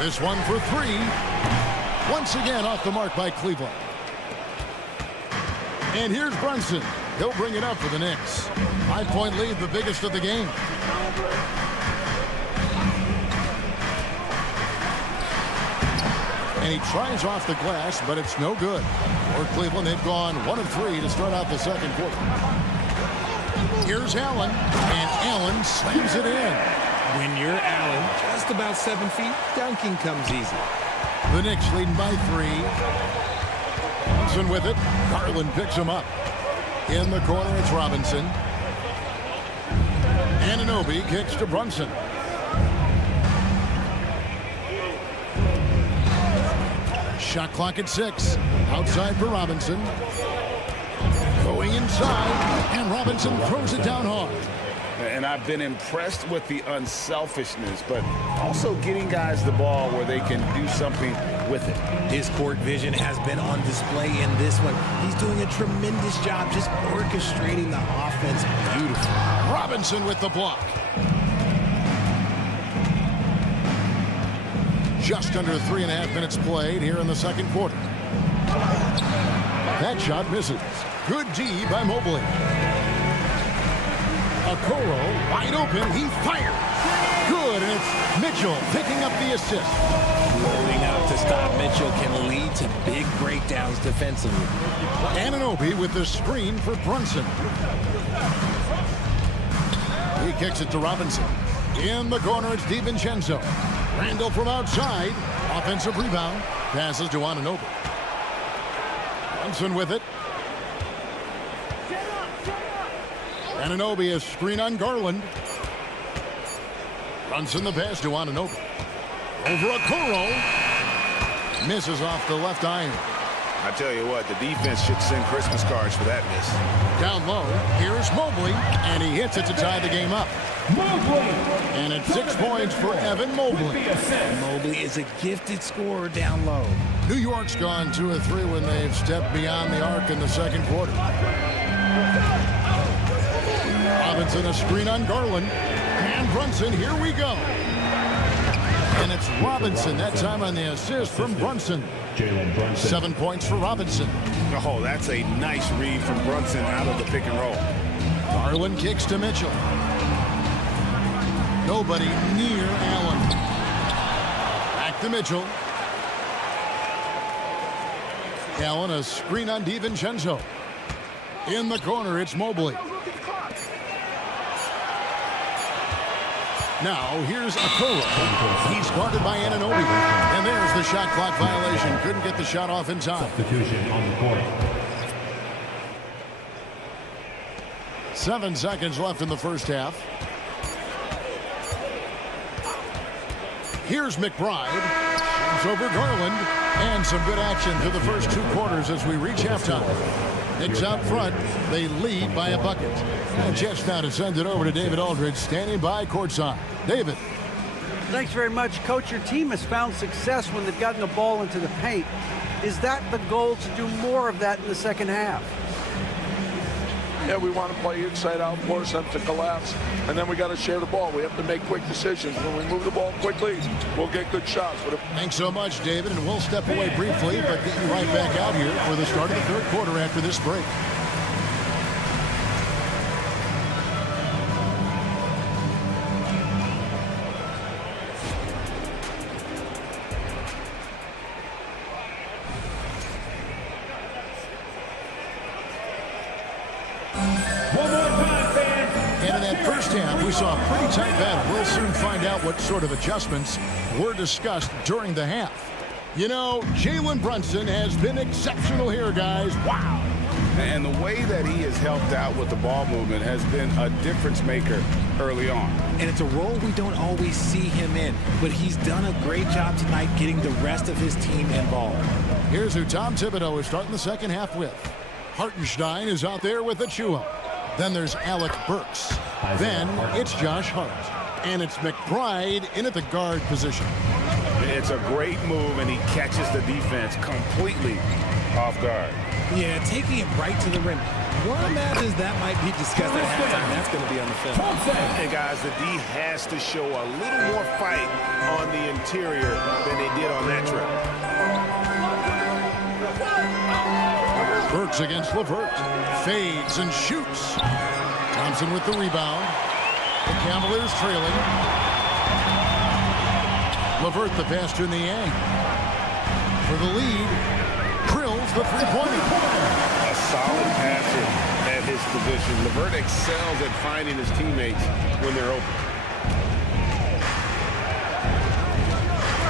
This one for 3. Once again off the mark by Cleveland. And here's Brunson. He'll bring it up for the Knicks. 5-point lead, the biggest of the game. And he tries off the glass, but it's no good. For Cleveland, they've gone 1 of 3 to start out the second quarter. Here's Allen, and Allen slams it in. When you're Allen, just about 7 feet, dunking comes easy. The Knicks leading by 3. Brunson with it. Garland picks him up. In the corner, it's Robinson. Anunoby kicks to Brunson. Shot clock at 6. Outside for Robinson. Going inside, and Robinson throws it down hard. And I've been impressed with the unselfishness, but also getting guys the ball where they can do something with it. His court vision has been on display in this one. He's doing a tremendous job just orchestrating the offense beautifully. Robinson with the block. just under 3.5 minutes played here in the second quarter. That shot misses. Good D by Mobley. Okoro wide open. He fires. Good, and it's Mitchell picking up the assist. Loading up to stop Mitchell can lead to big breakdowns defensively. Anunoby with the screen for Brunson. He kicks it to Robinson. In the corner, it's DiVincenzo. Randall from outside. Offensive rebound. Passes to Anunoby. Brunson with it. Anunoby, a screen on Garland. Brunson the pass to Anunoby. Over Okoro. Misses off the left iron. I tell you what, the defense should send Christmas cards for that miss. Down low, here's Mobley, and he hits it to tie the game up. Mobley. And it's 6 points for Evan Mobley. Mobley is a gifted scorer down low. New York's gone 2 of 3 when they've stepped beyond the arc in the second quarter. Robinson, a screen on Garland. And Brunson, here we go. And it's Robinson, that time on the assist from Brunson. 7 points for Robinson. Oh, that's a nice read from Brunson out of the pick and roll. Garland kicks to Mitchell. Nobody near Allen. Back to Mitchell. Allen, a screen on DiVincenzo. In the corner, it's Mobley. Now, here's Okoro. He's guarded by Anunoby. And there's the shot clock violation. Couldn't get the shot off in time. Substitution on the court. 7 seconds left in the first half. Here's McBride. Shoots over Garland. And some good action through the first 2 quarters as we reach halftime. Knicks out front. They lead by a bucket. And just now to send it over to David Aldridge, standing by courtside. David. Thanks very much, Coach. Your team has found success when they've gotten the ball into the paint. Is that the goal, to do more of that in the second half? Yeah, we want to play inside out, force them to collapse, and then we got to share the ball. We have to make quick decisions. When we move the ball quickly, we'll get good shots. Thanks so much, David, and we'll step away briefly, but get you right back out here for the start of the third quarter after this break. We saw a pretty tight battle. We'll soon find out what sort of adjustments were discussed during the half. You know, Jalen Brunson has been exceptional here, guys. Wow. And the way that he has helped out with the ball movement has been a difference maker early on. And it's a role we don't always see him in, but he's done a great job tonight getting the rest of his team involved. Here's who Tom Thibodeau is starting the second half with. Hartenstein is out there with Achua. Then there's Alec Burks. Then it's Josh Hart. And it's McBride in at the guard position. It's a great move, and he catches the defense completely off guard. Yeah, taking it right to the rim. One imagines that might be discussed at halftime. That's going to be on the film. And guys, the D has to show a little more fight on the interior than they did on that trip. Burks against LeVert. Fades and shoots. Thompson with the rebound. The Cavaliers trailing. LeVert the pass to Niang. For the lead. Drills the three-pointer. A solid passer at his position. LeVert excels at finding his teammates when they're open.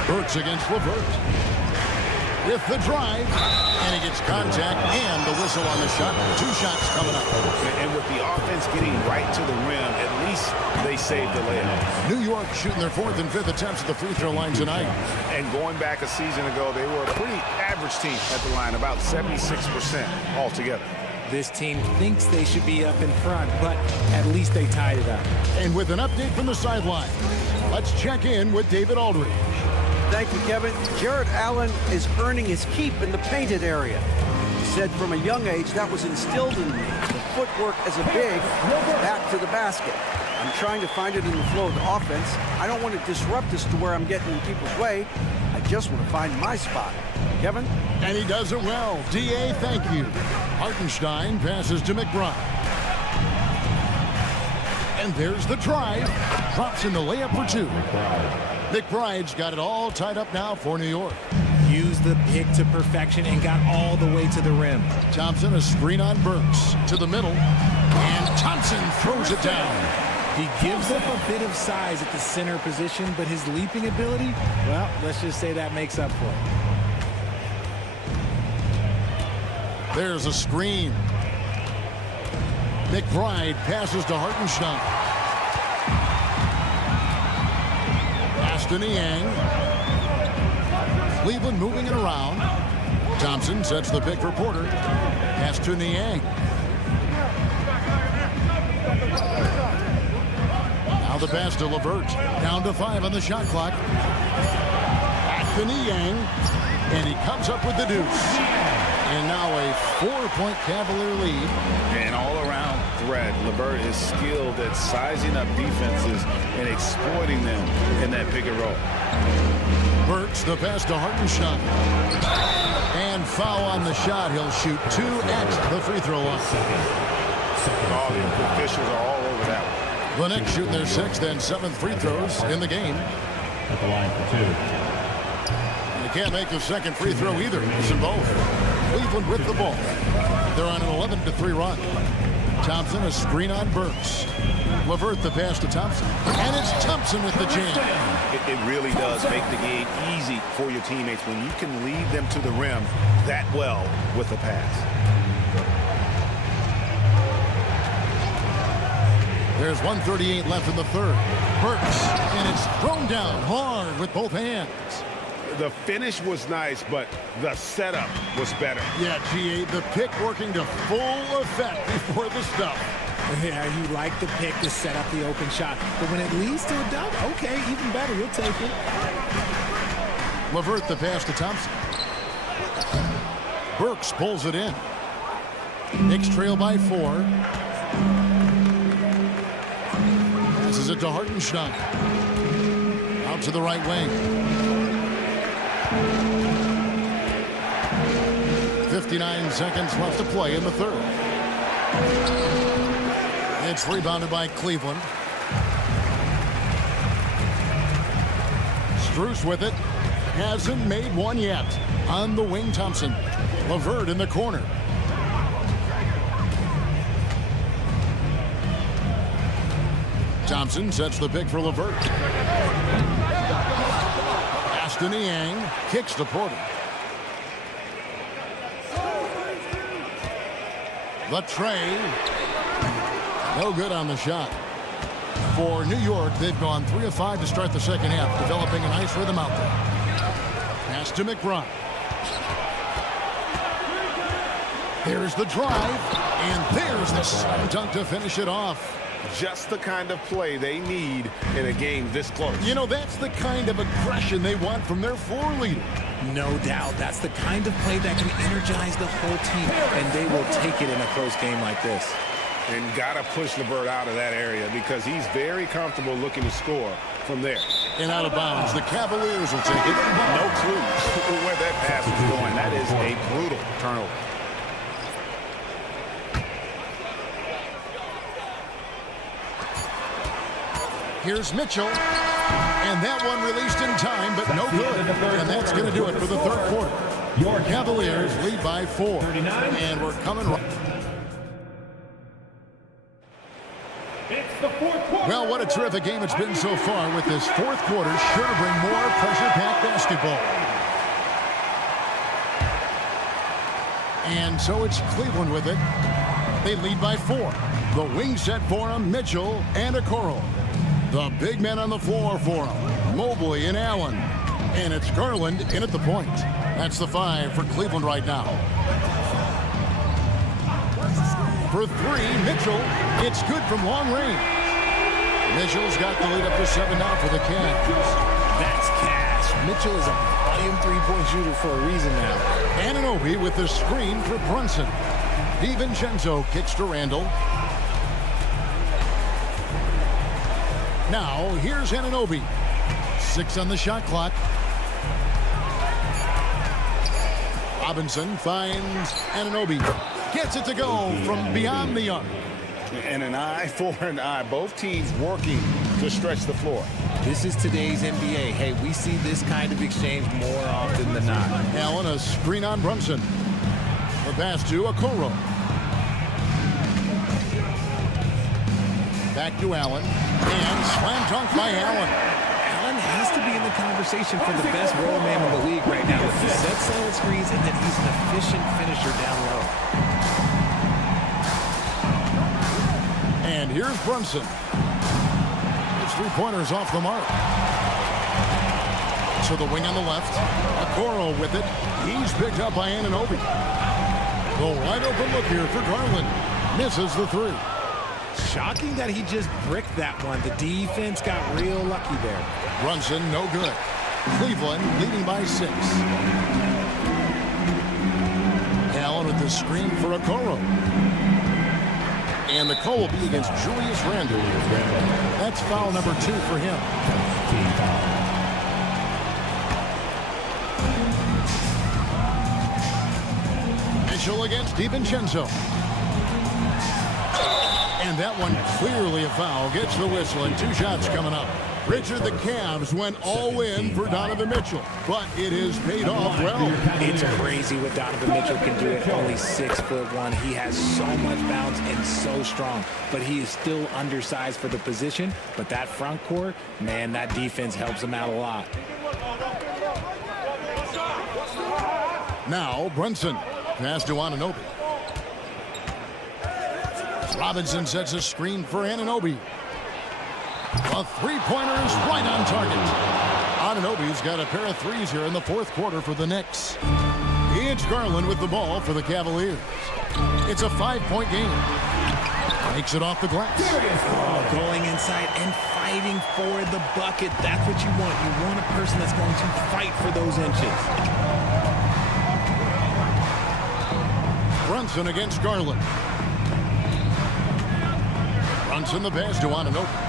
Burks against LeVert. With the drive, and he gets contact and the whistle on the shot. 2 shots coming up. And with the offense getting right to the rim, at least they saved the layup. New York shooting their 4th and 5th attempts at the free throw line tonight. And going back a season ago, they were a pretty average team at the line, about 76% altogether. This team thinks they should be up in front, but at least they tied it up. And with an update from the sideline, let's check in with David Aldridge. Thank you, Kevin. Jared Allen is earning his keep in the painted area. He said from a young age that was instilled in me. The footwork as a big, back to the basket. I'm trying to find it in the flow of the offense. I don't want to disrupt this to where I'm getting in people's way. just want to find my spot. Kevin? And he does it well. D.A., thank you. Hartenstein passes to McBride. And there's the drive. Drops in the layup for two. McBride's got it all tied up now for New York. Used the pick to perfection and got all the way to the rim. Thompson, a screen on Burks. To the middle. And Thompson throws it down. He gives up a bit of size at the center position, but his leaping ability, well, let's just say that makes up for it. There's a screen. McBride passes to Hartenstein. Pass to Niang. Cleveland moving it around. Thompson sets the pick for Porter. Pass to Niang. Now the pass to LeVert. Down to 5 on the shot clock. Back to Niang. And he comes up with the deuce. And now a 4-point Cavalier lead. And all-around threat. LeVert is skilled at sizing up defenses and exploiting them in that pick and roll. Burks, the pass to Hartenstein. And foul on the shot. He'll shoot 2 at the free throw line. All the officials are all over that one. The Knicks shoot their 6th and 7th free throws in the game. At the line for 2. They can't make the second free throw either. It's in both. Cleveland with the ball. They're on an 11-3 run. Thompson, a screen on Burks. LeVert, the pass to Thompson. And it's Thompson with the jam. It really does make the game easy for your teammates when you can lead them to the rim that well with a pass. There's 1:38 left in the third. Burks, and it's thrown down hard with both hands. The finish was nice, but the setup was better. Yeah, G.A., the pick working to full effect before the stuff. Yeah, you like the pick to set up the open shot. But when it leads to a dunk, okay, even better. You'll take it. LeVert, the pass to Thompson. Burks pulls it in. Knicks trail by 4. Passes it to Hartenstein. Out to the right wing. 59 seconds left to play in the third. It's rebounded by Cleveland. Strus with it. Hasn't made one yet. On the wing, Thompson. LeVert in the corner. Thompson sets the pick for LeVert. Pass to Niang. Kicks to Porter. The tray. No good on the shot. For New York, they've gone 3 of 5 to start the second half, developing a nice rhythm out there. Pass to McBride. There's the drive, and there's the slam dunk to finish it off. Just the kind of play they need in a game this close. You know, that's the kind of aggression they want from their floor leader. No doubt. That's the kind of play that can energize the whole team, and they will take it in a close game like this. And got to push LeVert out of that area because he's very comfortable looking to score from there. And out of bounds, the Cavaliers will take it. No clue where that pass was going. That is a brutal turnover. Here's Mitchell. And that one released in time, but no good. And that's going to do it for the third quarter. Your Cavaliers lead by 4. And we're coming right. Well, what a terrific game it's been so far with this fourth quarter. Sure to bring more pressure-packed basketball. And so it's Cleveland with it. They lead by 4. The wing set for them, Mitchell and Okoro. The big men on the floor for them, Mobley and Allen. And it's Garland in at the point. That's the 5 for Cleveland right now. For 3, Mitchell. It's good from long range. Mitchell's got the lead up to 7 now for the Cavs. That's cash. Mitchell is a volume three-point shooter for a reason now. Anunoby with the screen for Brunson. DiVincenzo kicks to Randall. Now, here's Anunoby. 6 on the shot clock. Robinson finds Anunoby. Gets it to go from beyond the arc. And an eye for an eye. Both teams working to stretch the floor. This is today's NBA. Hey, we see this kind of exchange more often than not. Allen, a screen on Brunson. The pass to Okoro. Back to Allen. And slam dunk by Allen. Allen has to be in the conversation for the best roll man in the league right now. He sets solid screens, and then he's an efficient finisher down low. And here's Brunson. His three-pointers off the mark. To the wing on the left. Okoro with it. He's picked up by Anunoby. The wide open look here for Garland. Misses the three. Shocking that he just bricked that one. The defense got real lucky there. Brunson, no good. Cleveland leading by 6. Allen with the screen for Okoro. And the call will be against Julius Randle. That's foul number 2 for him. Mitchell against DiVincenzo. And that one clearly a foul. Gets the whistle and 2 shots coming up. Richard, the Cavs went all in for Donovan Mitchell, but it has paid off well. It's crazy what Donovan Mitchell can do at only 6'1". He has so much bounce and so strong, but he is still undersized for the position. But that front court, man, that defense helps him out a lot. Now Brunson. Pass to Anunoby. Robinson sets a screen for Anunoby. A three-pointer is right on target. Anunoby's got a pair of threes here in the fourth quarter for the Knicks. It's Garland with the ball for the Cavaliers. It's a 5-point game. Makes it off the glass. Oh, going inside and fighting for the bucket. That's what you want. You want a person that's going to fight for those inches. Brunson against Garland. Brunson the pass to Anunoby.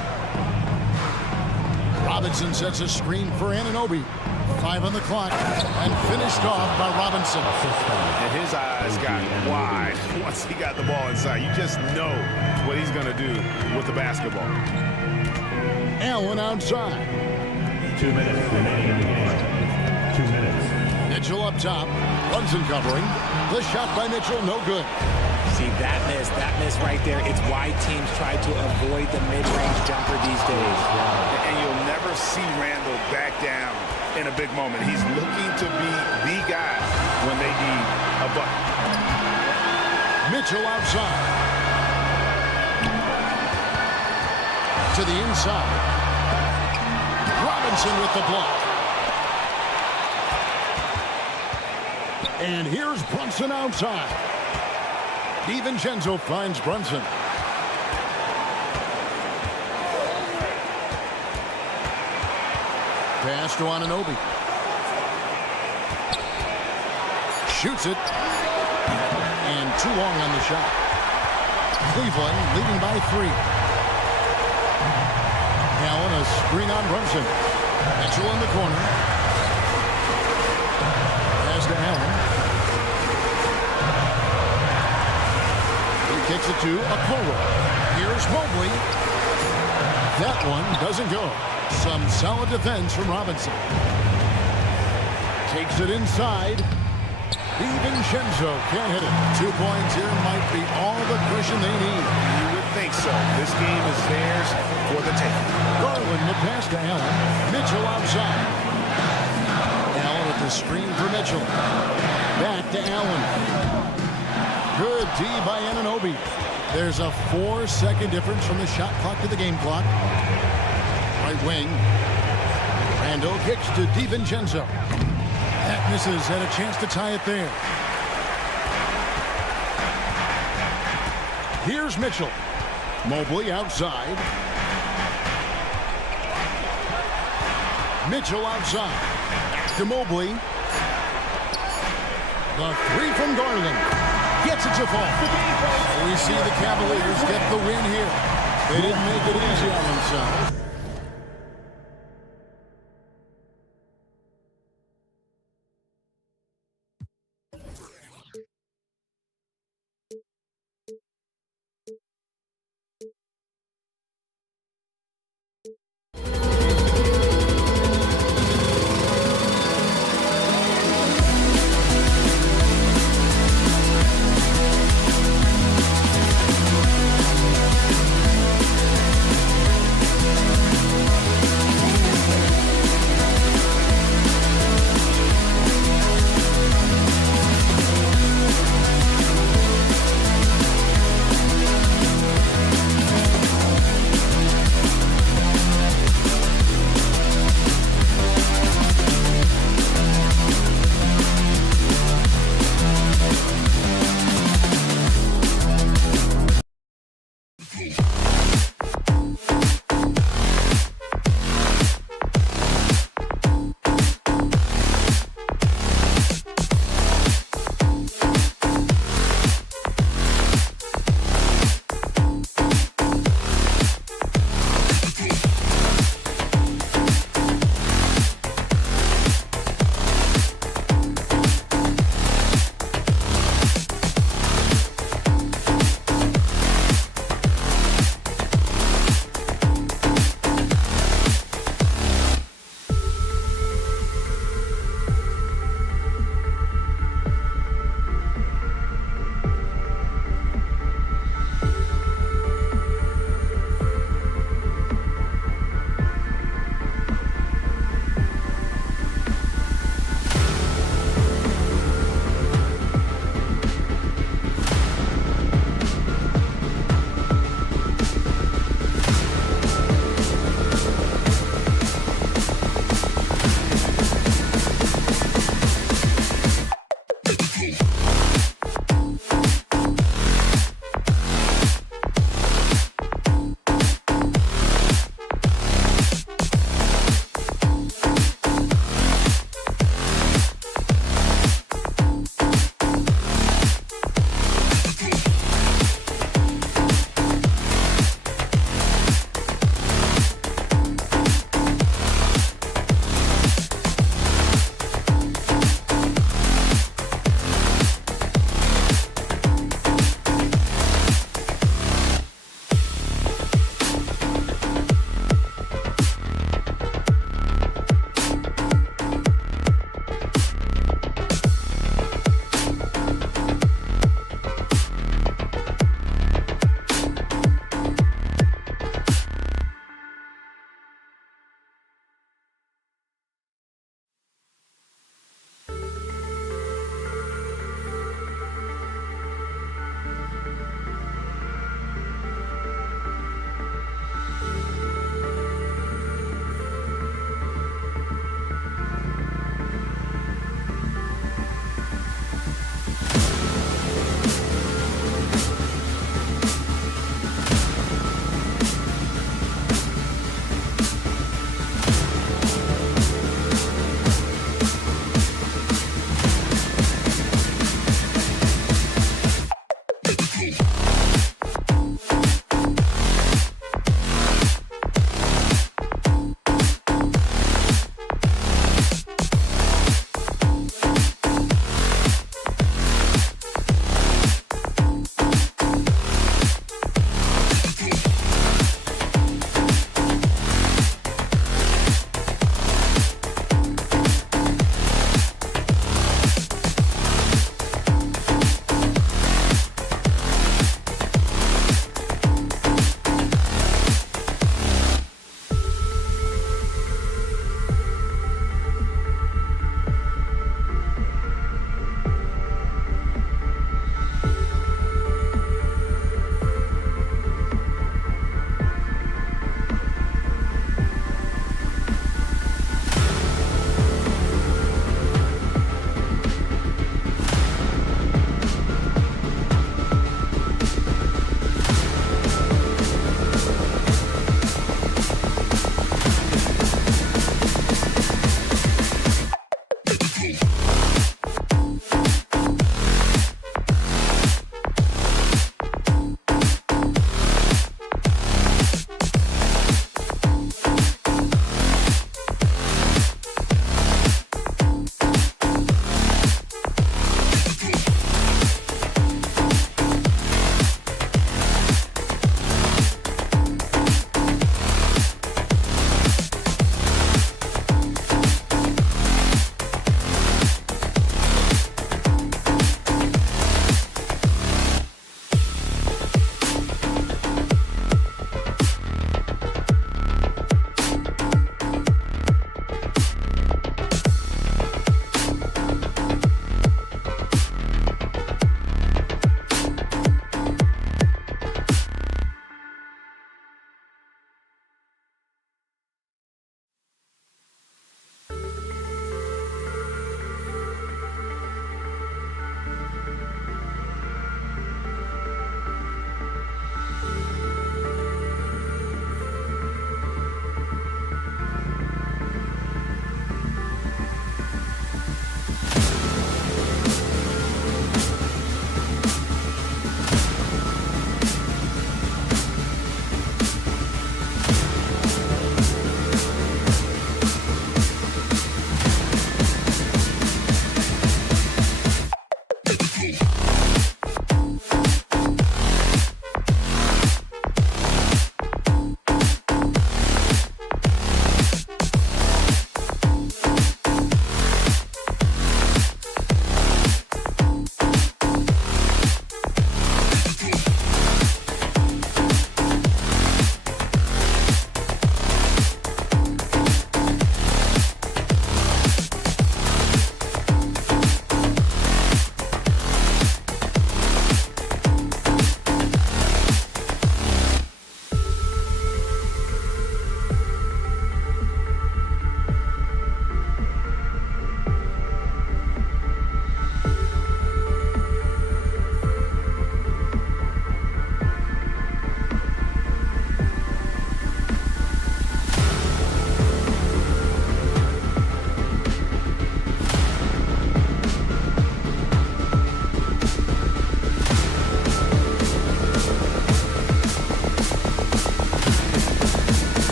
Robinson sets a screen for Anunoby. 5 on the clock and finished off by Robinson. And his eyes got wide once he got the ball inside. You just know what he's going to do with the basketball. Allen outside. 2 minutes remaining in the game. 2 minutes. Mitchell up top. Brunson covering. The shot by Mitchell, no good. See, that miss right there, it's why teams try to avoid the mid-range jumper these days. And you'll never see Randle back down in a big moment. He's looking to be the guy when they need a bucket. Mitchell outside. To the inside. Robinson with the block. And here's Brunson outside. DiVincenzo finds Brunson. Pass to Anunoby. Shoots it. And too long on the shot. Cleveland leading by 3. Allen a screen on Brunson. Mitchell in the corner. Pass to Allen. Kicks it to Okoro. Here's Mobley. That one doesn't go. Some solid defense from Robinson. Takes it inside. DiVincenzo can't hit it. 2 points here might be all the cushion they need. You would think so. This game is theirs for the taking. Garland the pass to Allen. Mitchell outside. Allen with the screen for Mitchell. Back to Allen. Good D by Anunoby. There's a 4-second difference from the shot clock to the game clock. Right wing. Randle kicks to DiVincenzo. That misses, had a chance to tie it there. Here's Mitchell. Mobley outside. Mitchell outside. To Mobley. The 3 from Garland. Gets it to fall. We see the Cavaliers get the win here. They didn't make it easy on themselves.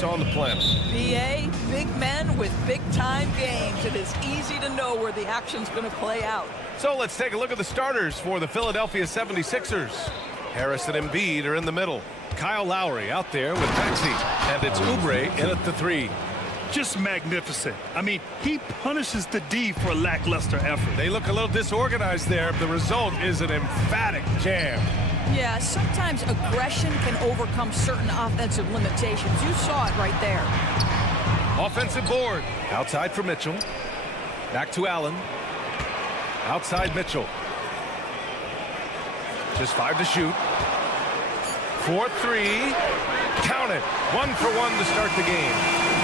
what's on the planet. VA, big men with big-time games. It is easy to know where the action's going to play out. So let's take a look at the starters for the Philadelphia 76ers. Harris and Embiid are in the middle. Kyle Lowry out there with Maxey. And it's Oubre in at the 3. Just magnificent. I mean, he punishes the D for lackluster effort. They look a little disorganized there. The result is an emphatic jam. Yeah, sometimes aggression can overcome certain offensive limitations. You saw it right there. Offensive board. Outside for Mitchell. Back to Allen. Outside Mitchell. Just 5 to shoot. 4-3. Count it. 1 for 1 to start the game.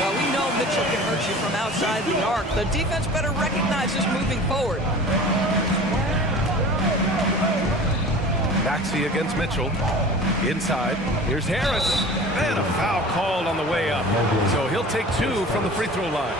Well, we know Mitchell can hurt you from outside the arc. The defense better recognize this moving forward. Maxey against Mitchell. Inside. Here's Harris. And a foul called on the way up. So he'll take 2 from the free throw line.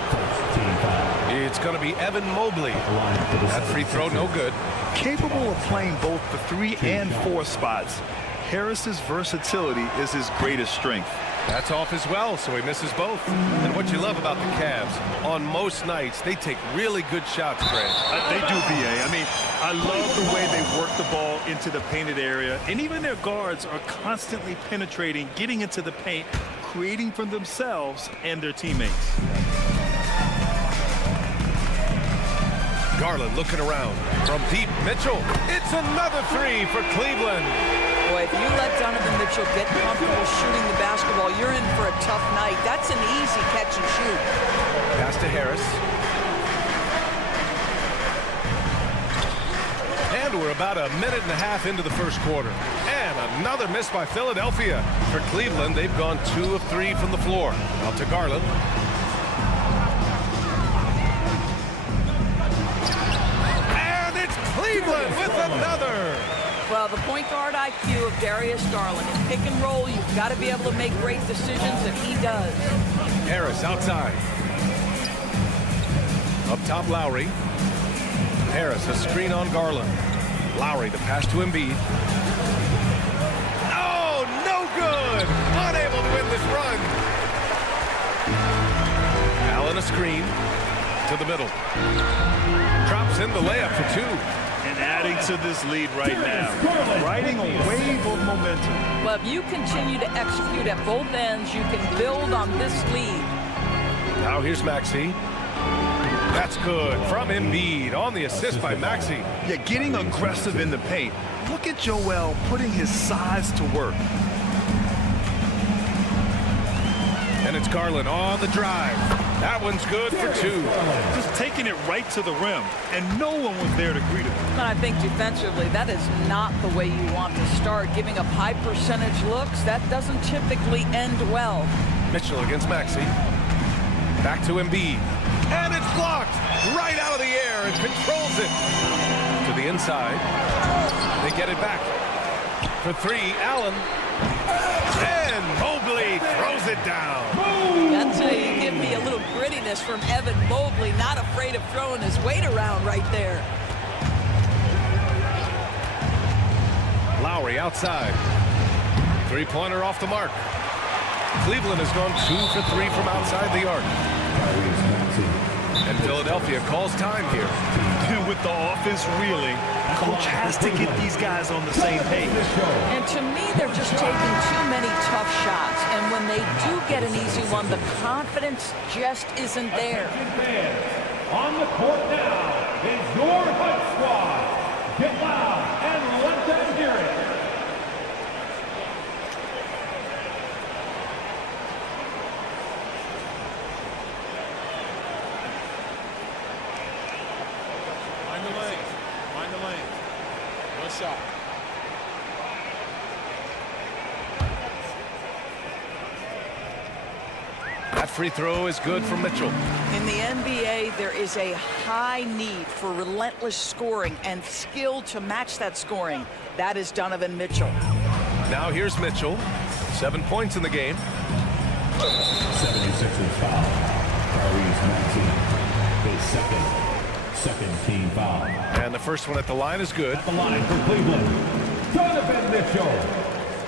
It's going to be Evan Mobley. That free throw no good. Capable of playing both the 3 and 4 spots. Harris's versatility is his greatest strength. That's off as well, so he misses both. And what you love about the Cavs, on most nights, they take really good shots, Greg. They do, VA. I mean, I love the way they work the ball into the painted area. And even their guards are constantly penetrating, getting into the paint, creating for themselves and their teammates. Garland looking around. From deep, Mitchell. It's another 3 for Cleveland. Boy, if you let Donovan Mitchell get comfortable shooting the basketball, you're in for a tough night. That's an easy catch and shoot. Pass to Harris. And we're about a minute and a half into the first quarter. And another miss by Philadelphia. For Cleveland, they've gone 2 of 3 from the floor. Out to Garland. And it's Cleveland with another. Well, the point guard IQ of Darius Garland. In pick and roll, you've got to be able to make great decisions, and he does. Harris outside. Up top, Lowry. Harris, a screen on Garland. Lowry, the pass to Embiid. Oh, no good! Unable to win this run. Allen, a screen to the middle. Drops in the layup for 2. And adding to this lead right now, riding a wave of momentum. Well, if you continue to execute at both ends, you can build on this lead. Now here's Maxey. That's good from Embiid on the assist by Maxey. Yeah, getting aggressive in the paint. Look at Joel putting his size to work. And it's Garland on the drive. That one's good for 2. Just taking it right to the rim, and no one was there to greet him. And I think defensively, that is not the way you want to start. Giving up high percentage looks, that doesn't typically end well. Mitchell against Maxey. Back to Embiid. And it's blocked right out of the air and controls it. To the inside. They get it back. For 3, Allen. And Mobley throws it down. That's how you give me a little grittiness from Evan Mobley, not afraid of throwing his weight around right there. Lowry outside. 3-pointer off the mark. Cleveland has gone 2 for 3 from outside the arc. And Philadelphia calls time here. With the offense reeling, coach has to get these guys on the same page. And to me, they're just taking too many tough shots. And when they do get an easy one, the confidence just isn't there. On the court now is your Hunt Squad. Get loud and let them hear it. Mind the lane. No shot. That free throw is good for Mitchell. In the NBA, there is a high need for relentless scoring and skill to match that scoring. That is Donovan Mitchell. Now here's Mitchell. 7 points in the game. 76ers foul. Tyrese Maxey, his second team foul. And the first one at the line is good. At the line for Cleveland, Donovan Mitchell.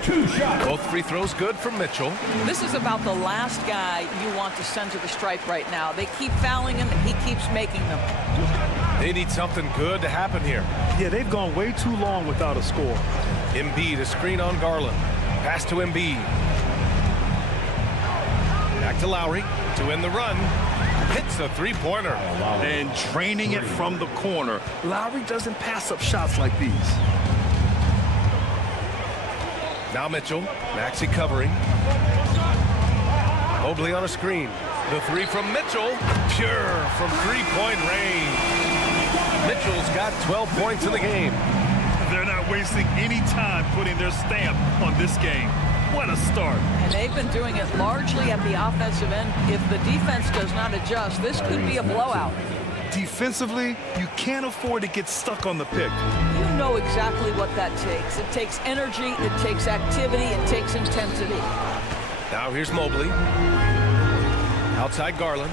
Both free throws good from Mitchell. This is about the last guy you want to send to the stripe right now. They keep fouling him, and he keeps making them. They need something good to happen here. Yeah, they've gone way too long without a score. Embiid, a screen on Garland. Pass to Embiid. Back to Lowry to end the run. Hits the three-pointer. And draining it from the corner. Lowry doesn't pass up shots like these. Now Mitchell, Maxey covering. Mobley on a screen. The three from Mitchell, pure from three-point range. Mitchell's got 12 points in the game. They're not wasting any time putting their stamp on this game. What a start. And they've been doing it largely at the offensive end. If the defense does not adjust, this could be a blowout. Defensively, you can't afford to get stuck on the pick. You know exactly what that takes. It takes energy, it takes activity, it takes intensity. Now here's Mobley. Outside Garland.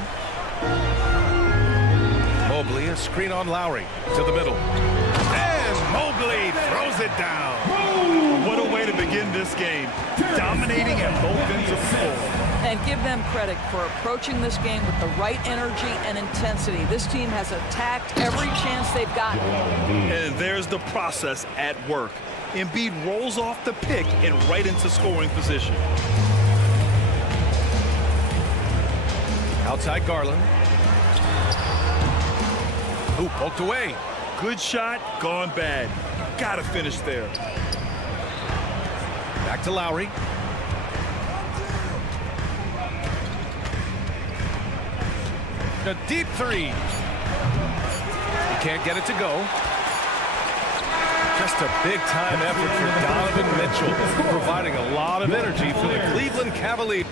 Mobley, a screen on Lowry to the middle. And Mobley throws it down. What a way to begin this game. Dominating at both ends of the floor. And give them credit for approaching this game with the right energy and intensity. This team has attacked every chance they've gotten. And there's the process at work. Embiid rolls off the pick and right into scoring position. Outside Garland. Ooh, poked away. Good shot, gone bad. Gotta finish there. Back to Lowry. A deep three. He can't get it to go. Just a big-time effort for Donovan Mitchell, providing a lot of energy for the Cleveland Cavaliers.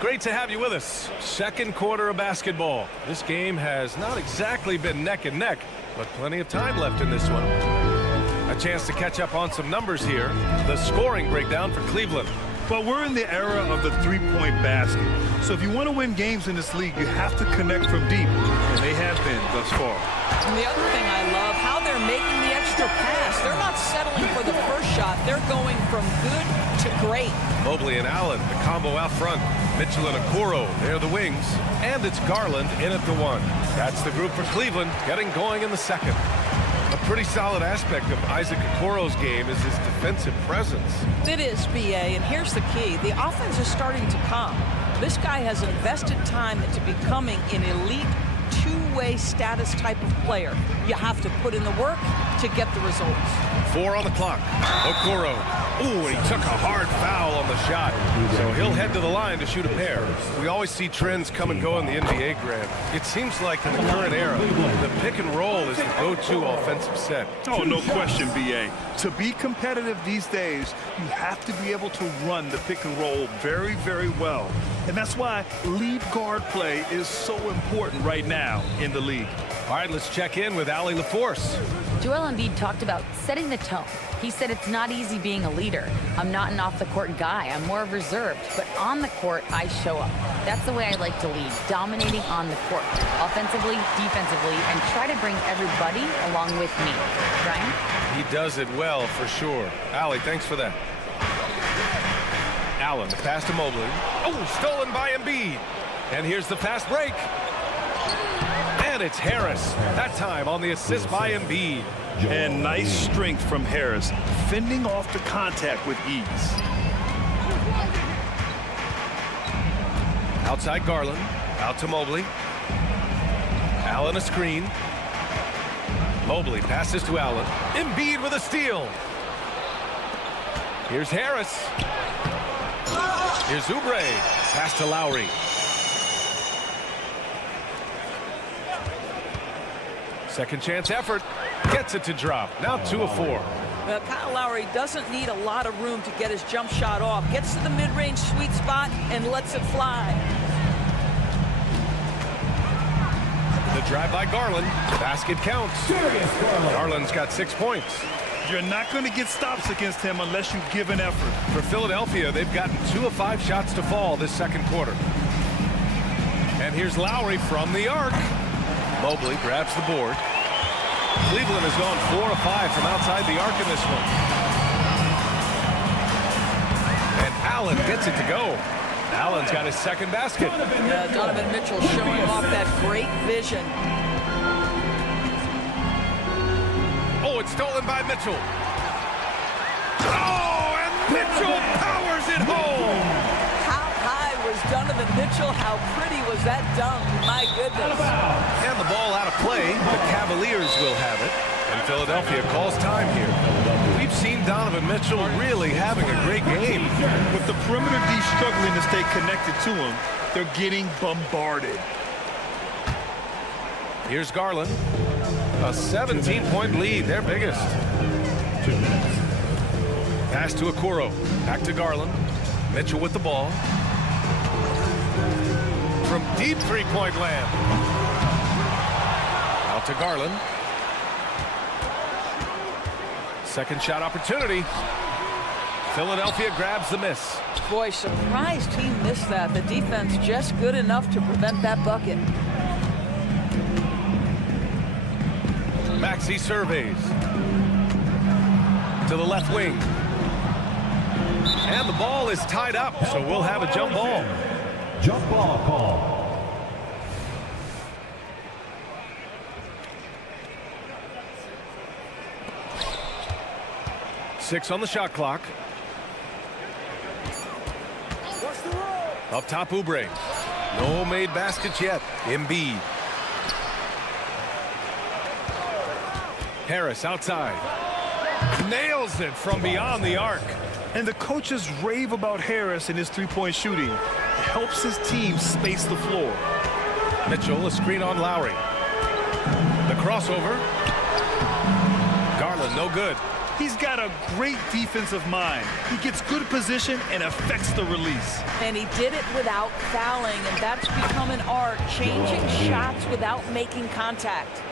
Great to have you with us. Second quarter of basketball. This game has not exactly been neck and neck, but plenty of time left in this one. A chance to catch up on some numbers here. The scoring breakdown for Cleveland. Well, we're in the era of the three-point basket. So if you want to win games in this league, you have to connect from deep, and they have been thus far. And the other thing I love, how they're making the extra pass. They're not settling for the first shot. They're going from good to great. Mobley and Allen, the combo out front. Mitchell and Okoro, they're the wings. And it's Garland in at the one. That's the group for Cleveland, getting going in the second. A pretty solid aspect of Isaac Okoro's game is his defensive presence. It is, BA, and here's the key. The offense is starting to come. This guy has invested time into becoming an elite two-way status type of player. You have to put in the work to get the results. 4 on the clock. Okoro. Ooh, and he took a hard foul on the shot. So he'll head to the line to shoot a pair. We always see trends come and go in the NBA, Grant. It seems like in the current era, the pick and roll is the go-to offensive set. Oh, no question, BA. To be competitive these days, you have to be able to run the pick and roll very, very well. And that's why lead guard play is so important right now in the league. All right, let's check in with Allie LaForce. Joel Embiid talked about setting the tone. He said it's not easy being a leader. I'm not an off-the-court guy. I'm more reserved. But on the court, I show up. That's the way I like to lead, dominating on the court, offensively, defensively, and try to bring everybody along with me. Brian? He does it well, for sure. Allie, thanks for that. Allen, the pass to Mobley. Oh, stolen by Embiid. And here's the fast break. And it's Harris, that time on the assist by Embiid. And nice strength from Harris, fending off the contact with ease. Outside Garland, out to Mobley. Allen a screen. Mobley passes to Allen. Embiid with a steal. Here's Harris. Here's Oubre. Pass to Lowry. Second chance effort. Gets it to drop. Now 2 of 4. Well, Kyle Lowry doesn't need a lot of room to get his jump shot off. Gets to the mid-range sweet spot and lets it fly. The drive by Garland. Basket counts. Garland's got 6 points. You're not going to get stops against him unless you give an effort. For Philadelphia, they've gotten 2 of 5 shots to fall this second quarter. And here's Lowry from the arc. Mobley grabs the board. Cleveland has gone 4 of 5 from outside the arc in this one. And Allen gets it to go. Allen's got his second basket. Yeah, Donovan Mitchell showing off that great vision. Oh, it's stolen by Mitchell. Oh, and Mitchell powers it home. How high was Donovan Mitchell? How pretty was that dunk? My goodness. And the ball out of play. The Cavaliers will have it. And Philadelphia calls time here. We've seen Donovan Mitchell really having a great game. With the perimeter D struggling to stay connected to him, they're getting bombarded. Here's Garland. A 17-point lead, their biggest. Pass to Okoro. Back to Garland. Mitchell with the ball. From deep three-point land. Out to Garland. Second shot opportunity. Philadelphia grabs the miss. Boy, surprised he missed that. The defense just good enough to prevent that bucket. Maxey surveys. To the left wing. And the ball is tied up, so we'll have a jump ball. Jump ball call. Six on the shot clock. Up top, Oubre. No made baskets yet. Embiid. Harris outside. Nails it from beyond the arc. And the coaches rave about Harris and his three-point shooting. It helps his team space the floor. Mitchell, a screen on Lowry. The crossover. Garland, no good. He's got a great defensive mind. He gets good position and affects the release. And he did it without fouling, and that's become an art, changing shots without making contact.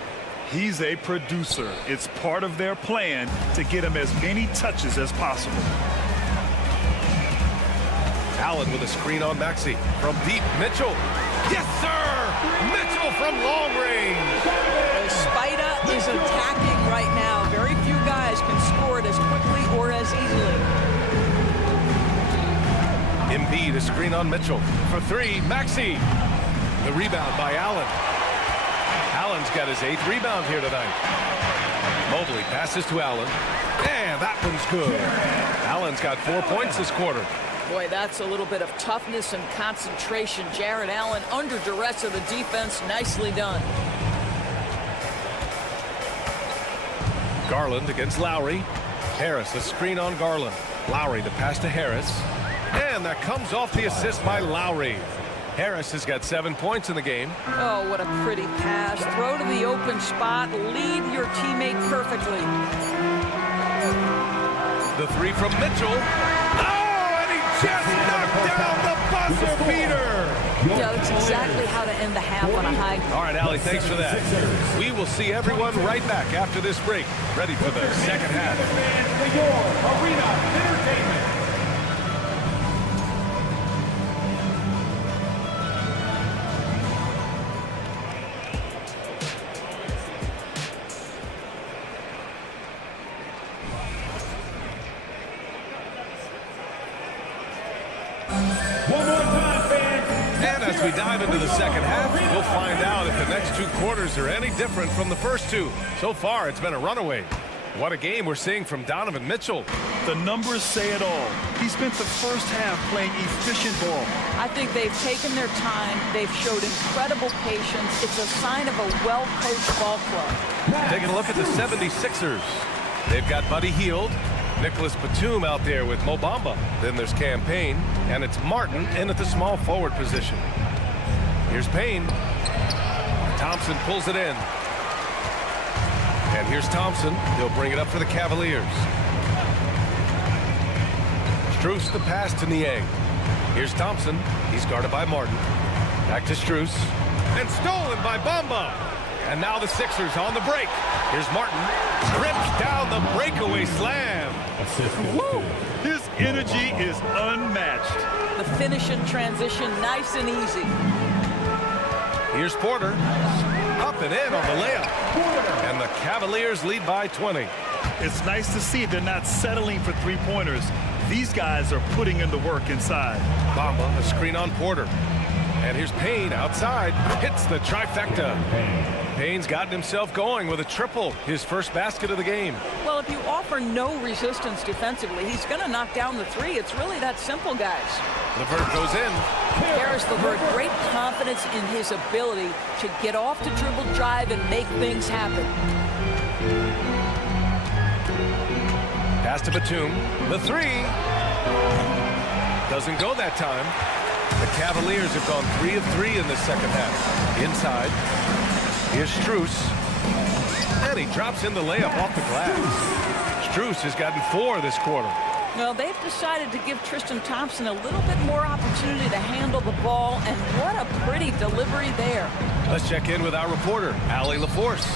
He's a producer. It's part of their plan to get him as many touches as possible. Allen with a screen on Maxey. From deep, Mitchell. Yes, sir! Mitchell from long range. Spida is attacking right now. Very few guys can score it as quickly or as easily. Embiid, a screen on Mitchell. For three, Maxey. The rebound by Allen. Allen's got his 8th rebound here tonight. Mobley passes to Allen. And that one's good. Allen's got 4 points this quarter. Boy, that's a little bit of toughness and concentration. Jarrett Allen under duress of the defense. Nicely done. Garland against Lowry. Harris, a screen on Garland. Lowry, the pass to Harris. And that comes off the assist by Lowry. Harris has got 7 points in the game. Oh, what a pretty pass. Throw to the open spot. Lead your teammate perfectly. The three from Mitchell. Just knocked down the buzzer beater. Yeah, that's exactly how to end the half on a high. All right, Allie, thanks for that. We will see everyone right back after this break, ready for the second half. Arena Entertainment. As we dive into the second half, we'll find out if the next 2 quarters are any different from the first 2. So far, it's been a runaway. What a game we're seeing from Donovan Mitchell. The numbers say it all. He spent the first half playing efficient ball. I think they've taken their time. They've showed incredible patience. It's a sign of a well-coached ball club. Taking a look at the 76ers. They've got Buddy Hield, Nicholas Batum out there with Mo Bamba. Then there's Cam Payne, and it's Martin in at the small forward position. Here's Payne. Thompson pulls it in. And here's Thompson. He'll bring it up for the Cavaliers. Strus the pass to Niang. Here's Thompson. He's guarded by Martin. Back to Strus. And stolen by Bamba. And now the Sixers on the break. Here's Martin. Rips down the breakaway slam. Woo! His energy is unmatched. The finish in transition, nice and easy. Here's Porter. Up and in on the layup. And the Cavaliers lead by 20. It's nice to see they're not settling for three-pointers. These guys are putting in the work inside. Bamba, a screen on Porter. And here's Payne outside. Hits the trifecta. Payne's gotten himself going with a triple, his first basket of the game. Well, if you offer no resistance defensively, he's going to knock down the three. It's really that simple, guys. LeVert goes in. Harris LeVert, great confidence in his ability to get off the dribble drive and make things happen. Pass to Batum. The three. Doesn't go that time. The Cavaliers have gone 3 of 3 in the second half. Inside. Here's Strus. And he drops in the layup off the glass. Strus has gotten 4 this quarter. Well, they've decided to give Tristan Thompson a little bit more opportunity to handle the ball, and what a pretty delivery there. Let's check in with our reporter, Allie LaForce.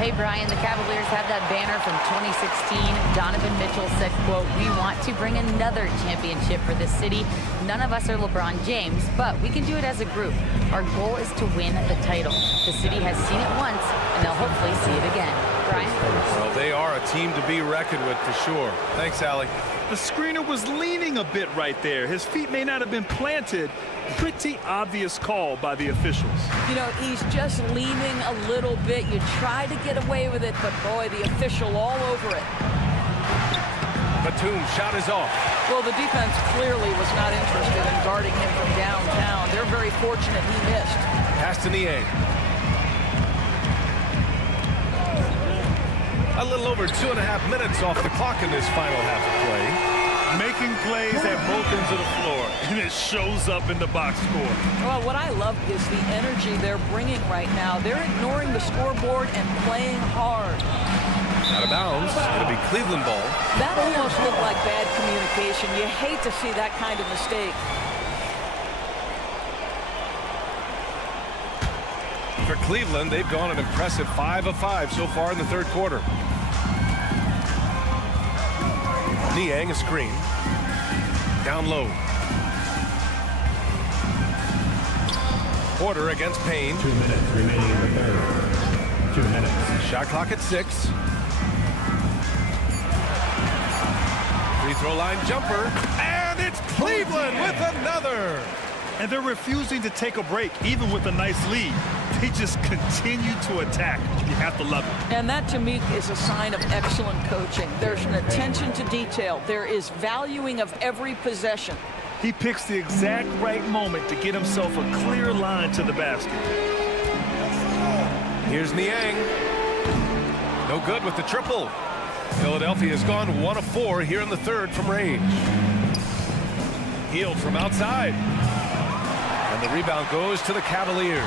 Hey, Brian, the Cavaliers have that banner from 2016. Donovan Mitchell said, quote, "We want to bring another championship for this city. None of us are LeBron James, but we can do it as a group. Our goal is to win the title. The city has seen it once, and they'll hopefully see it again." Brian? Well, they are a team to be reckoned with for sure. Thanks, Allie. The screener was leaning a bit right there. His feet may not have been planted. Pretty obvious call by the officials. You know, he's just leaning a little bit. You try to get away with it, but boy, the official all over it. Batum shot is off. Well, the defense clearly was not interested in guarding him from downtown. They're very fortunate he missed. Pass to Niang. A little over 2.5 minutes off the clock in this final half of play. Making plays at both ends of the floor, and it shows up in the box score. Well, what I love is the energy they're bringing right now. They're ignoring the scoreboard and playing hard. Out of bounds. It'll be Cleveland ball. That almost looked like bad communication. You hate to see that kind of mistake. For Cleveland, they've gone an impressive 5 of 5 so far in the third quarter. Niang, a screen. Down low. Porter against Payne. 2 minutes remaining in the third. 2 minutes. Shot clock at 6. Free throw line jumper. And it's Cleveland with another. And they're refusing to take a break, even with a nice lead. They just continue to attack. You have to love it. And that, to me, is a sign of excellent coaching. There's an attention to detail. There is valuing of every possession. He picks the exact right moment to get himself a clear line to the basket. Here's Niang. No good with the triple. Philadelphia has gone 1 of 4 here in the third from range. Hield from outside. And the rebound goes to the Cavaliers.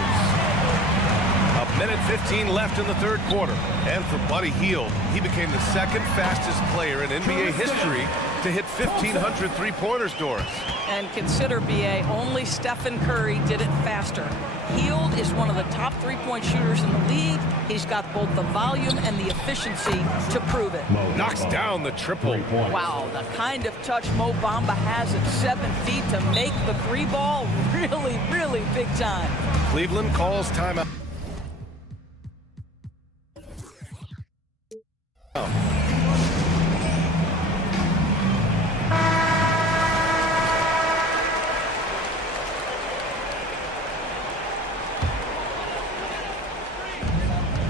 1:15 left in the third quarter. And for Buddy Hield, he became the second fastest player in NBA history to hit 1,500 three-pointers, Doris. And consider, BA, only Stephen Curry did it faster. Hield is one of the top three-point shooters in the league. He's got both the volume and the efficiency to prove it. Knocks down the triple. Wow, the kind of touch Mo Bamba has at 7 feet to make the three ball really, really big time. Cleveland calls timeout.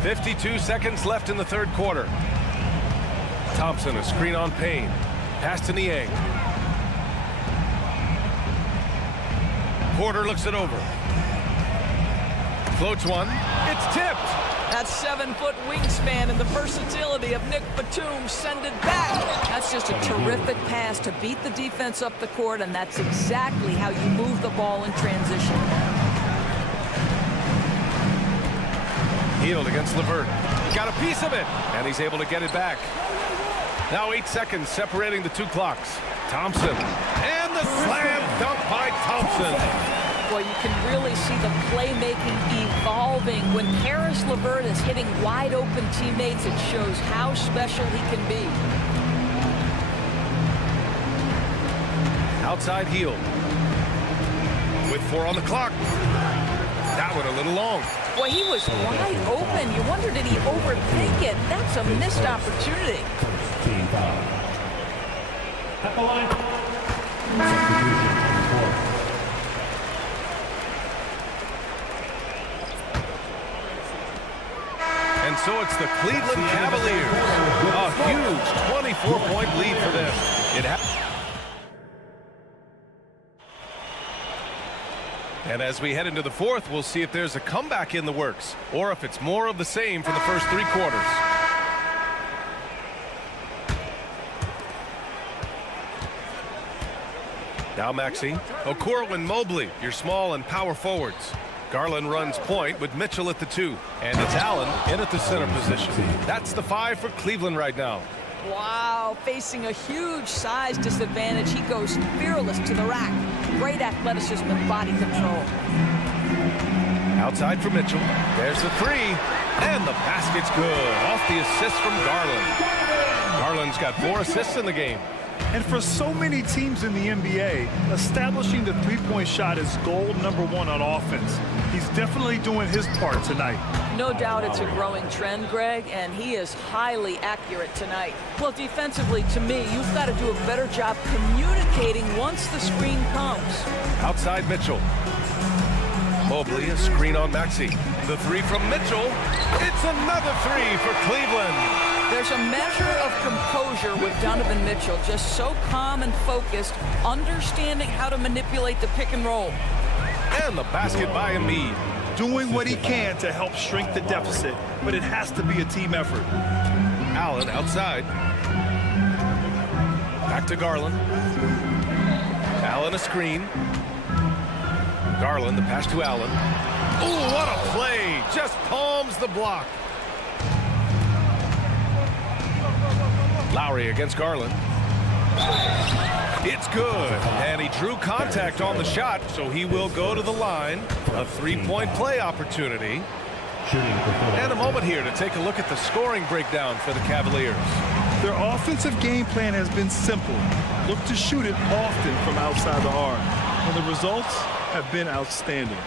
52 seconds left in the third quarter. Thompson, a screen on Payne. Pass to Niang. Porter looks it over. Floats one. It's tipped. That 7-foot wingspan and the versatility of Nick Batum send it back. That's just a terrific pass to beat the defense up the court, and that's exactly how you move the ball in transition. Hield against LeVert. Got a piece of it, and he's able to get it back. Now 8 seconds separating the two clocks. Thompson, and the slam dunk by Thompson. Well, you can really see the playmaking evolving. When Harris LeVert is hitting wide open teammates, it shows how special he can be. Outside Hield. With 4 on the clock. That one a little long. Boy, he was wide open. You wonder, did he overthink it? That's a missed opportunity. Team foul. At the line. And so it's the Cleveland Cavaliers. A huge 24-point lead for them. And as we head into the fourth, we'll see if there's a comeback in the works or if it's more of the same for the first 3 quarters. Now Maxey, Okoro and Mobley, your small and power forwards. Garland runs point with Mitchell at the 2. And it's Allen in at the center position. That's the 5 for Cleveland right now. Wow, facing a huge size disadvantage. He goes fearless to the rack. Great athleticism and body control. Outside for Mitchell. There's the 3. And the basket's good. Off the assist from Garland. Garland's got 4 assists in the game. And for so many teams in the NBA, establishing the three-point shot is goal number 1 on offense. He's definitely doing his part tonight. No doubt it's a growing trend, Greg, and he is highly accurate tonight. Well, defensively, to me, you've got to do a better job communicating once the screen comes. Outside Mitchell. Mobley, a screen on Maxey. The 3 from Mitchell. It's another 3 for Cleveland. There's a measure of composure with Donovan Mitchell, just so calm and focused, understanding how to manipulate the pick and roll. And the basket by Embiid. Doing what he can to help shrink the deficit, but it has to be a team effort. Allen outside. Back to Garland. Allen a screen. Garland, the pass to Allen. Oh, what a play! Just palms the block. Lowry against Garland. It's good. And he drew contact on the shot, so he will go to the line. A 3-point play opportunity. And a moment here to take a look at the scoring breakdown for the Cavaliers. Their offensive game plan has been simple. Look to shoot it often from outside the arc. And the results have been outstanding.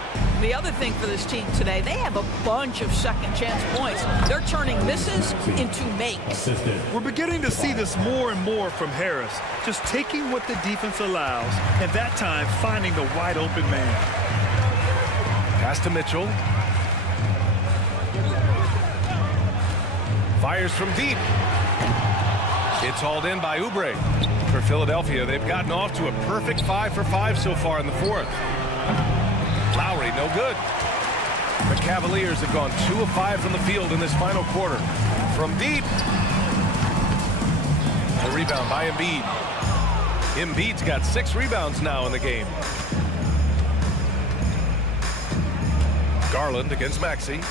The other thing for this team today, they have a bunch of second chance points. They're turning misses into makes. We're beginning to see this more and more from Harris, just taking what the defense allows, and that time finding the wide open man. Pass to Mitchell. Fires from deep. It's hauled in by Oubre. For Philadelphia, they've gotten off to a perfect 5 for 5 so far in the fourth. Lowry, no good. The Cavaliers have gone 2 of 5 from the field in this final quarter. From deep. The rebound by Embiid. Embiid's got 6 rebounds now in the game. Garland against Maxey.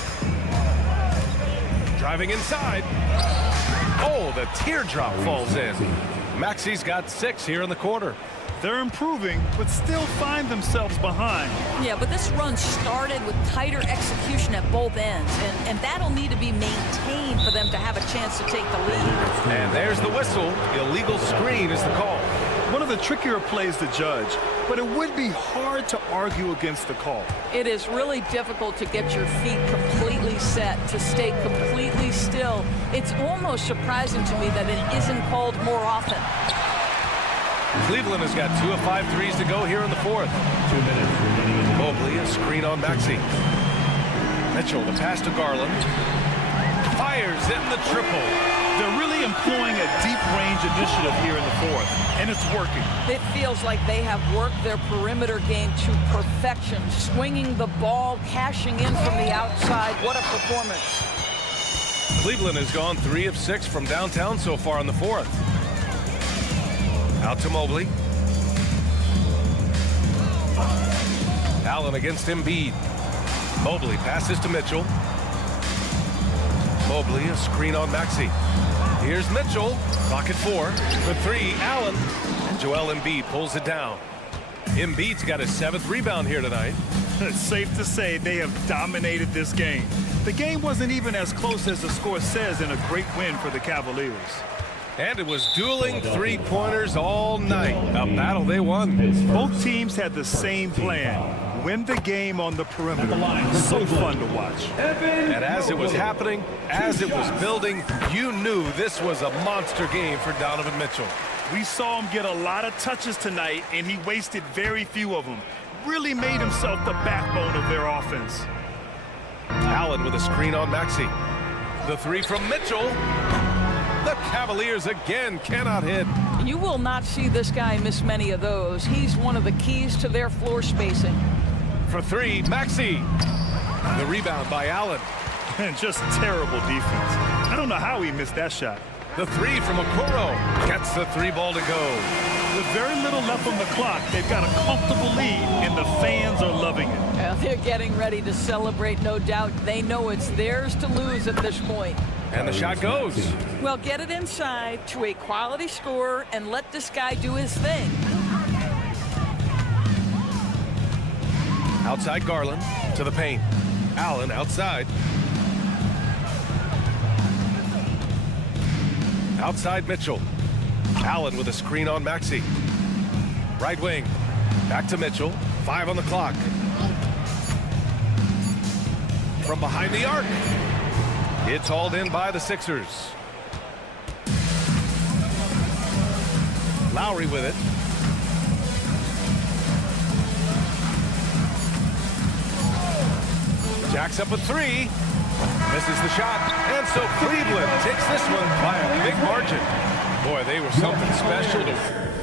Driving inside. Oh, the teardrop falls in. Maxey's got 6 here in the quarter. They're improving, but still find themselves behind. Yeah, but this run started with tighter execution at both ends, and that'll need to be maintained for them to have a chance to take the lead. And there's the whistle. Illegal screen is the call. One of the trickier plays to judge, but it would be hard to argue against the call. It is really difficult to get your feet completely set, to stay completely still. It's almost surprising to me that it isn't called more often. Cleveland has got 2 of 5 threes to go here in the fourth. 2 minutes remaining. Mobley, a screen on Maxey. Mitchell, the pass to Garland. Fires in the triple. They're really employing a deep range initiative here in the fourth, and it's working. It feels like they have worked their perimeter game to perfection, swinging the ball, cashing in from the outside. What a performance. Cleveland has gone 3 of 6 from downtown so far in the fourth. Out to Mobley. Allen against Embiid. Mobley passes to Mitchell. Mobley, a screen on Maxey. Here's Mitchell. Clock at 4. The 3, Allen. And Joel Embiid pulls it down. Embiid's got his 7th rebound here tonight. It's safe to say they have dominated this game. The game wasn't even as close as the score says in a great win for the Cavaliers. And it was dueling 3-pointers all night. A battle they won. Both teams had the same plan. win the game on the perimeter. So fun to watch. And as it was happening, as it was building, you knew this was a monster game for Donovan Mitchell. We saw him get a lot of touches tonight, and he wasted very few of them. Really made himself the backbone of their offense. Allen with a screen on Maxey. The three from Mitchell. The Cavaliers again cannot hit. You will not see this guy miss many of those. He's one of the keys to their floor spacing. For three, Maxey. The rebound by Allen. And just terrible defense. I don't know how he missed that shot. The three from Okoro gets the three ball to go. With very little left on the clock, they've got a comfortable lead, and the fans are loving it. Well, they're getting ready to celebrate, no doubt. They know it's theirs to lose at this point. And the shot goes. Well, get it inside to a quality scorer and let this guy do his thing. Outside Garland to the paint. Allen outside. Outside Mitchell. Allen with a screen on Maxey. Right wing. Back to Mitchell. 5 on the clock. From behind the arc. It's hauled in by the Sixers. Lowry with it. Jacks up a three. Misses the shot. And so Cleveland takes this one by a big margin. Boy, they were something special to